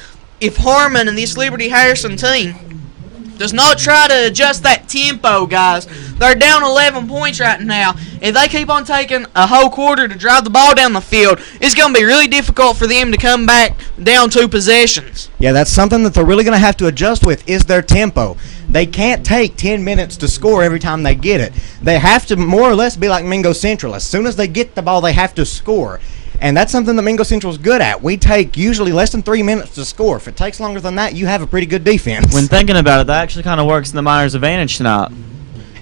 if Harmon and this Liberty Harrison team does not try to adjust that tempo, guys. They're down 11 points right now. If they keep on taking a whole quarter to drive the ball down the field, it's going to be really difficult for them to come back down 2 possessions. Yeah, that's something that they're really going to have to adjust with is their tempo. They can't take 10 minutes to score every time they get it. They have to more or less be like Mingo Central. As soon as they get the ball, they have to score. And that's something that Mingo Central's good at. We take usually less than 3 minutes to score. If it takes longer than that, you have a pretty good defense. When thinking about it, that actually kind of works in the Miners' advantage tonight.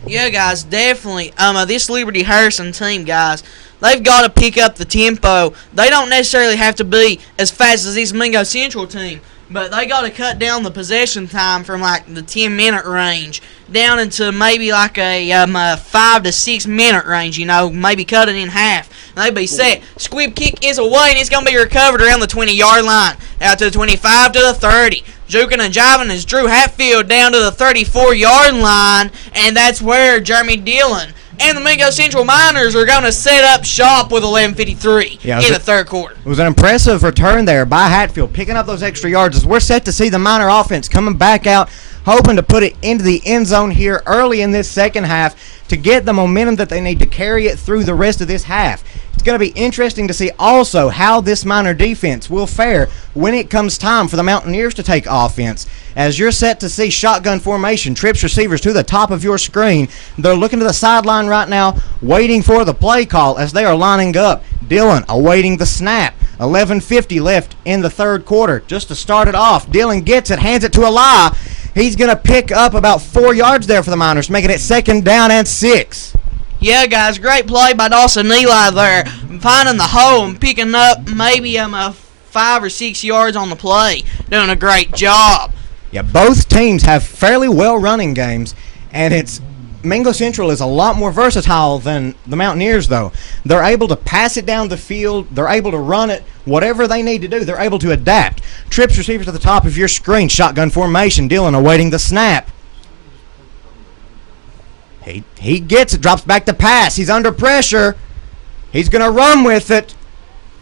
Yeah, guys, definitely. This Liberty Harrison team, guys, they've got to pick up the tempo. They don't necessarily have to be as fast as this Mingo Central team, but they got to cut down the possession time from like the 10-minute range down into maybe like a 5 to 6 minute range. You know, maybe cut it in half. And they be set. Squib kick is away, and it's gonna be recovered around the 20-yard line, out to the 25 to the 30. Juking and jiving is Drew Hatfield down to the 34-yard line, and that's where Jeremy Dillon and the Mingo Central Miners are going to set up shop with 11:53 in the third quarter. It was an impressive return there by Hatfield, picking up those extra yards as we're set to see the Miner offense coming back out, hoping to put it into the end zone here early in this second half to get the momentum that they need to carry it through the rest of this half. It's going to be interesting to see also how this Miner defense will fare when it comes time for the Mountaineers to take offense. As you're set to see shotgun formation, trips receivers to the top of your screen. They're looking to the sideline right now, waiting for the play call as they are lining up. Dillon awaiting the snap. 11:50 left in the third quarter. Just to start it off, Dillon gets it, hands it to Eli. He's going to pick up about 4 yards there for the Miners, making it 2nd down and 6. Yeah, guys, great play by Dawson Eli there, finding the hole and picking up maybe 5 or 6 yards on the play. Doing a great job. Yeah, both teams have fairly well running games, and it's Mingo Central is a lot more versatile than the Mountaineers, though. They're able to pass it down the field. They're able to run it. Whatever they need to do, they're able to adapt. Trips receivers at the top of your screen. Shotgun formation. Dillon awaiting the snap. He gets it. Drops back to pass. He's under pressure. He's going to run with it.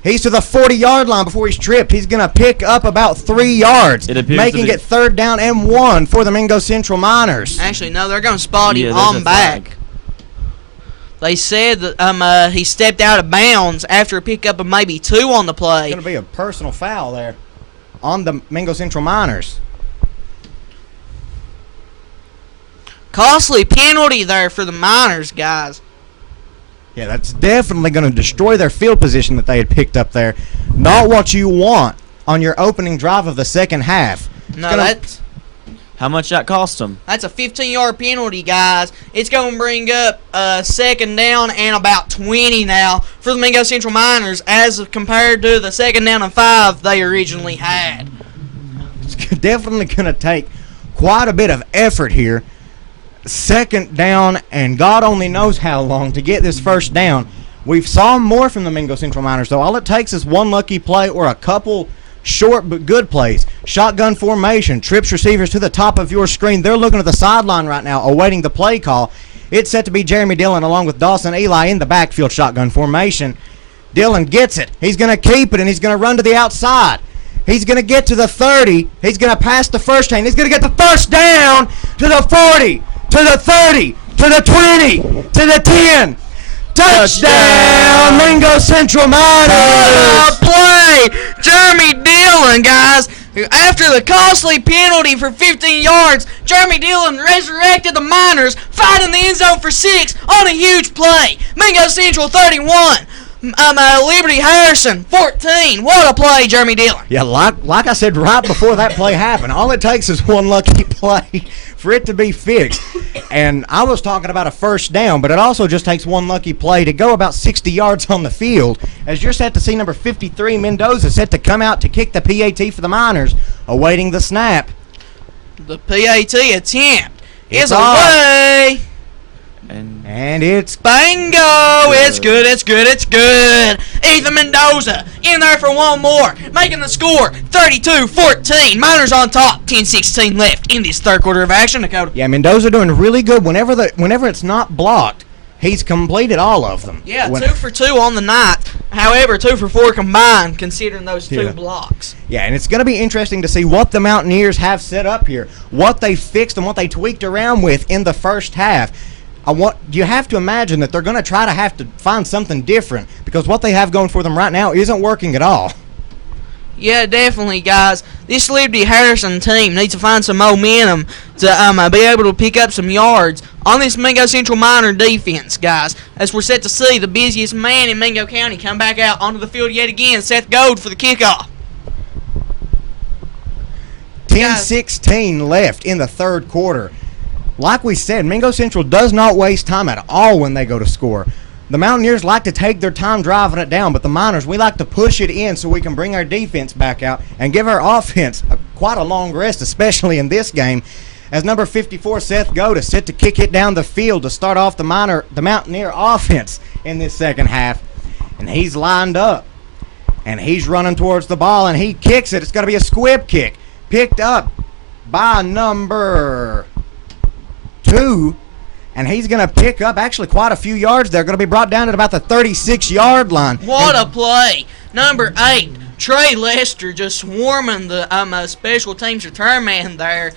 He's to the 40-yard line before he's tripped. He's going to pick up about 3 yards, making it 3rd down and 1 for the Mingo Central Miners. Actually, no, they're going to spot him on back. They said that he stepped out of bounds after a pickup of maybe 2 on the play. It's going to be a personal foul there on the Mingo Central Miners. Costly penalty there for the Miners, guys. Yeah, that's definitely going to destroy their field position that they had picked up there. Not what you want on your opening drive of the second half. No, that's How much that cost them? That's a 15-yard penalty, guys. It's going to bring up second down and about 20 now for the Mingo Central Miners as compared to the second down and 5 they originally had. It's definitely going to take quite a bit of effort here. Second down, and God only knows how long to get this first down. We've saw more from the Mingo Central Miners, though. All it takes is one lucky play or a couple short but good plays. Shotgun formation, trips receivers to the top of your screen. They're looking at the sideline right now, awaiting the play call. It's set to be Jeremy Dillon along with Dawson Eli in the backfield shotgun formation. Dillon gets it. He's going to keep it, and he's going to run to the outside. He's going to get to the 30. He's going to pass the first chain. He's going to get the first down to the 40, to the 30, to the 20, to the 10. Touchdown, Mingo Central Miners! Play! Jeremy Dillon, guys. After the costly penalty for 15 yards, Jeremy Dillon resurrected the Miners, finding the end zone for 6 on a huge play. Mingo Central 31. Liberty Harrison 14. What a play, Jeremy Dillon. Yeah, like I said right before that play happened, all it takes is one lucky play for it to be fixed. And I was talking about a first down, but it also just takes one lucky play to go about 60 yards on the field. As you're set to see number 53, Mendoza, set to come out to kick the PAT for the Miners, awaiting the snap. The PAT attempt is off. away. And it's Bingo! It's good, it's good, it's good. Ethan Mendoza in there for one more, making the score 32-14. Miners on top, 10-16 left in this third quarter of action, Dakota. yeah, Mendoza doing really good. Whenever it's not blocked, he's completed all of them. Yeah, 2 for 2 on the night. However, 2 for 4 combined, considering those two blocks. Yeah, and it's going to be interesting to see what the Mountaineers have set up here, what they fixed and what they tweaked around with in the first half. You have to imagine that they're going to have to find something different because what they have going for them right now isn't working at all. Yeah, definitely, guys. This Liberty Harrison team needs to find some momentum to be able to pick up some yards on this Mingo Central Miner defense, guys. As we're set to see the busiest man in Mingo County come back out onto the field yet again, Seth Gold for the kickoff. 10-16 left in the third quarter. Like we said, Mingo Central does not waste time at all when they go to score. The Mountaineers like to take their time driving it down, but the Miners, we like to push it in so we can bring our defense back out and give our offense quite a long rest, especially in this game, as number 54, Seth Gold, is set to kick it down the field to start off the Mountaineer offense in this second half. And he's lined up, and he's running towards the ball, and he kicks it. It's going to be a squib kick, picked up by number 2, and he's going to pick up actually quite a few yards. They're going to be brought down at about the 36-yard line. What a play. Number 8, Trey Lester, just swarming the special teams return man there.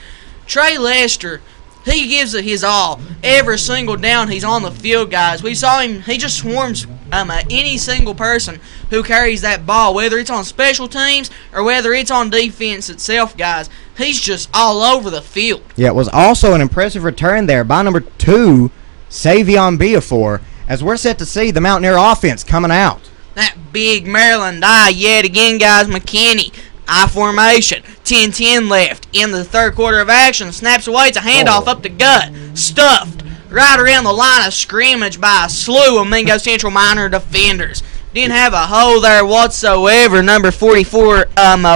Trey Lester, he gives it his all. Every single down he's on the field, guys. We saw him, he just swarms any single person who carries that ball, whether it's on special teams or whether it's on defense itself, guys. He's just all over the field. Yeah, it was also an impressive return there by number 2, Savion Beafor, as we're set to see the Mountaineer offense coming out. That big Maryland eye yet again, guys. McKinney, I formation, 10-10 left in the third quarter of action. Snaps away, it's a handoff up the gut, stuffed right around the line of scrimmage by a slew of Mingo Central Miner defenders. Didn't have a hole there whatsoever. Number 44,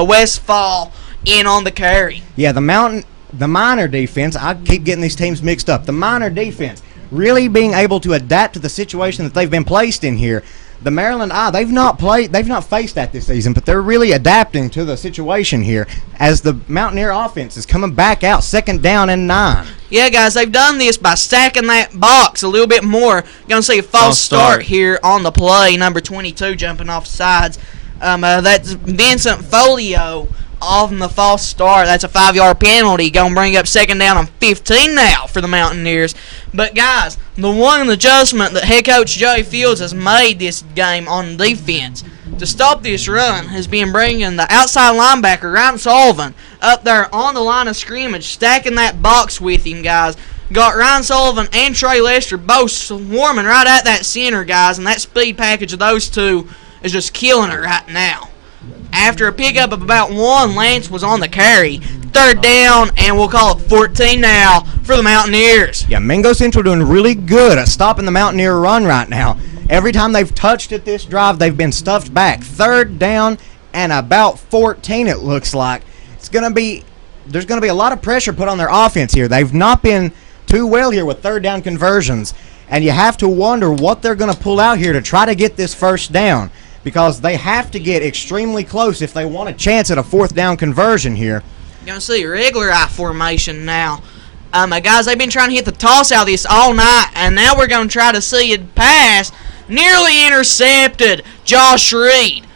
Westfall, in on the carry. Yeah, the Miner defense, I keep getting these teams mixed up. The Miner defense really being able to adapt to the situation that they've been placed in here. The Maryland Eye, they've not faced that this season, but they're really adapting to the situation here as the Mountaineer offense is coming back out, second down and 9. Yeah, guys, they've done this by stacking that box a little bit more. Going to see a false start here on the play. Number 22 jumping off sides. That's Vincent Folio on the false start. That's a 5-yard penalty. Going to bring up second down and 15 now for the Mountaineers. But, guys, the one adjustment that head coach Joey Fields has made this game on defense to stop this run has been bringing the outside linebacker, Ryan Sullivan, up there on the line of scrimmage, stacking that box with him, guys. Got Ryan Sullivan and Trey Lester both swarming right at that center, guys, and that speed package of those two is just killing it right now. After a pickup of about 1, Lance was on the carry. Third down, and we'll call it 14 now for the Mountaineers. Yeah, Mingo Central doing really good at stopping the Mountaineer run right now. Every time they've touched it this drive, they've been stuffed back. Third down and about 14, it looks like. There's going to be a lot of pressure put on their offense here. They've not been too well here with third down conversions, and you have to wonder what they're going to pull out here to try to get this first down, because they have to get extremely close if they want a chance at a fourth down conversion here. You're going to see regular I formation now. Guys, they've been trying to hit the toss out of this all night, and now we're going to try to see it pass. Nearly intercepted. Josh Reed.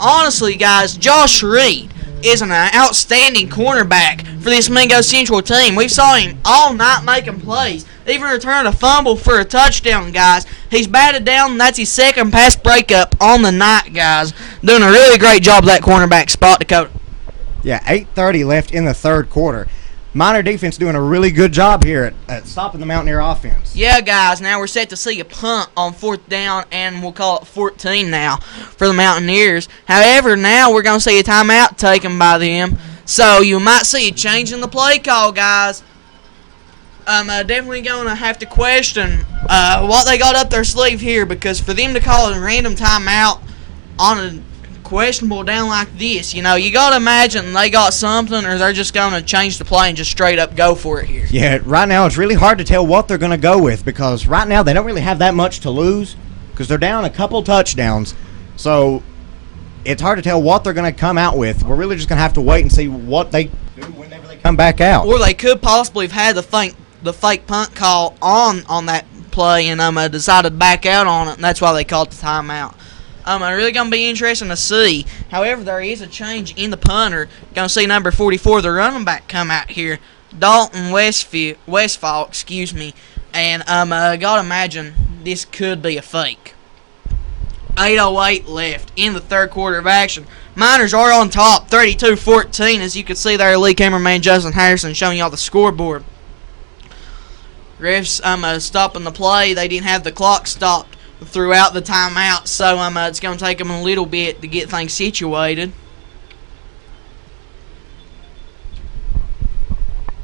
Honestly, guys, Josh Reed is an outstanding cornerback for this Mingo Central team. We saw him all night making plays. Even returned a fumble for a touchdown, guys. He's batted down, and that's his second pass breakup on the night, guys. Doing a really great job of that cornerback spot, Dakota. Yeah, 8:30 left in the third quarter. Miner defense doing a really good job here at stopping the Mountaineer offense. Yeah, guys, now we're set to see a punt on fourth down, and we'll call it 14 now for the Mountaineers. However, now we're going to see a timeout taken by them, so you might see a change in the play call, guys. I'm definitely going to have to question what they got up their sleeve here, because for them to call a random timeout on a questionable down like this, you got to imagine they got something, or they're just going to change the play and just straight up go for it here. Yeah, right now it's really hard to tell what they're going to go with, because right now they don't really have that much to lose, because they're down a couple touchdowns. So it's hard to tell what they're going to come out with. We're really just going to have to wait and see what they do whenever they come back out. Or they could possibly have had the fake punt call on that play and decided to back out on it, and that's why they called the timeout. Really going to be interesting to see. However, there is a change in the punter. Going to see number 44, the running back, come out here. Dalton Westfall, and got to imagine this could be a fake. 8:08 left in the third quarter of action. Miners are on top, 32-14, as you can see there. Lee cameraman Justin Harrison showing y'all the scoreboard. Refs stopping the play. They didn't have the clock stopped throughout the timeout, so it's going to take them a little bit to get things situated.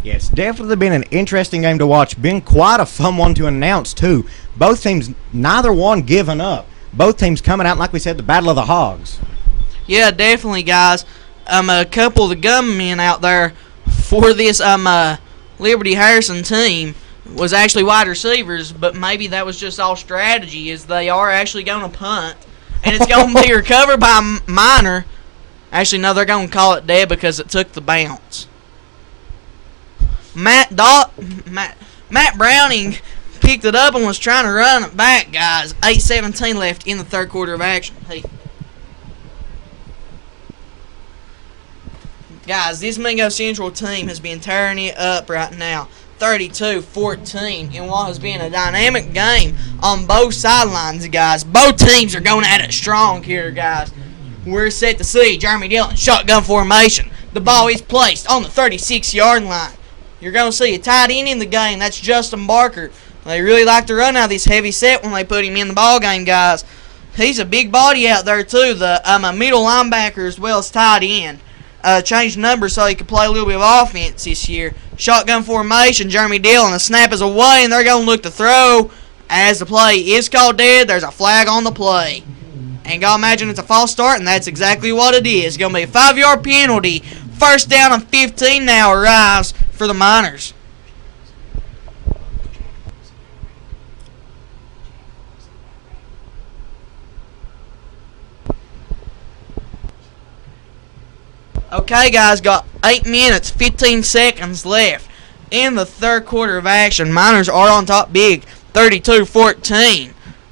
Yeah, it's definitely been an interesting game to watch. Been quite a fun one to announce, too. Both teams, neither one giving up. Both teams coming out, like we said, the Battle of the Hogs. Yeah, definitely, guys. A couple of the gunmen out there for this Liberty Harrison team was actually wide receivers, but maybe that was just all strategy, as they are actually going to punt, and it's going to be recovered by Miner. Actually, no, they're going to call it dead because it took the bounce. Matt Browning picked it up and was trying to run it back, guys. 8:17 left in the third quarter of action. Hey, guys, this Mingo Central team has been tearing it up right now. 32-14 in what has been a dynamic game on both sidelines, guys. Both teams are going at it strong here, guys. We're set to see Jeremy Dillon, shotgun formation. The ball is placed on the 36-yard line. You're going to see a tight end in the game. That's Justin Barker. They really like to run out of this heavy set when they put him in the ball game, guys. He's a big body out there, too. The middle linebacker as well as tight end. Changed numbers so he could play a little bit of offense this year. Shotgun formation, Jeremy Dillon. The snap is away, and they're going to look to throw. As the play is called dead, there's a flag on the play. And gotta imagine it's a false start, and that's exactly what it is. It's going to be a 5-yard penalty. First down and 15 now arrives for the Miners. Okay, guys, got 8 minutes, 15 seconds left in the third quarter of action. Miners are on top big, 32-14.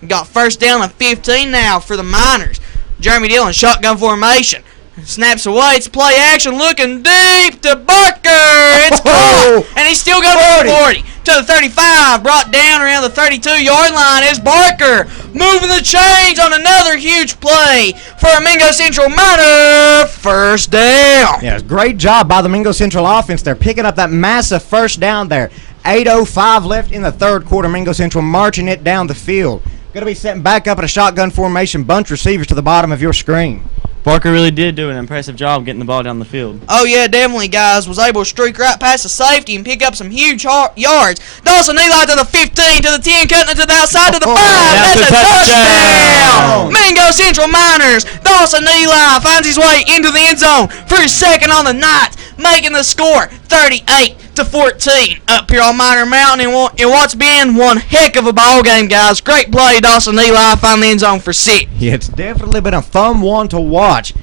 Got first down and 15 now for the Miners. Jeremy Dillon, shotgun formation. Snaps away. It's play action. Looking deep to Barker. It's caught. And he's still going to the 40. To the 35. Brought down around the 32-yard line is Barker. Moving the chains on another huge play for a Mingo Central Miner. First down. Yeah, great job by the Mingo Central offense. They're picking up that massive first down there. 8:05 left in the third quarter. Mingo Central marching it down the field. Going to be setting back up at a shotgun formation. Bunch receivers to the bottom of your screen. Parker really did do an impressive job getting the ball down the field. Oh, yeah, definitely, guys. Was able to streak right past the safety and pick up some huge yards. Dawson Eli to the 15, to the 10, cutting it to the outside, to the 5. That's a touchdown! Mingo Central Miners. Dawson Eli finds his way into the end zone for his second on the night, making the score 38-14 up here on Miner Mountain in what's been one heck of a ball game, guys. Great play, Dawson Eli finding the end zone for 6. Yeah, it's definitely been a fun one to watch.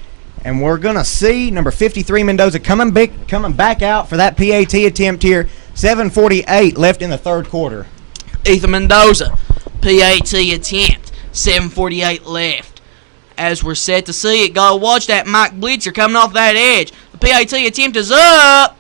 And we're going to see number 53 Mendoza coming back out for that PAT attempt here. 7:48 left in the third quarter. Ethan Mendoza, PAT attempt, 7:48 left. As we're set to see it, go watch that Mike Blitzer coming off that edge. The PAT attempt is up.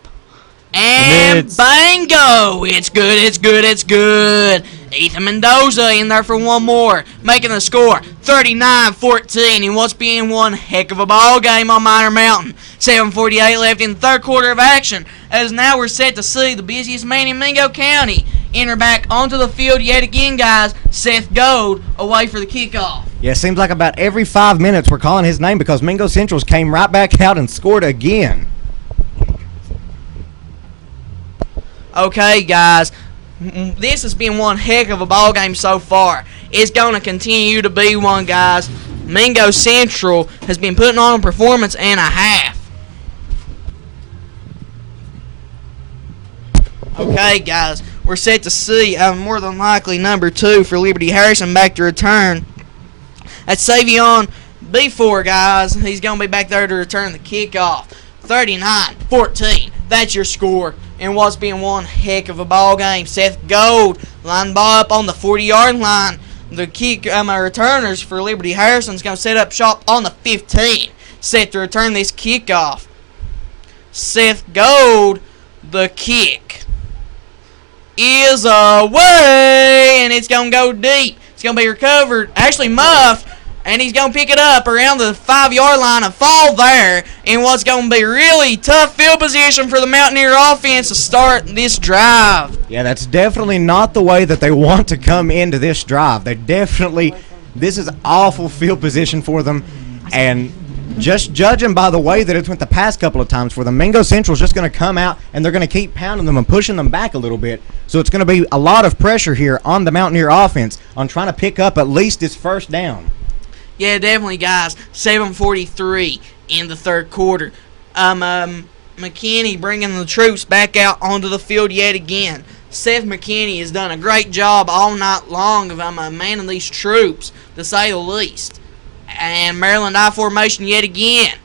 And bingo! It's good, it's good, it's good. Ethan Mendoza in there for one more, making the score 39-14 in what's being one heck of a ball game on Miner Mountain. 7:48 left in the third quarter of action, as now we're set to see the busiest man in Mingo County enter back onto the field yet again, guys. Seth Gold away for the kickoff. Yeah, it seems like about every 5 minutes we're calling his name because Mingo Central's came right back out and scored again. Okay, guys, this has been one heck of a ball game so far. It's going to continue to be one, guys. Mingo Central has been putting on a performance and a half. Okay, guys, we're set to see more than likely number 2 for Liberty Harrison back to return. That's Savion B4, guys. He's going to be back there to return the kickoff. 39-14. That's your score. And what's been one heck of a ball game. Seth Gold line ball up on the 40-yard line. The returners for Liberty Harrison's going to set up shop on the 15. Set to return this kickoff. Seth Gold, the kick is away, and it's going to go deep. It's going to be recovered, actually muffed, and he's going to pick it up around the 5-yard line and fall there in what's going to be really tough field position for the Mountaineer offense to start this drive. Yeah, that's definitely not the way that they want to come into this drive. This is awful field position for them, and just judging by the way that it's went the past couple of times for them, Mingo Central's just going to come out and they're going to keep pounding them and pushing them back a little bit. So it's going to be a lot of pressure here on the Mountaineer offense on trying to pick up at least this first down. Yeah, definitely, guys. 7:43 in the third quarter. McKinney bringing the troops back out onto the field yet again. Seth McKinney has done a great job all night long of manning these troops, to say the least. And Maryland I formation yet again.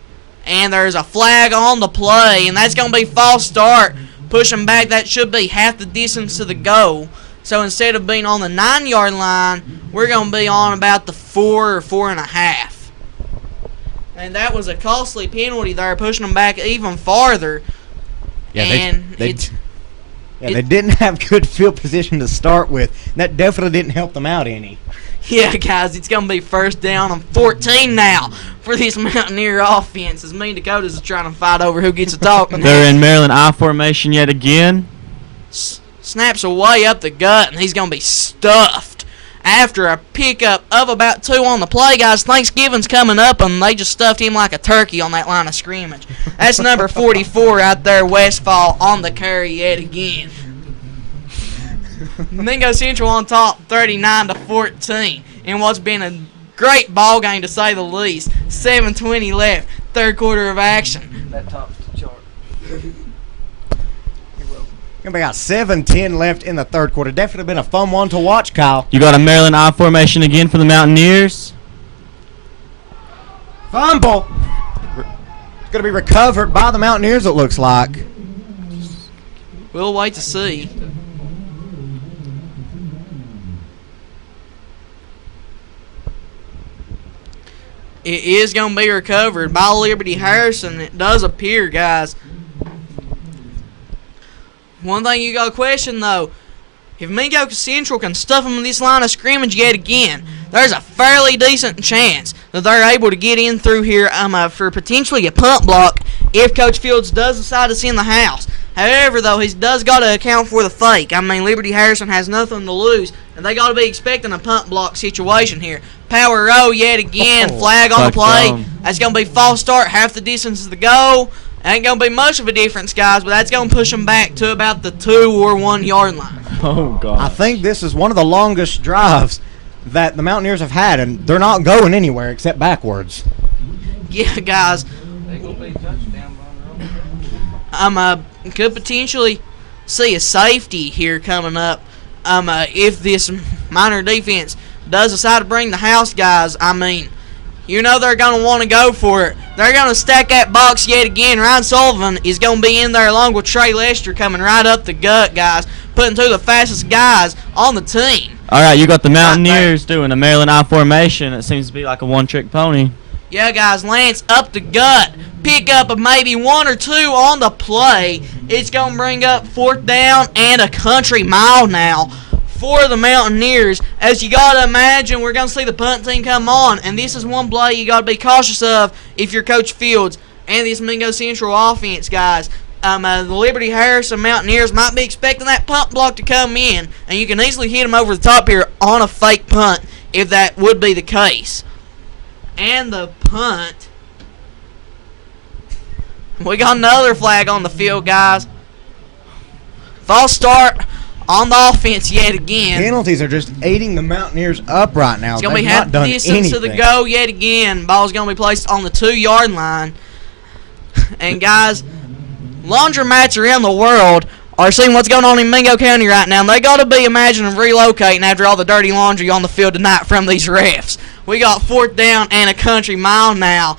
And there's a flag on the play, and that's going to be false start. Pushing back, that should be half the distance to the goal. So instead of being on the 9-yard line, we're going to be on about the 4 or 4.5. And that was a costly penalty there, pushing them back even farther. Yeah, they didn't have good field position to start with. That definitely didn't help them out any. Yeah, guys, it's going to be first down on 14 now for this Mountaineer offense, as me and Dakota's trying to fight over who gets to talk. They're in Maryland I formation yet again. Snaps away up the gut, and he's going to be stuffed. After a pickup of about 2 on the play, guys, Thanksgiving's coming up, and they just stuffed him like a turkey on that line of scrimmage. That's number 44 out there, Westfall, on the carry yet again. Mingo Central on top, 39-14, in what's been a great ball game to say the least. 7:20 left, third quarter of action. That tops the chart. We got 7:10 left in the third quarter. Definitely been a fun one to watch, Kyle. You got a Maryland I formation again for the Mountaineers. Fumble. It's going to be recovered by the Mountaineers, it looks like. We'll wait to see. It is going to be recovered by Liberty Harrison. It does appear, guys. One thing you got to question, though, if Mingo Central can stuff them in this line of scrimmage yet again, there's a fairly decent chance that they're able to get in through here for potentially a punt block if Coach Fields does decide to send the house. However, though, he does got to account for the fake. I mean, Liberty Harrison has nothing to lose, and they got to be expecting a punt block situation here. Power row yet again, flag on the play. That's going to be false start, half the distance to go. Ain't going to be much of a difference, guys, but that's going to push them back to about the 2 or 1 yard line. Oh, God. I think this is one of the longest drives that the Mountaineers have had, and they're not going anywhere except backwards. Yeah, guys. Could potentially see a safety here coming up. If this Miner defense does decide to bring the house, guys, I mean, you know they're going to want to go for it. They're going to stack that box yet again. Ryan Sullivan is going to be in there along with Trey Lester coming right up the gut, guys, putting two of the fastest guys on the team. All right, you got the Mountaineers doing a Maryland I formation. It seems to be like a one-trick pony. Yeah, guys, Lance up the gut. Pick up of maybe 1 or 2 on the play. It's going to bring up 4th down and a country mile now for the Mountaineers. As you got to imagine, we're going to see the punt team come on, and this is one play you got to be cautious of if you're Coach Fields and this Mingo Central offense, guys. The Liberty Harrison Mountaineers might be expecting that punt block to come in, and you can easily hit them over the top here on a fake punt if that would be the case. And the punt. We got another flag on the field, guys. False start on the offense yet again. Penalties are just eating the Mountaineers up right now. It's going to be half the distance to the go yet again. Ball's going to be placed on the 2-yard line. And, guys, laundromats around the world are seeing what's going on in Mingo County right now. And they got to be imagining relocating after all the dirty laundry on the field tonight from these refs. We got 4th down and a country mile now.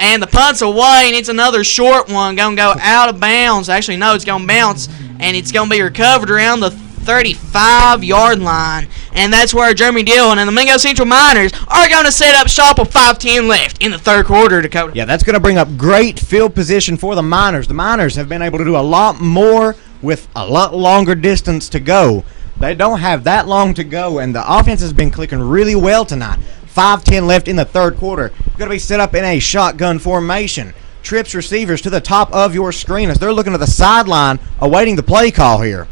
And the punt's away, and it's another short one. Going to go out of bounds. Actually, no, it's going to bounce, and it's going to be recovered around the 35-yard line. And that's where Jeremy Dillon and the Mingo Central Miners are going to set up shop with 5:10 left in the 3rd quarter, Dakota. Yeah, that's going to bring up great field position for the Miners. The Miners have been able to do a lot more with a lot longer distance to go. They don't have that long to go, and the offense has been clicking really well tonight. 5:10 left in the 3rd quarter. Going to be set up in a shotgun formation. Trips receivers to the top of your screen as they're looking to the sideline awaiting the play call here.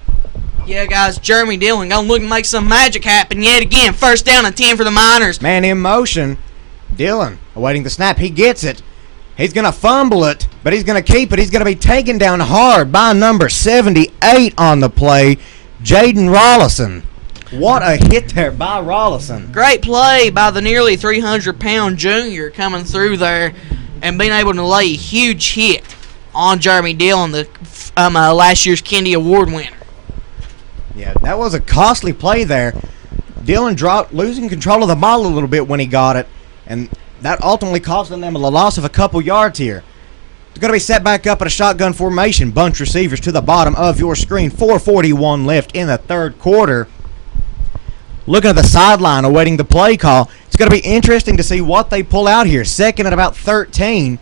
Yeah, guys, Jeremy Dillon going to look and make some magic happen yet again. 1st down and 10 for the Miners. Man in motion. Dillon awaiting the snap. He gets it. He's going to fumble it, but he's going to keep it. He's going to be taken down hard by number 78 on the play, Jaden Rollison. What a hit there by Rollison. Great play by the nearly 300-pound junior coming through there and being able to lay a huge hit on Jeremy Dillon, the last year's Kennedy Award winner. Yeah, that was a costly play there. Dillon losing control of the ball a little bit when he got it, and that ultimately cost them a loss of a couple yards here. It's going to be set back up at a shotgun formation. Bunch receivers to the bottom of your screen. 4:41 left in the 3rd quarter. Looking at the sideline, awaiting the play call. It's going to be interesting to see what they pull out here. 2nd at about 13.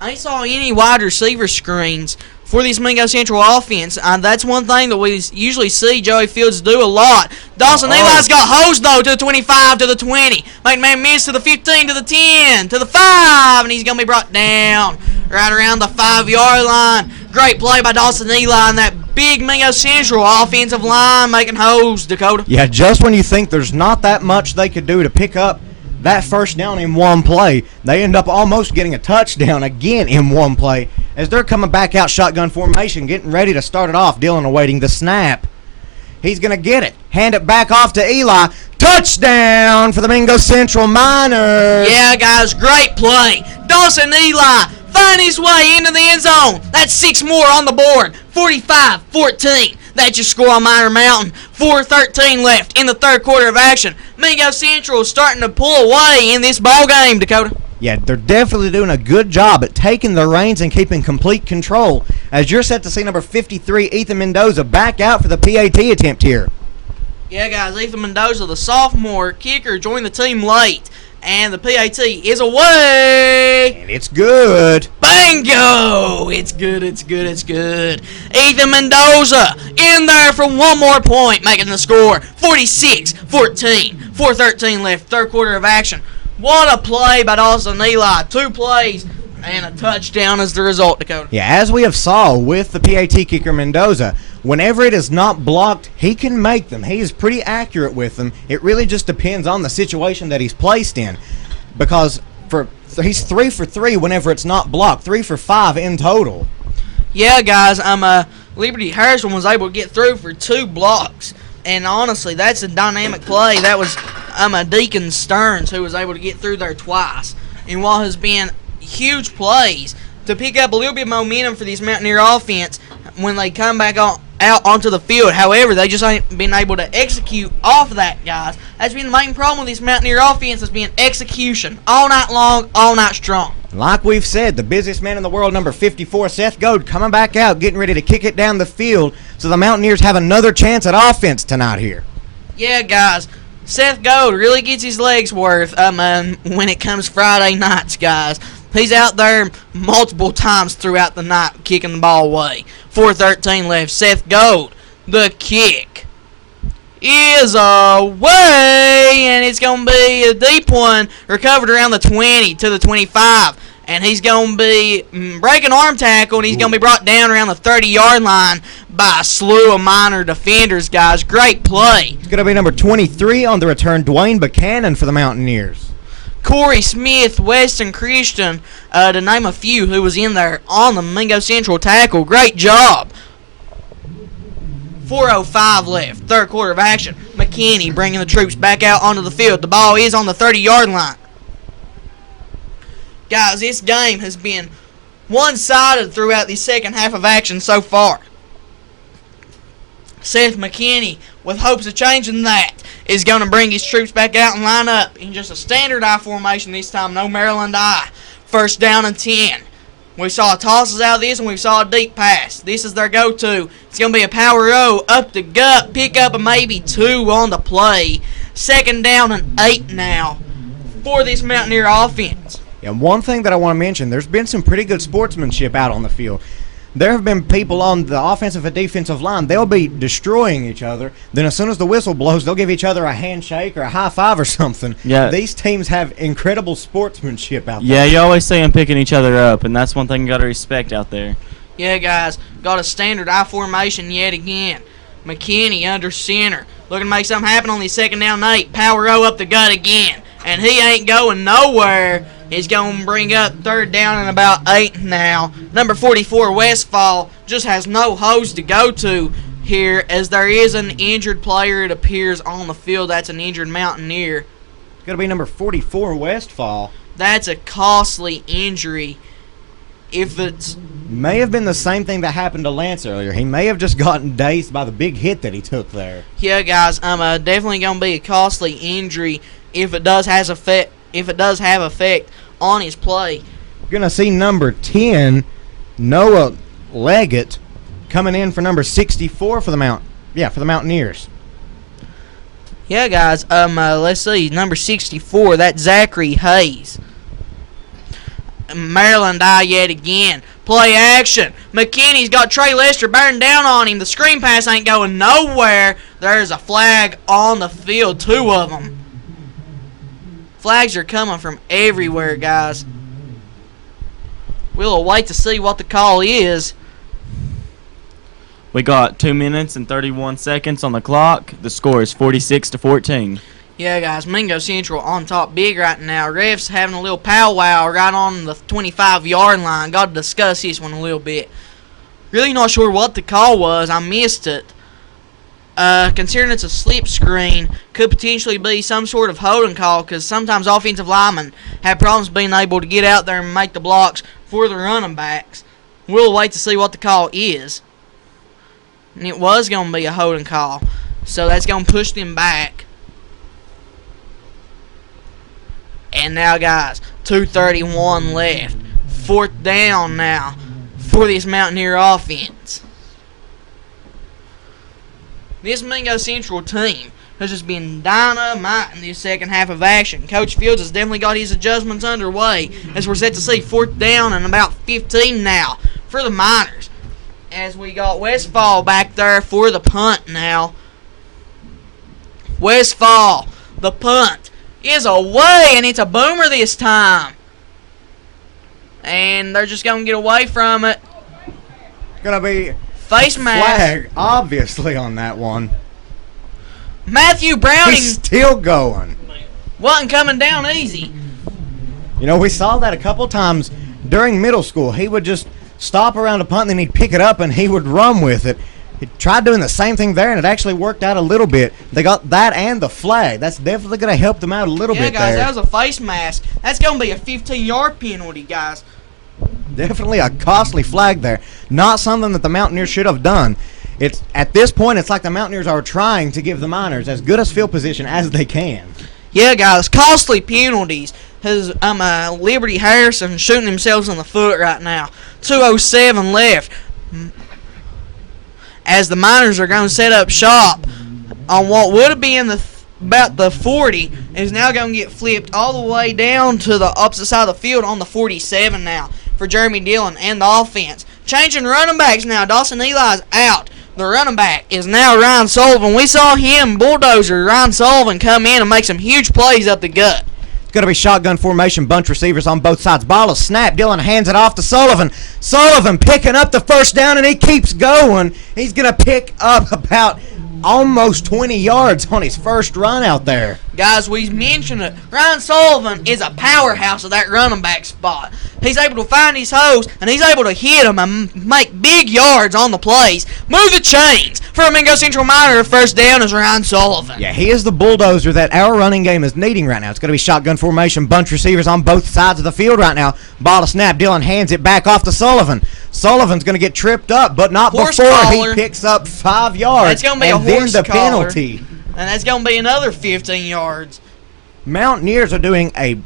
I ain't saw any wide receiver screens for this Mingo Central offense. That's one thing that we usually see Joey Fields do a lot. Dawson Eli's got hosed, though, to the 25, to the 20. McMahon missed to the 15, to the 10, to the 5, and he's going to be brought down right around the 5-yard line. Great play by Dawson Eli and that big Mingo Central offensive line making hose, Dakota. Yeah, just when you think there's not that much they could do to pick up that 1st down in one play, they end up almost getting a touchdown again in one play as they're coming back out shotgun formation, getting ready to start it off. Dillon awaiting the snap. He's going to get it. Hand it back off to Eli. Touchdown for the Mingo Central Miners. Yeah, guys, great play. Dawson Eli find his way into the end zone. That's 6 more on the board. 45-14. That's your score on Miner Mountain. 4:13 left in the 3rd quarter of action. Mingo Central is starting to pull away in this ball game, Dakota. Yeah, they're definitely doing a good job at taking the reins and keeping complete control as you're set to see number 53, Ethan Mendoza, back out for the PAT attempt here. Yeah, guys, Ethan Mendoza, the sophomore kicker, joined the team late. And the PAT is away. And it's good. Bingo! It's good, it's good, it's good. Ethan Mendoza in there for one more point, making the score 46-14. 4:13 left, 3rd quarter of action. What a play by Dawson Eli. 2 plays And a touchdown is the result, Dakota. Yeah, as we have saw with the PAT kicker Mendoza, whenever it is not blocked, he can make them. He is pretty accurate with them. It really just depends on the situation that he's placed in, because he's 3 for 3 whenever it's not blocked, 3 for 5 in total. Yeah, guys, Liberty Harrison was able to get through for 2 blocks, and honestly, that's a dynamic play. That was Deacon Stearns who was able to get through there twice, and what has been huge plays to pick up a little bit of momentum for this Mountaineer offense when they come back out onto the field. However, they just ain't been able to execute off of that, guys. That's been the main problem with this Mountaineer offense, has been execution all night long, all night strong. Like we've said, the busiest man in the world, number 54, Seth Goad, coming back out, getting ready to kick it down the field, so the Mountaineers have another chance at offense tonight here. Yeah, guys, Seth Goad really gets his legs worth when it comes Friday nights, guys. He's out there multiple times throughout the night kicking the ball away. 4:13 left. Seth Gold, the kick is away, and it's going to be a deep one, recovered around the 20 to the 25. And he's going to be breaking arm tackle, and he's going to be brought down around the 30-yard line by a slew of minor defenders, guys. Great play. It's going to be number 23 on the return, Dwayne Buchanan for the Mountaineers. Corey Smith, Weston Christian, to name a few who was in there on the Mingo Central tackle. Great job. 4:05 left, third quarter of action. McKinney bringing the troops back out onto the field. The ball is on the 30-yard line. Guys, this game has been one-sided throughout the second half of action so far. Seth McKinney, with hopes of changing that, is going to bring his troops back out and line up in just a standard I formation this time. No Maryland I. First down and 10. We saw tosses out of this, and we saw a deep pass. This is their go-to. It's going to be a power O up the gut, pick up a maybe 2 on the play. Second down and 8 now for this Mountaineer offense. And one thing that I want to mention, there's been some pretty good sportsmanship out on the field. There have been people on the offensive and defensive line, they'll be destroying each other. Then as soon as the whistle blows, they'll give each other a handshake or a high five or something. Yeah. These teams have incredible sportsmanship out there. Yeah, you always see them picking each other up, and that's one thing you got to respect out there. Yeah, guys, got a standard I formation yet again. McKinney under center. Looking to make something happen on the second down and 8. Power O up the gut again. And he ain't going nowhere. He's going to bring up third down and about 8 now. Number 44, Westfall, just has no hose to go to here, as there is an injured player, it appears, on the field. That's an injured Mountaineer. It's going to be number 44, Westfall. That's a costly injury. If it's May have been the same thing that happened to Lance earlier. He may have just gotten dazed by the big hit that he took there. Yeah, guys, definitely going to be a costly injury if it does have effect on his play. You're going to see number 10, Noah Leggett, coming in for number 64 for the Mountaineers. Yeah, guys, let's see, number 64, that's Zachary Hayes. Maryland I yet again. Play action. McKinney's got Trey Lester bearing down on him. The screen pass ain't going nowhere. There's a flag on the field, 2 of them. Flags are coming from everywhere, guys. We'll wait to see what the call is. We got 2 minutes and 31 seconds on the clock. The score is 46-14. Yeah, guys, Mingo Central on top big right now. Refs having a little powwow right on the 25-yard line. Got to discuss this one a little bit. Really not sure what the call was. I missed it. Considering it's a slip screen, could potentially be some sort of holding call, because sometimes offensive linemen have problems being able to get out there and make the blocks for the running backs. We'll wait to see what the call is. And it was going to be a holding call, so that's going to push them back. And now, guys, 2:31 left. 4th down now for this Mountaineer offense. This Mingo Central team has just been dynamite in this second half of action. Coach Fields has definitely got his adjustments underway, as we're set to see 4th down and about 15 now for the Miners. As we got Westfall back there for the punt now. Westfall, the punt is away, and it's a boomer this time. and they're just going to get away from it. Gonna be Face mask. flag, obviously, on that one. Matthew Browning He's still going. wasn't coming down easy. You know, we saw that a couple times during middle school. He would just stop around a punt, and then he'd pick it up, and he would run with it. He tried doing the same thing there, and it actually worked out a little bit. They got that and the flag. That's definitely going to help them out a little bit guys, there. that was a face mask. That's going to be a 15-yard penalty, guys. Definitely a costly flag there. Not something that the Mountaineers should have done. It's at this point, it's like the Mountaineers are trying to give the Miners as good a field position as they can. Yeah, guys, costly penalties. Liberty Harrison shooting themselves in the foot right now. 2:07 left. As the Miners are going to set up shop on what would have been about the 40, is now going to get flipped all the way down to the opposite side of the field on the 47 now for Jeremy Dillon and the offense. Changing running backs now. Dawson Eli's out. The running back is now Ryan Sullivan. We saw him, bulldozer Ryan Sullivan, come in and make some huge plays up the gut. It's going to be shotgun formation, bunch receivers on both sides. Ball is snapped. Dillon hands it off to Sullivan. Sullivan picking up the first down, and he keeps going. He's going to pick up about almost 20 yards on his first run out there. Guys, we mentioned it. Ryan Sullivan is a powerhouse of that running back spot. He's able to find his hoes, and he's able to hit them and make big yards on the plays. Move the chains. For a Mingo Central Miner, first down is Ryan Sullivan. Yeah, he is the bulldozer that our running game is needing right now. It's going to be shotgun formation, bunch receivers on both sides of the field right now. Ball to snap. Dillon hands it back off to Sullivan. Sullivan's going to get tripped up, but not Horse before collar. he picks up 5 yards. That's going to be and a then horse the collar. penalty. And that's going to be another 15 yards. Mountaineers are doing a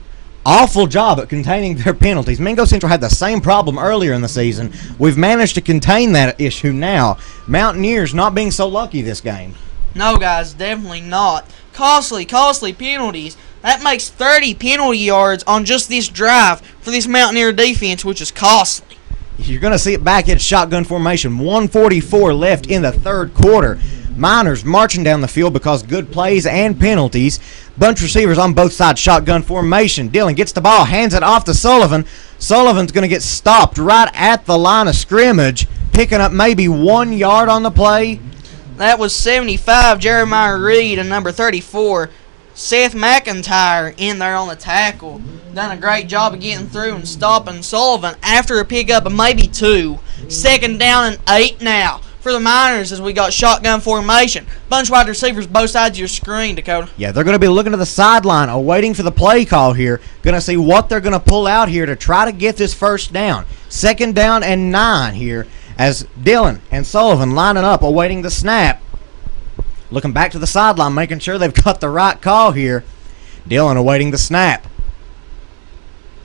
awful job at containing their penalties. Mingo Central had the same problem earlier in the season. We've managed to contain that issue now. Mountaineers not being so lucky this game. No, guys, definitely not. Costly penalties. That makes 30 penalty yards on just this drive for this Mountaineer defense, which is costly. You're going to see it back at shotgun formation. 1:44 left in the third quarter. Miners marching down the field because good plays and penalties. Bunch receivers on both sides, shotgun formation. Dillon gets the ball, hands it off to Sullivan. Sullivan's going to get stopped right at the line of scrimmage, picking up maybe 1 yard on the play. That was 75, Jeremiah Reed, and number 34, Seth McIntyre, in there on the tackle. Done a great job of getting through and stopping Sullivan after a pickup of maybe 2. Second down and 8 now for the Miners as we got shotgun formation. Bunch wide receivers both sides of your screen, Dakota. Yeah, they're going to be looking to the sideline, awaiting for the play call here. Going to see what they're going to pull out here to try to get this first down. Second down and 9 here as Dillon and Sullivan lining up, awaiting the snap. Looking back to the sideline, making sure they've got the right call here. Dillon awaiting the snap.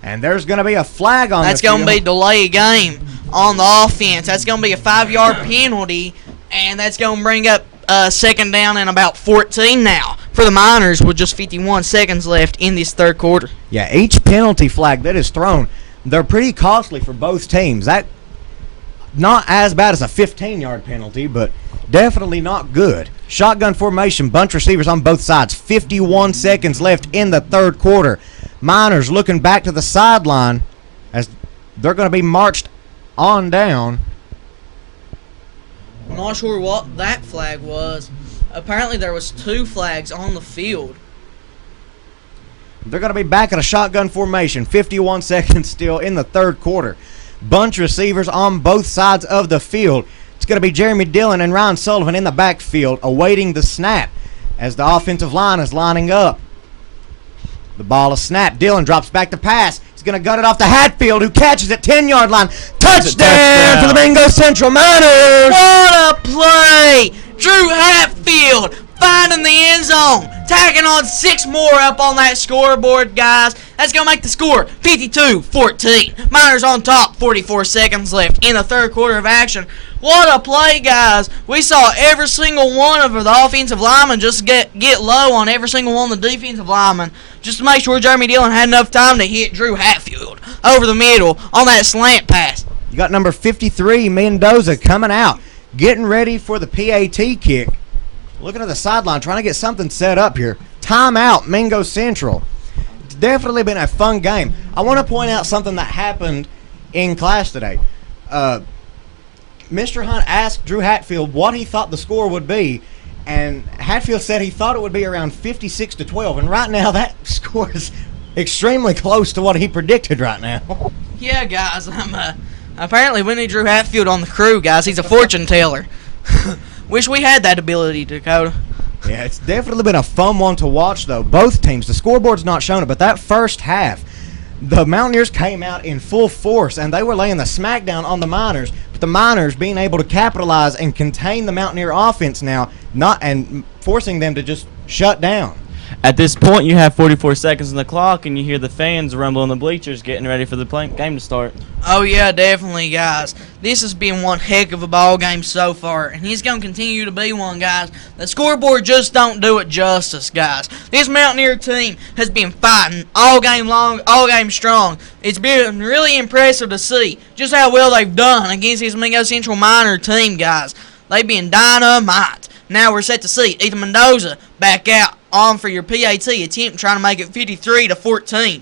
And there's going to be a flag on That's the going to field. be delay game on the offense. That's going to be a 5-yard penalty, and that's going to bring up second down and about 14 now for the Miners with just 51 seconds left in this third quarter. Yeah, each penalty flag that is thrown, they're pretty costly for both teams. That not as bad as a 15-yard penalty, but definitely not good. Shotgun formation, bunch receivers on both sides. 51 seconds left in the third quarter. Miners looking back to the sideline as they're going to be marched on down. I'm not sure what that flag was. Apparently there was 2 flags on the field. They're going to be back at a shotgun formation. 51 seconds still in the third quarter. Bunch receivers on both sides of the field. It's going to be Jeremy Dillon and Ryan Sullivan in the backfield awaiting the snap as the offensive line is lining up. The ball is snapped. Dillon drops back to pass. He's going to gut it off to Hatfield, who catches it 10-yard line. Touchdown for the Mingo Central Miners. What a play! Drew Hatfield finding the end zone, tacking on 6 more up on that scoreboard, guys. That's going to make the score 52-14. Miners on top, 44 seconds left in the third quarter of action. What a play, guys. We saw every single one of the offensive linemen just get low on every single one of the defensive linemen just to make sure Jeremy Dillon had enough time to hit Drew Hatfield over the middle on that slant pass. You got number 53, Mendoza, coming out, getting ready for the PAT kick. Looking at the sideline, trying to get something set up here. Timeout, Mingo Central. It's definitely been a fun game. I want to point out something that happened in class today. Mr. Hunt asked Drew Hatfield what he thought the score would be, and Hatfield said he thought it would be around 56-12. And right now, that score is extremely close to what he predicted right now. Yeah, guys, apparently we need Drew Hatfield on the crew, guys. He's a fortune teller. Wish we had that ability, Dakota. Yeah, it's definitely been a fun one to watch, though. Both teams, the scoreboard's not showing it, but that first half, the Mountaineers came out in full force, and they were laying the smackdown on the Miners. But the Miners being able to capitalize and contain the Mountaineer offense now, and forcing them to just shut down. At this point, you have 44 seconds on the clock, and you hear the fans rumble in the bleachers getting ready for the game to start. Oh, yeah, definitely, guys. This has been one heck of a ball game so far, and it's going to continue to be one, guys. The scoreboard just don't do it justice, guys. This Mountaineer team has been fighting all game long, all game strong. It's been really impressive to see just how well they've done against this Mingo Central Miner team, guys. They've been dynamite. Now we're set to see Ethan Mendoza back out on for your PAT attempt, trying to make it 53-14.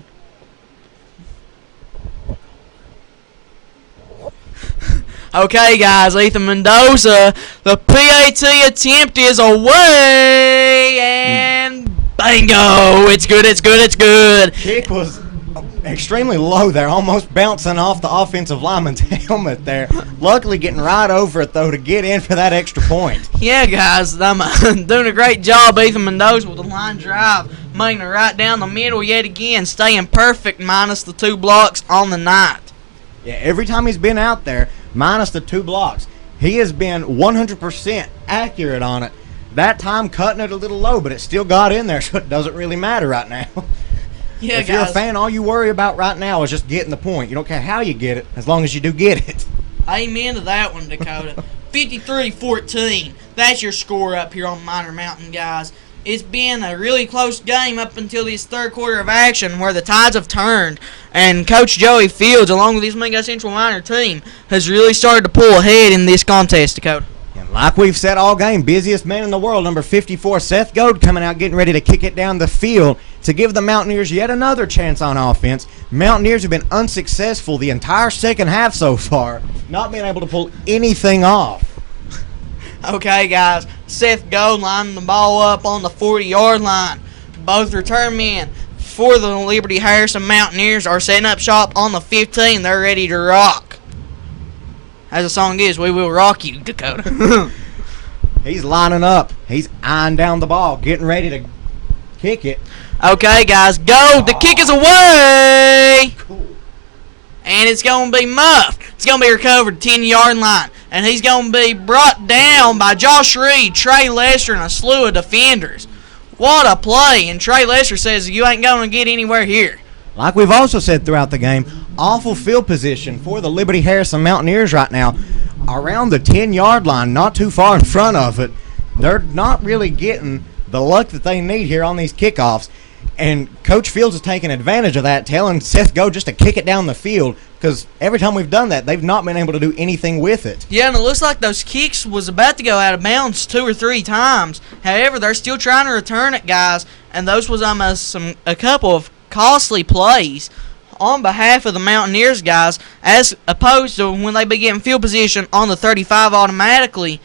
Okay, guys, Ethan Mendoza, the PAT attempt is away, and bingo! It's good, it's good, it's good. Kick was extremely low there, almost bouncing off the offensive lineman's helmet there. Luckily getting right over it, though, to get in for that extra point. Yeah, guys, I'm doing a great job, Ethan Mendoza, with the line drive, making it right down the middle yet again, staying perfect minus the 2 blocks on the night. Yeah, every time he's been out there, minus the 2 blocks, he has been 100% accurate on it. That time cutting it a little low, but it still got in there, so it doesn't really matter right now. Yeah, if guys. you're a fan, all you worry about right now is just getting the point. You don't care how you get it, as long as you do get it. Amen to that one, Dakota. 53-14. That's your score up here on Miner Mountain, guys. It's been a really close game up until this third quarter of action where the tides have turned. And Coach Joey Fields, along with this Mingo Central Miner team, has really started to pull ahead in this contest, Dakota. And like we've said all game, busiest man in the world, number 54, Seth Goad, coming out getting ready to kick it down the field to give the Mountaineers yet another chance on offense. Mountaineers have been unsuccessful the entire second half so far, not being able to pull anything off. Okay, guys, Seth Goad lining the ball up on the 40-yard line. Both return men for the Liberty Harrison Mountaineers are setting up shop on the 15. They're ready to rock. As the song is, we will rock you, Dakota. He's lining up. He's eyeing down the ball, getting ready to kick it. Okay, guys, go. The kick is away. Cool. And it's going to be muffed. It's going to be recovered 10-yard line. And he's going to be brought down by Josh Reed, Trey Lester, and a slew of defenders. What a play. And Trey Lester says you ain't going to get anywhere here. Like we've also said throughout the game, awful field position for the Liberty Harrison Mountaineers right now. Around the 10-yard line, not too far in front of it. They're not really getting the luck that they need here on these kickoffs. And Coach Fields is taking advantage of that, telling Seth Go just to kick it down the field, because every time we've done that, they've not been able to do anything with it. Yeah, and it looks like those kicks was about to go out of bounds 2 or 3 times. However, they're still trying to return it, guys, and those was almost a couple of costly plays on behalf of the Mountaineers, guys, as opposed to when they be getting field position on the 35 automatically.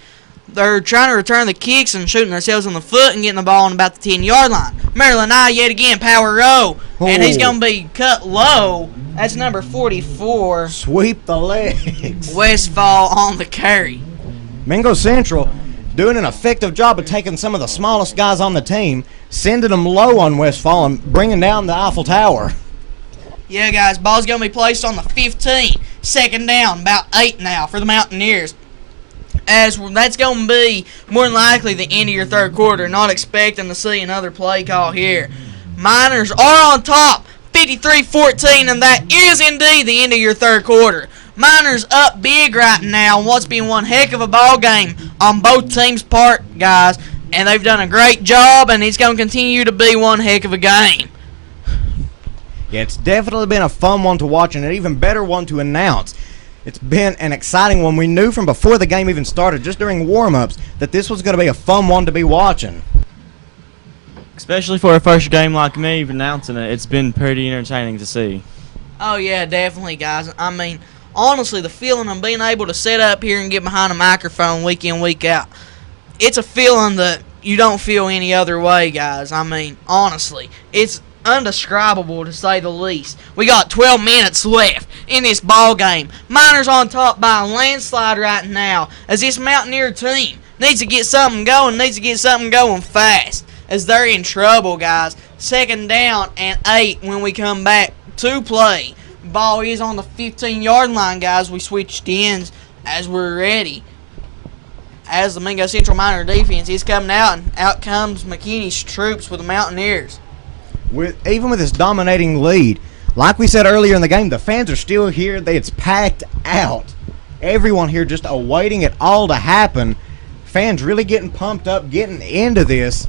They're trying to return the kicks and shooting themselves in the foot and getting the ball on about the 10-yard line. Maryland I yet again, power row, and he's going to be cut low. That's number 44. Sweep the legs. Westfall on the carry. Mingo Central doing an effective job of taking some of the smallest guys on the team, sending them low on Westfall and bringing down the Eiffel Tower. Yeah, guys, ball's going to be placed on the 15. Second down, about 8 now for the Mountaineers. As that's going to be more than likely the end of your third quarter. Not expecting to see another play call here. Miners are on top, 53-14, and that is indeed the end of your third quarter. Miners up big right now in what's been one heck of a ball game on both teams' part, guys. And they've done a great job, and it's going to continue to be one heck of a game. Yeah, it's definitely been a fun one to watch and an even better one to announce. It's been an exciting one. We knew from before the game even started, just during warm-ups, that this was going to be a fun one to be watching. Especially for a first game like me announcing it, it's been pretty entertaining to see. Oh, yeah, definitely, guys. I mean, honestly, the feeling of being able to sit up here and get behind a microphone week in, week out, it's a feeling that you don't feel any other way, guys. I mean, honestly, it's undescribable to say the least. We got 12 minutes left in this ball game. Miners on top by a landslide right now, as this Mountaineer team needs to get something going fast, as they're in trouble, guys. 2nd down and 8 when we come back to play. Ball is on the 15-yard line, guys. We switched ends as we're ready. As the Mingo Central Miner defense is coming out, and out comes McKinney's troops with the Mountaineers. Even with this dominating lead, like we said earlier in the game, the fans are still here. It's packed out. Everyone here just awaiting it all to happen. Fans really getting pumped up, getting into this.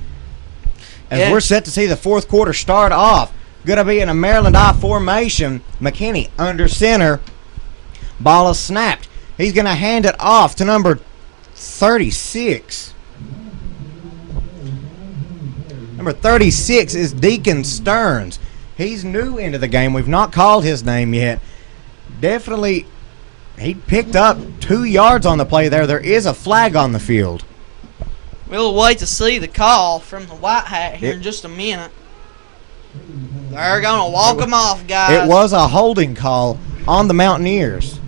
As we're set to see the 4th quarter start off. Going to be in a Maryland I formation. McKinney under center. Ball is snapped. He's going to hand it off to number 36. Number 36 is Deacon Stearns. He's new into the game. We've not called his name yet. Definitely, he picked up 2 yards on the play there. There is a flag on the field. We'll wait to see the call from the White Hat here in just a minute. They're going to walk them off, guys. It was a holding call on the Mountaineers.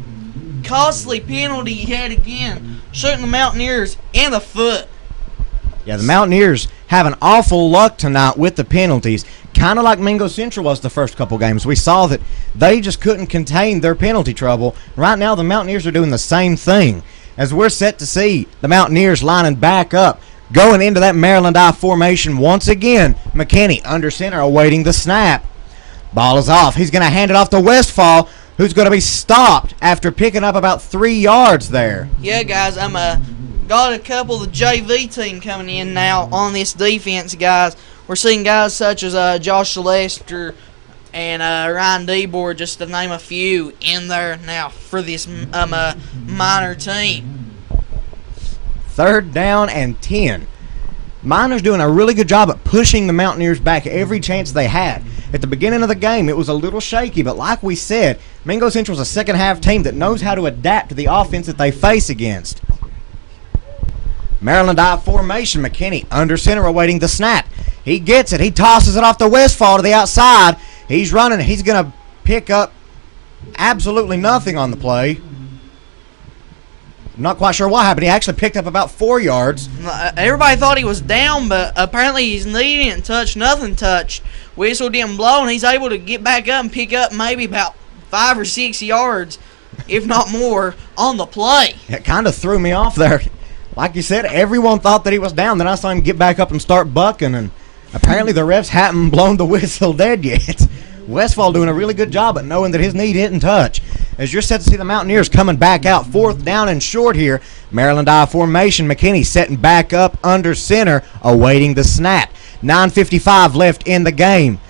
Costly penalty yet again, shooting the Mountaineers in the foot. Yeah, the Mountaineers having awful luck tonight with the penalties, kind of like Mingo Central was the first couple games. We saw that they just couldn't contain their penalty trouble. Right now, the Mountaineers are doing the same thing. As we're set to see the Mountaineers lining back up, going into that Maryland I formation once again. McKinney under center awaiting the snap. Ball is off. He's going to hand it off to Westfall, who's going to be stopped after picking up about 3 yards there. Yeah, guys, I'm got a couple of the JV team coming in now on this defense, guys. We're seeing guys such as Josh Lester and Ryan Debord, just to name a few, in there now for this minor team. 3rd down and 10. Miners doing a really good job at pushing the Mountaineers back every chance they had. At the beginning of the game, it was a little shaky, but like we said, Mingo Central's a second-half team that knows how to adapt to the offense that they face against. Maryland I formation. McKinney under center awaiting the snap. He gets it. He tosses it off to Westfall to the outside. He's running. He's going to pick up absolutely nothing on the play. Not quite sure what happened. He actually picked up about 4 yards. Everybody thought he was down, but apparently his knee didn't touch. Nothing touched. Whistle didn't blow, and he's able to get back up and pick up maybe about 5 or 6 yards, if not more, on the play. It kind of threw me off there. Like you said, everyone thought that he was down. Then I saw him get back up and start bucking, and apparently the refs hadn't blown the whistle dead yet. Westfall doing a really good job at knowing that his knee didn't touch. As you're set to see the Mountaineers coming back out, 4th down and short here. Maryland I formation. McKinney setting back up under center, awaiting the snap. 9:55 left in the game.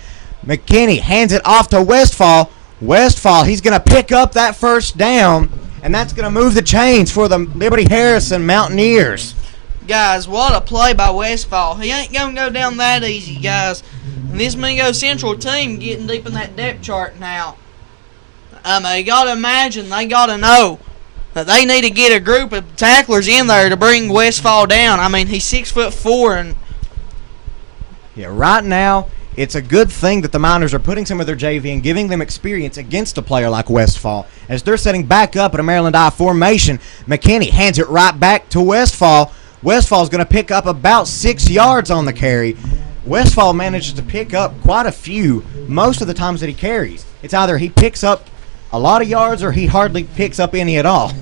McKinney hands it off to Westfall. Westfall, he's going to pick up that 1st down, and that's going to move the chains for the Liberty Harrison Mountaineers. Guys, what a play by Westfall. He ain't going to go down that easy, guys. And this Mingo Central team getting deep in that depth chart now. You got to imagine, they got to know that they need to get a group of tacklers in there to bring Westfall down. I mean, he's 6'4", and yeah, right now, it's a good thing that the Miners are putting some of their JV and giving them experience against a player like Westfall. As they're setting back up at a Maryland I formation, McKinney hands it right back to Westfall. Westfall's going to pick up about 6 yards on the carry. Westfall manages to pick up quite a few most of the times that he carries. It's either he picks up a lot of yards or he hardly picks up any at all.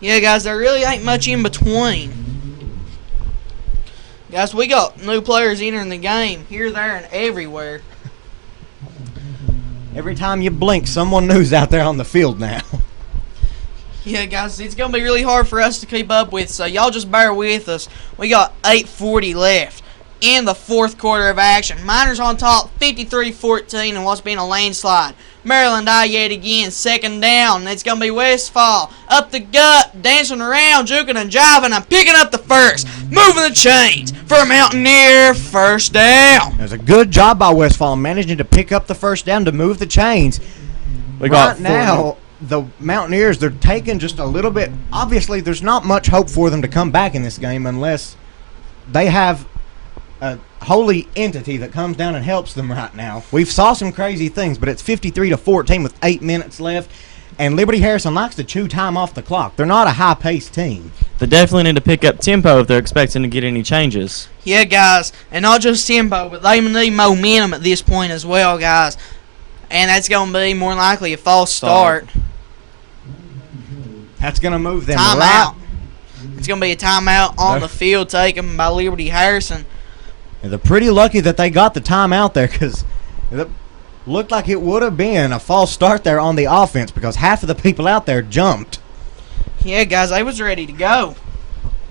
Yeah, guys, there really ain't much in between. Guys, we got new players entering the game here, there, and everywhere. Every time you blink, someone new's out there on the field now. Yeah, guys, it's going to be really hard for us to keep up with, so y'all just bear with us. We got 8:40 left in the 4th quarter of action. Miners on top, 53-14 in what's been a landslide. Maryland I yet again, 2nd down. It's going to be Westfall up the gut, dancing around, juking and jiving, and picking up the 1st. Moving the chains for a Mountaineer 1st down. It was a good job by Westfall managing to pick up the 1st down to move the chains. We got right now, the Mountaineers, they're taking just a little bit. Obviously, there's not much hope for them to come back in this game unless they have a holy entity that comes down and helps them right now. We've saw some crazy things, but it's 53-14 with 8 minutes left, and Liberty Harrison likes to chew time off the clock. They're not a high-paced team. They definitely need to pick up tempo if they're expecting to get any changes. Yeah, guys, and not just tempo, but they need momentum at this point as well, guys. And that's going to be more likely a false start. That's going to move them Timeout. right. It's going to be a timeout on the field taken by Liberty Harrison. They're pretty lucky that they got the timeout there because it looked like it would have been a false start there on the offense because half of the people out there jumped. Yeah, guys, they was ready to go.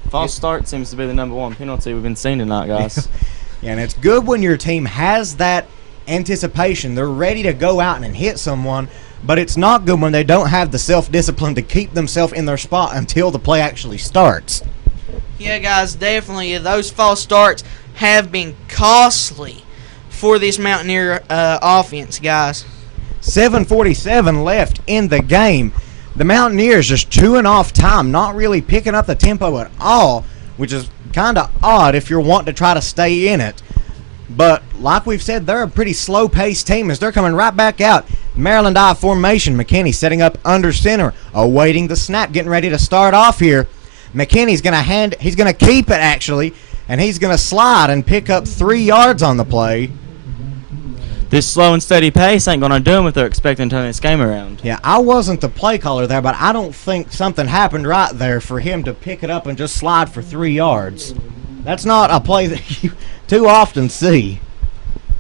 False start seems to be the number one penalty we've been seeing tonight, guys. Yeah, and it's good when your team has that anticipation. They're ready to go out and hit someone, but it's not good when they don't have the self-discipline to keep themselves in their spot until the play actually starts. Yeah, guys, definitely. Those false starts have been costly for this Mountaineer offense, guys. 7:47 left in the game. The Mountaineers just chewing off time, not really picking up the tempo at all, which is kind of odd if you're wanting to try to stay in it. But like we've said, they're a pretty slow-paced team as they're coming right back out. Maryland I formation. McKinney setting up under center, awaiting the snap, getting ready to start off here. McKinney's he's going to keep it actually, and he's going to slide and pick up 3 yards on the play. This slow and steady pace ain't going to do them if they're expecting to turn this game around. Yeah, I wasn't the play caller there, but I don't think something happened right there for him to pick it up and just slide for 3 yards. That's not a play that you too often see.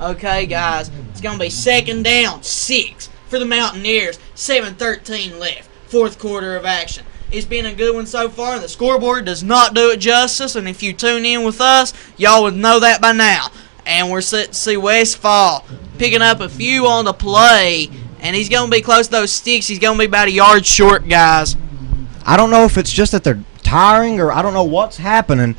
Okay, guys, it's going to be 2nd down, 6 for the Mountaineers. 7:13 left, 4th quarter of action. It's been a good one so far, and the scoreboard does not do it justice, and if you tune in with us, y'all would know that by now. And we're set to see Westfall picking up a few on the play, and he's going to be close to those sticks. He's going to be about a yard short, guys. I don't know if it's just that they're tiring or I don't know what's happening,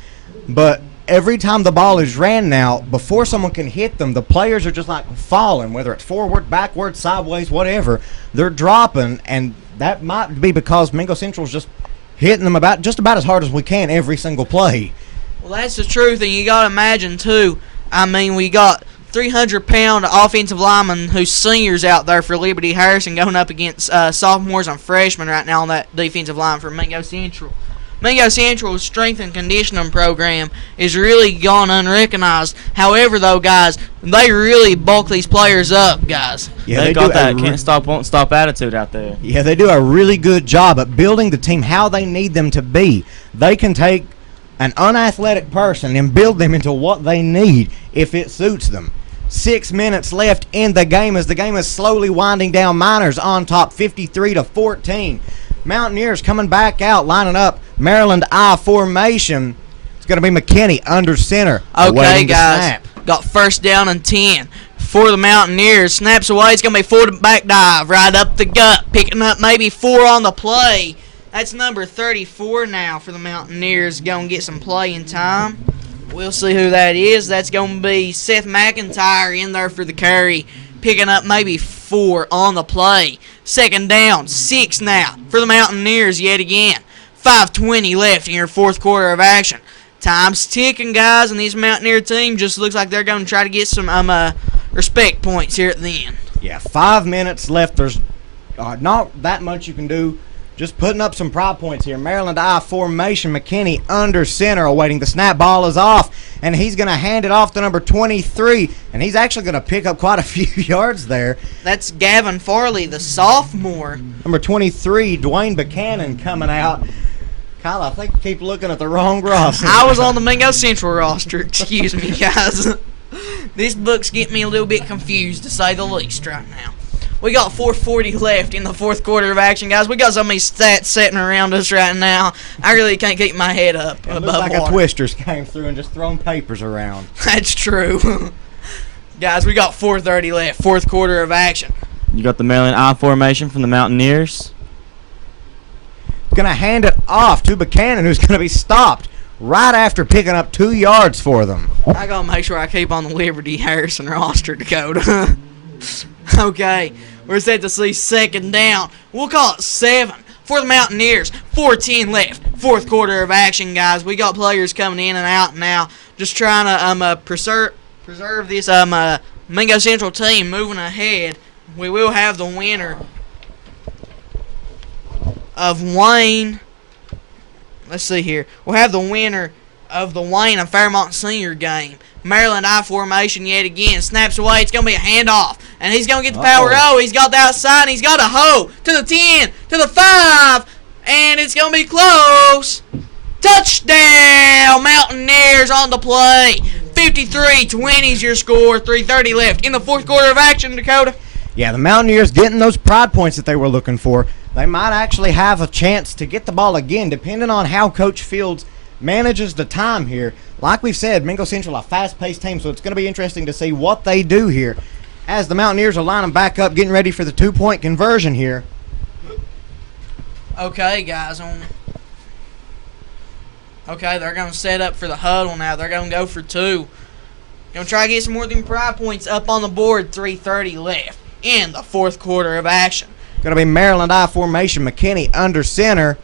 but every time the ball is ran now, before someone can hit them, the players are just like falling, whether it's forward, backward, sideways, whatever. They're dropping, and that might be because Mingo Central's just hitting them just about as hard as we can every single play. Well, that's the truth, and you got to imagine, too, I mean, we got 300-pound offensive linemen who's seniors out there for Liberty Harrison going up against sophomores and freshmen right now on that defensive line for Mingo Central. Mingo Central's strength and conditioning program is really gone unrecognized. However, though, guys, they really bulk these players up, guys. Yeah, they got that can't stop, won't stop attitude out there. Yeah, they do a really good job at building the team how they need them to be. They can take an unathletic person and build them into what they need if it suits them. 6 minutes left in the game as the game is slowly winding down. Miners on top, 53-14. Mountaineers coming back out, lining up. Maryland I formation. It's going to be McKinney under center. Okay, guys. Got 1st down and 10 for the Mountaineers. Snaps away. It's going to be forward back dive right up the gut. Picking up maybe 4 on the play. That's number 34 now for the Mountaineers. Going to get some playing time. We'll see who that is. That's going to be Seth McIntyre in there for the carry. Picking up maybe 4 on the play. 2nd down, 6 now for the Mountaineers yet again. 5:20 left in your 4th quarter of action. Time's ticking, guys, and this Mountaineer team just looks like they're going to try to get some respect points here at the end. Yeah, 5 minutes left. There's not that much you can do. Just putting up some pride points here. Maryland I formation. McKinney under center awaiting the snap. Ball is off, and he's going to hand it off to number 23, and he's actually going to pick up quite a few yards there. That's Gavin Farley, the sophomore. Number 23, Dwayne Buchanan coming out. Kyle, I think you keep looking at the wrong roster. I was on the Mingo Central roster. Excuse me, guys. This book's getting me a little bit confused, to say the least, right now. We got 4:40 left in the 4th quarter of action, guys. We got so many stats sitting around us right now. I really can't keep my head up It above looks like water. a Twisters came through and just thrown papers around. That's true. Guys, we got 4:30 left, 4th quarter of action. You got the Maryland I formation from the Mountaineers. Going to hand it off to Buchanan, who's going to be stopped right after picking up 2 yards for them. I got to make sure I keep on the Liberty Harrison roster, Dakota. Okay, we're set to see second down. We'll call it 7 for the Mountaineers. 4:10 left. Fourth quarter of action, guys. We got players coming in and out now. Just trying to preserve this Mingo Central team moving ahead. We will have the winner of Wayne. Let's see here. We'll have the winner of the Wayne and Fairmont Senior game. Maryland I formation yet again. Snaps away. It's going to be a handoff. And he's going to get the power O. He's got the outside. And he's got a hoe to the 10, to the 5. And it's going to be close. Touchdown! Mountaineers on the play. 53-20 is your score. 3:30 left in the fourth quarter of action, Dakota. Yeah, the Mountaineers getting those pride points that they were looking for. They might actually have a chance to get the ball again, depending on how Coach Fields manages the time here. Like we've said, Mingo Central a fast-paced team, so it's going to be interesting to see what they do here as the Mountaineers are lining back up, getting ready for the two-point conversion here. Okay, guys. Okay, they're going to set up for the huddle now. They're going to go for 2. Going to try to get some more than pride points up on the board. 3:30 left in the fourth quarter of action. Going to be Maryland I formation. McKinney under center.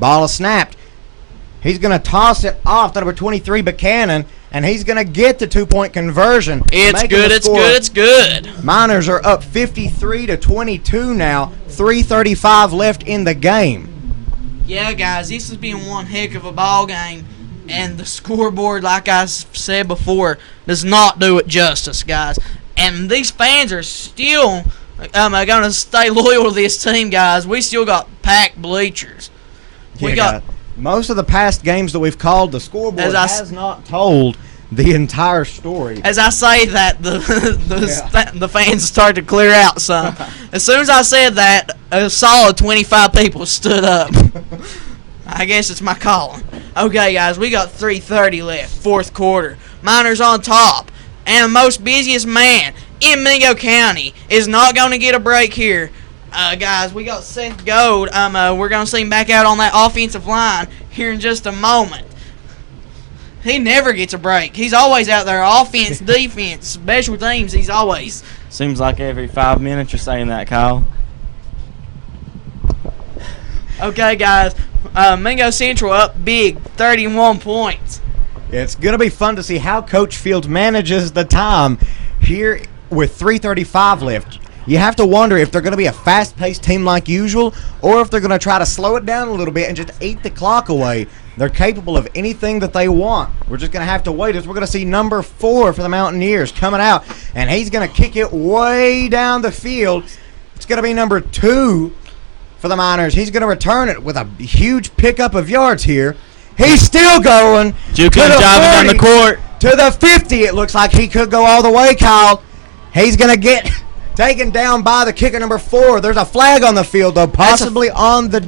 Ball is snapped. He's going to toss it off to number 23, Buchanan, and he's going to get the two-point conversion. It's good, it's good, it's good. Miners are up 53-22 now. 3:35 left in the game. Yeah, guys, this has been one heck of a ball game, and the scoreboard, like I said before, does not do it justice, guys. And these fans are still going to stay loyal to this team, guys. We still got packed bleachers. We got most of the past games that we've called, the scoreboard has not told the entire story. As I say that, the fans start to clear out some. As soon as I said that, a solid 25 people stood up. I guess it's my calling. Okay, guys, we got 3:30 left, fourth quarter. Miners on top, and the most busiest man in Mingo County is not going to get a break here. Guys, we got Seth Gold. We're going to see him back out on that offensive line here in just a moment. He never gets a break. He's always out there. Offense, defense, special teams, he's always. Seems like every 5 minutes you're saying that, Kyle. Okay, guys. Mingo Central up big, 31 points. It's going to be fun to see how Coach Fields manages the time here with 3:35 left. You have to wonder if they're going to be a fast-paced team like usual or if they're going to try to slow it down a little bit and just eat the clock away. They're capable of anything that they want. We're just going to have to wait as we're going to see number 4 for the Mountaineers coming out, and he's going to kick it way down the field. It's going to be number 2 for the Miners. He's going to return it with a huge pickup of yards here. He's still going. Juke driving down the court. To the 50. It looks like he could go all the way, Kyle. He's going to get taken down by the kicker number 4. There's a flag on the field, though, possibly on the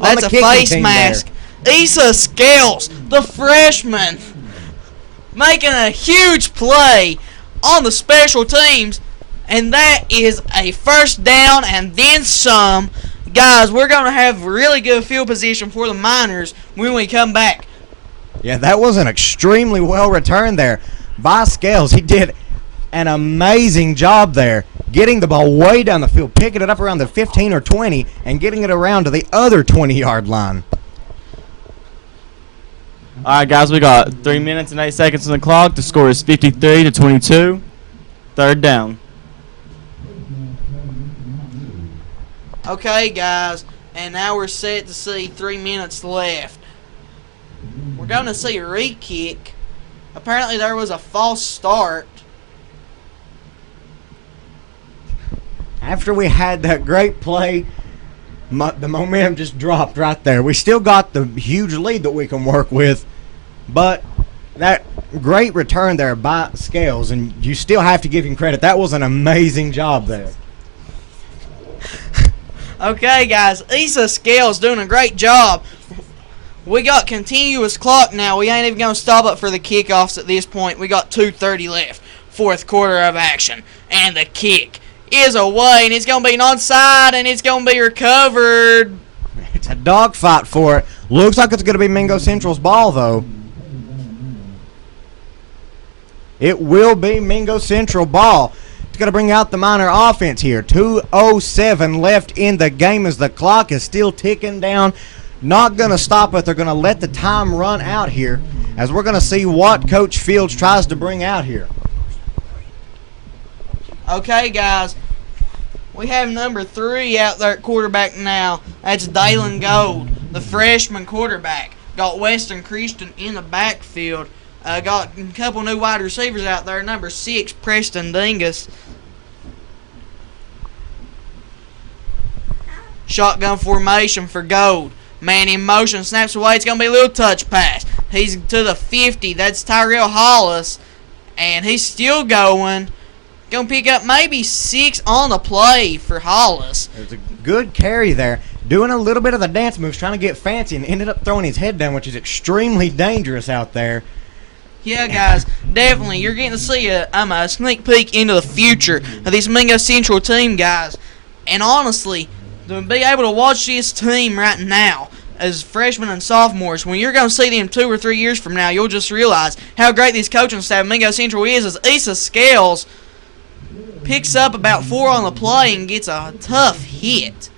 That's a face mask. Issa Scales, the freshman, making a huge play on the special teams, and that is a first down and then some. Guys, we're going to have really good field position for the Miners when we come back. Yeah, that was an extremely well returned there by Scales. He did an amazing job there, getting the ball way down the field, picking it up around the 15 or 20, and getting it around to the other 20-yard line. All right, guys, we got 3 minutes and 8 seconds on the clock. The score is 53-22. Third down. Okay, guys, and now we're set to see 3 minutes left. We're going to see a re-kick. Apparently there was a false start. After we had that great play, the momentum just dropped right there. We still got the huge lead that we can work with, but that great return there by Scales, and you still have to give him credit. That was an amazing job there. Okay, guys, Issa Scales doing a great job. We got continuous clock now. We ain't even going to stop it for the kickoffs at this point. We got 2:30 left, fourth quarter of action, and the kick is away, and it's going to be an onside, and it's going to be recovered. It's a dogfight for it. Looks like it's going to be Mingo Central's ball, though. It will be Mingo Central ball. It's going to bring out the Miner offense here. 2:07 left in the game as the clock is still ticking down. Not going to stop it. They're going to let the time run out here as we're going to see what Coach Fields tries to bring out here. Okay, guys. We have number 3 out there at quarterback now. That's Dalen Gold, the freshman quarterback. Got Western Christian in the backfield. Got a couple new wide receivers out there. Number 6, Preston Dingus. Shotgun formation for Gold. Man in motion, snaps away. It's going to be a little touch pass. He's to the 50. That's Tyrell Hollis. And he's still going. Going to pick up maybe 6 on the play for Hollis. There's a good carry there. Doing a little bit of the dance moves, trying to get fancy, and ended up throwing his head down, which is extremely dangerous out there. Yeah, guys, definitely. You're getting to see a sneak peek into the future of this Mingo Central team, guys. And honestly, to be able to watch this team right now as freshmen and sophomores, when you're going to see them 2 or 3 years from now, you'll just realize how great this coaching staff of Mingo Central is, as Issa Scales picks up about 4 on the play and gets a tough hit.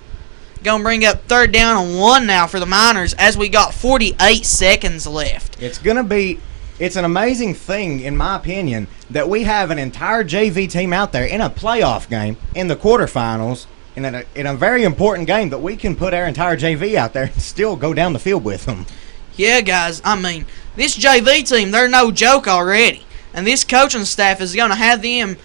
Going to bring up 3rd down and 1 now for the Miners as we got 48 seconds left. It's an amazing thing, in my opinion, that we have an entire JV team out there in a playoff game in the quarterfinals, in a very important game, that we can put our entire JV out there and still go down the field with them. Yeah, guys, I mean, this JV team, they're no joke already. And this coaching staff is going to have them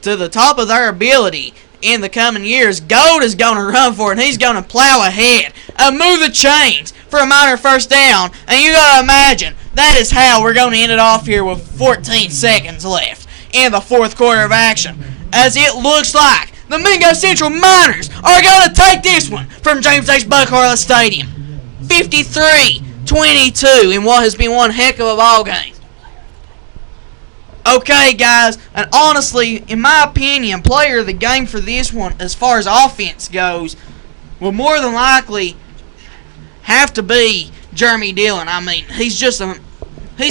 to the top of their ability in the coming years. Gold is going to run for it, and he's going to plow ahead. Move the chains for a Miner 1st down. And you got to imagine, that is how we're going to end it off here with 14 seconds left in the 4th quarter of action. As it looks like the Mingo Central Miners are going to take this one from James H. Buckhorley Stadium. 53-22 in what has been one heck of a ball game. Okay, guys, and honestly, in my opinion, player of the game for this one, as far as offense goes, will more than likely have to be Jeremy Dillon. I mean, he's a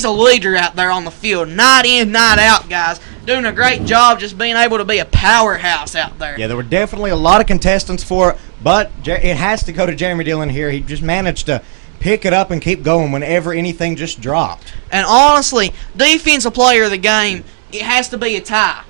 leader out there on the field, night in, night out, guys, doing a great job just being able to be a powerhouse out there. Yeah, there were definitely a lot of contestants for it, but it has to go to Jeremy Dillon here. He just managed to pick it up and keep going whenever anything just dropped. And honestly, defensive player of the game, it has to be a tie.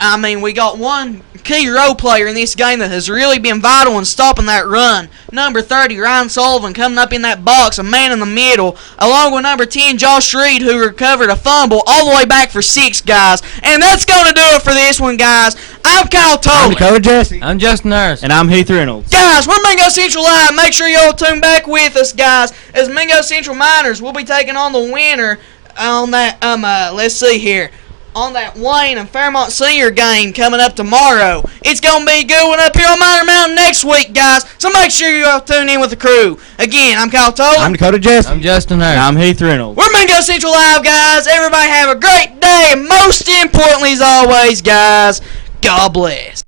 I mean, we got one key role player in this game that has really been vital in stopping that run. Number 30, Ryan Sullivan, coming up in that box, a man in the middle, along with number 10, Josh Reed, who recovered a fumble all the way back for 6, guys. And that's going to do it for this one, guys. I'm Kyle Tolan. I'm Dakota Jesse. I'm Justin Nurse. And I'm Heath Reynolds. Guys, we're Mingo Central Live. Make sure y'all tune back with us, guys, as Mingo Central Miners will be taking on the winner on that, let's see here, on that Wayne and Fairmont Senior game coming up tomorrow. It's going to be a good one up here on Miner Mountain next week, guys. So make sure you all tune in with the crew. Again, I'm Kyle Tolan. I'm Dakota Jesse. I'm Justin Nurse. And I'm Heath Reynolds. We're Mingo Central Live, guys. Everybody have a great day. And most importantly, as always, guys, God bless.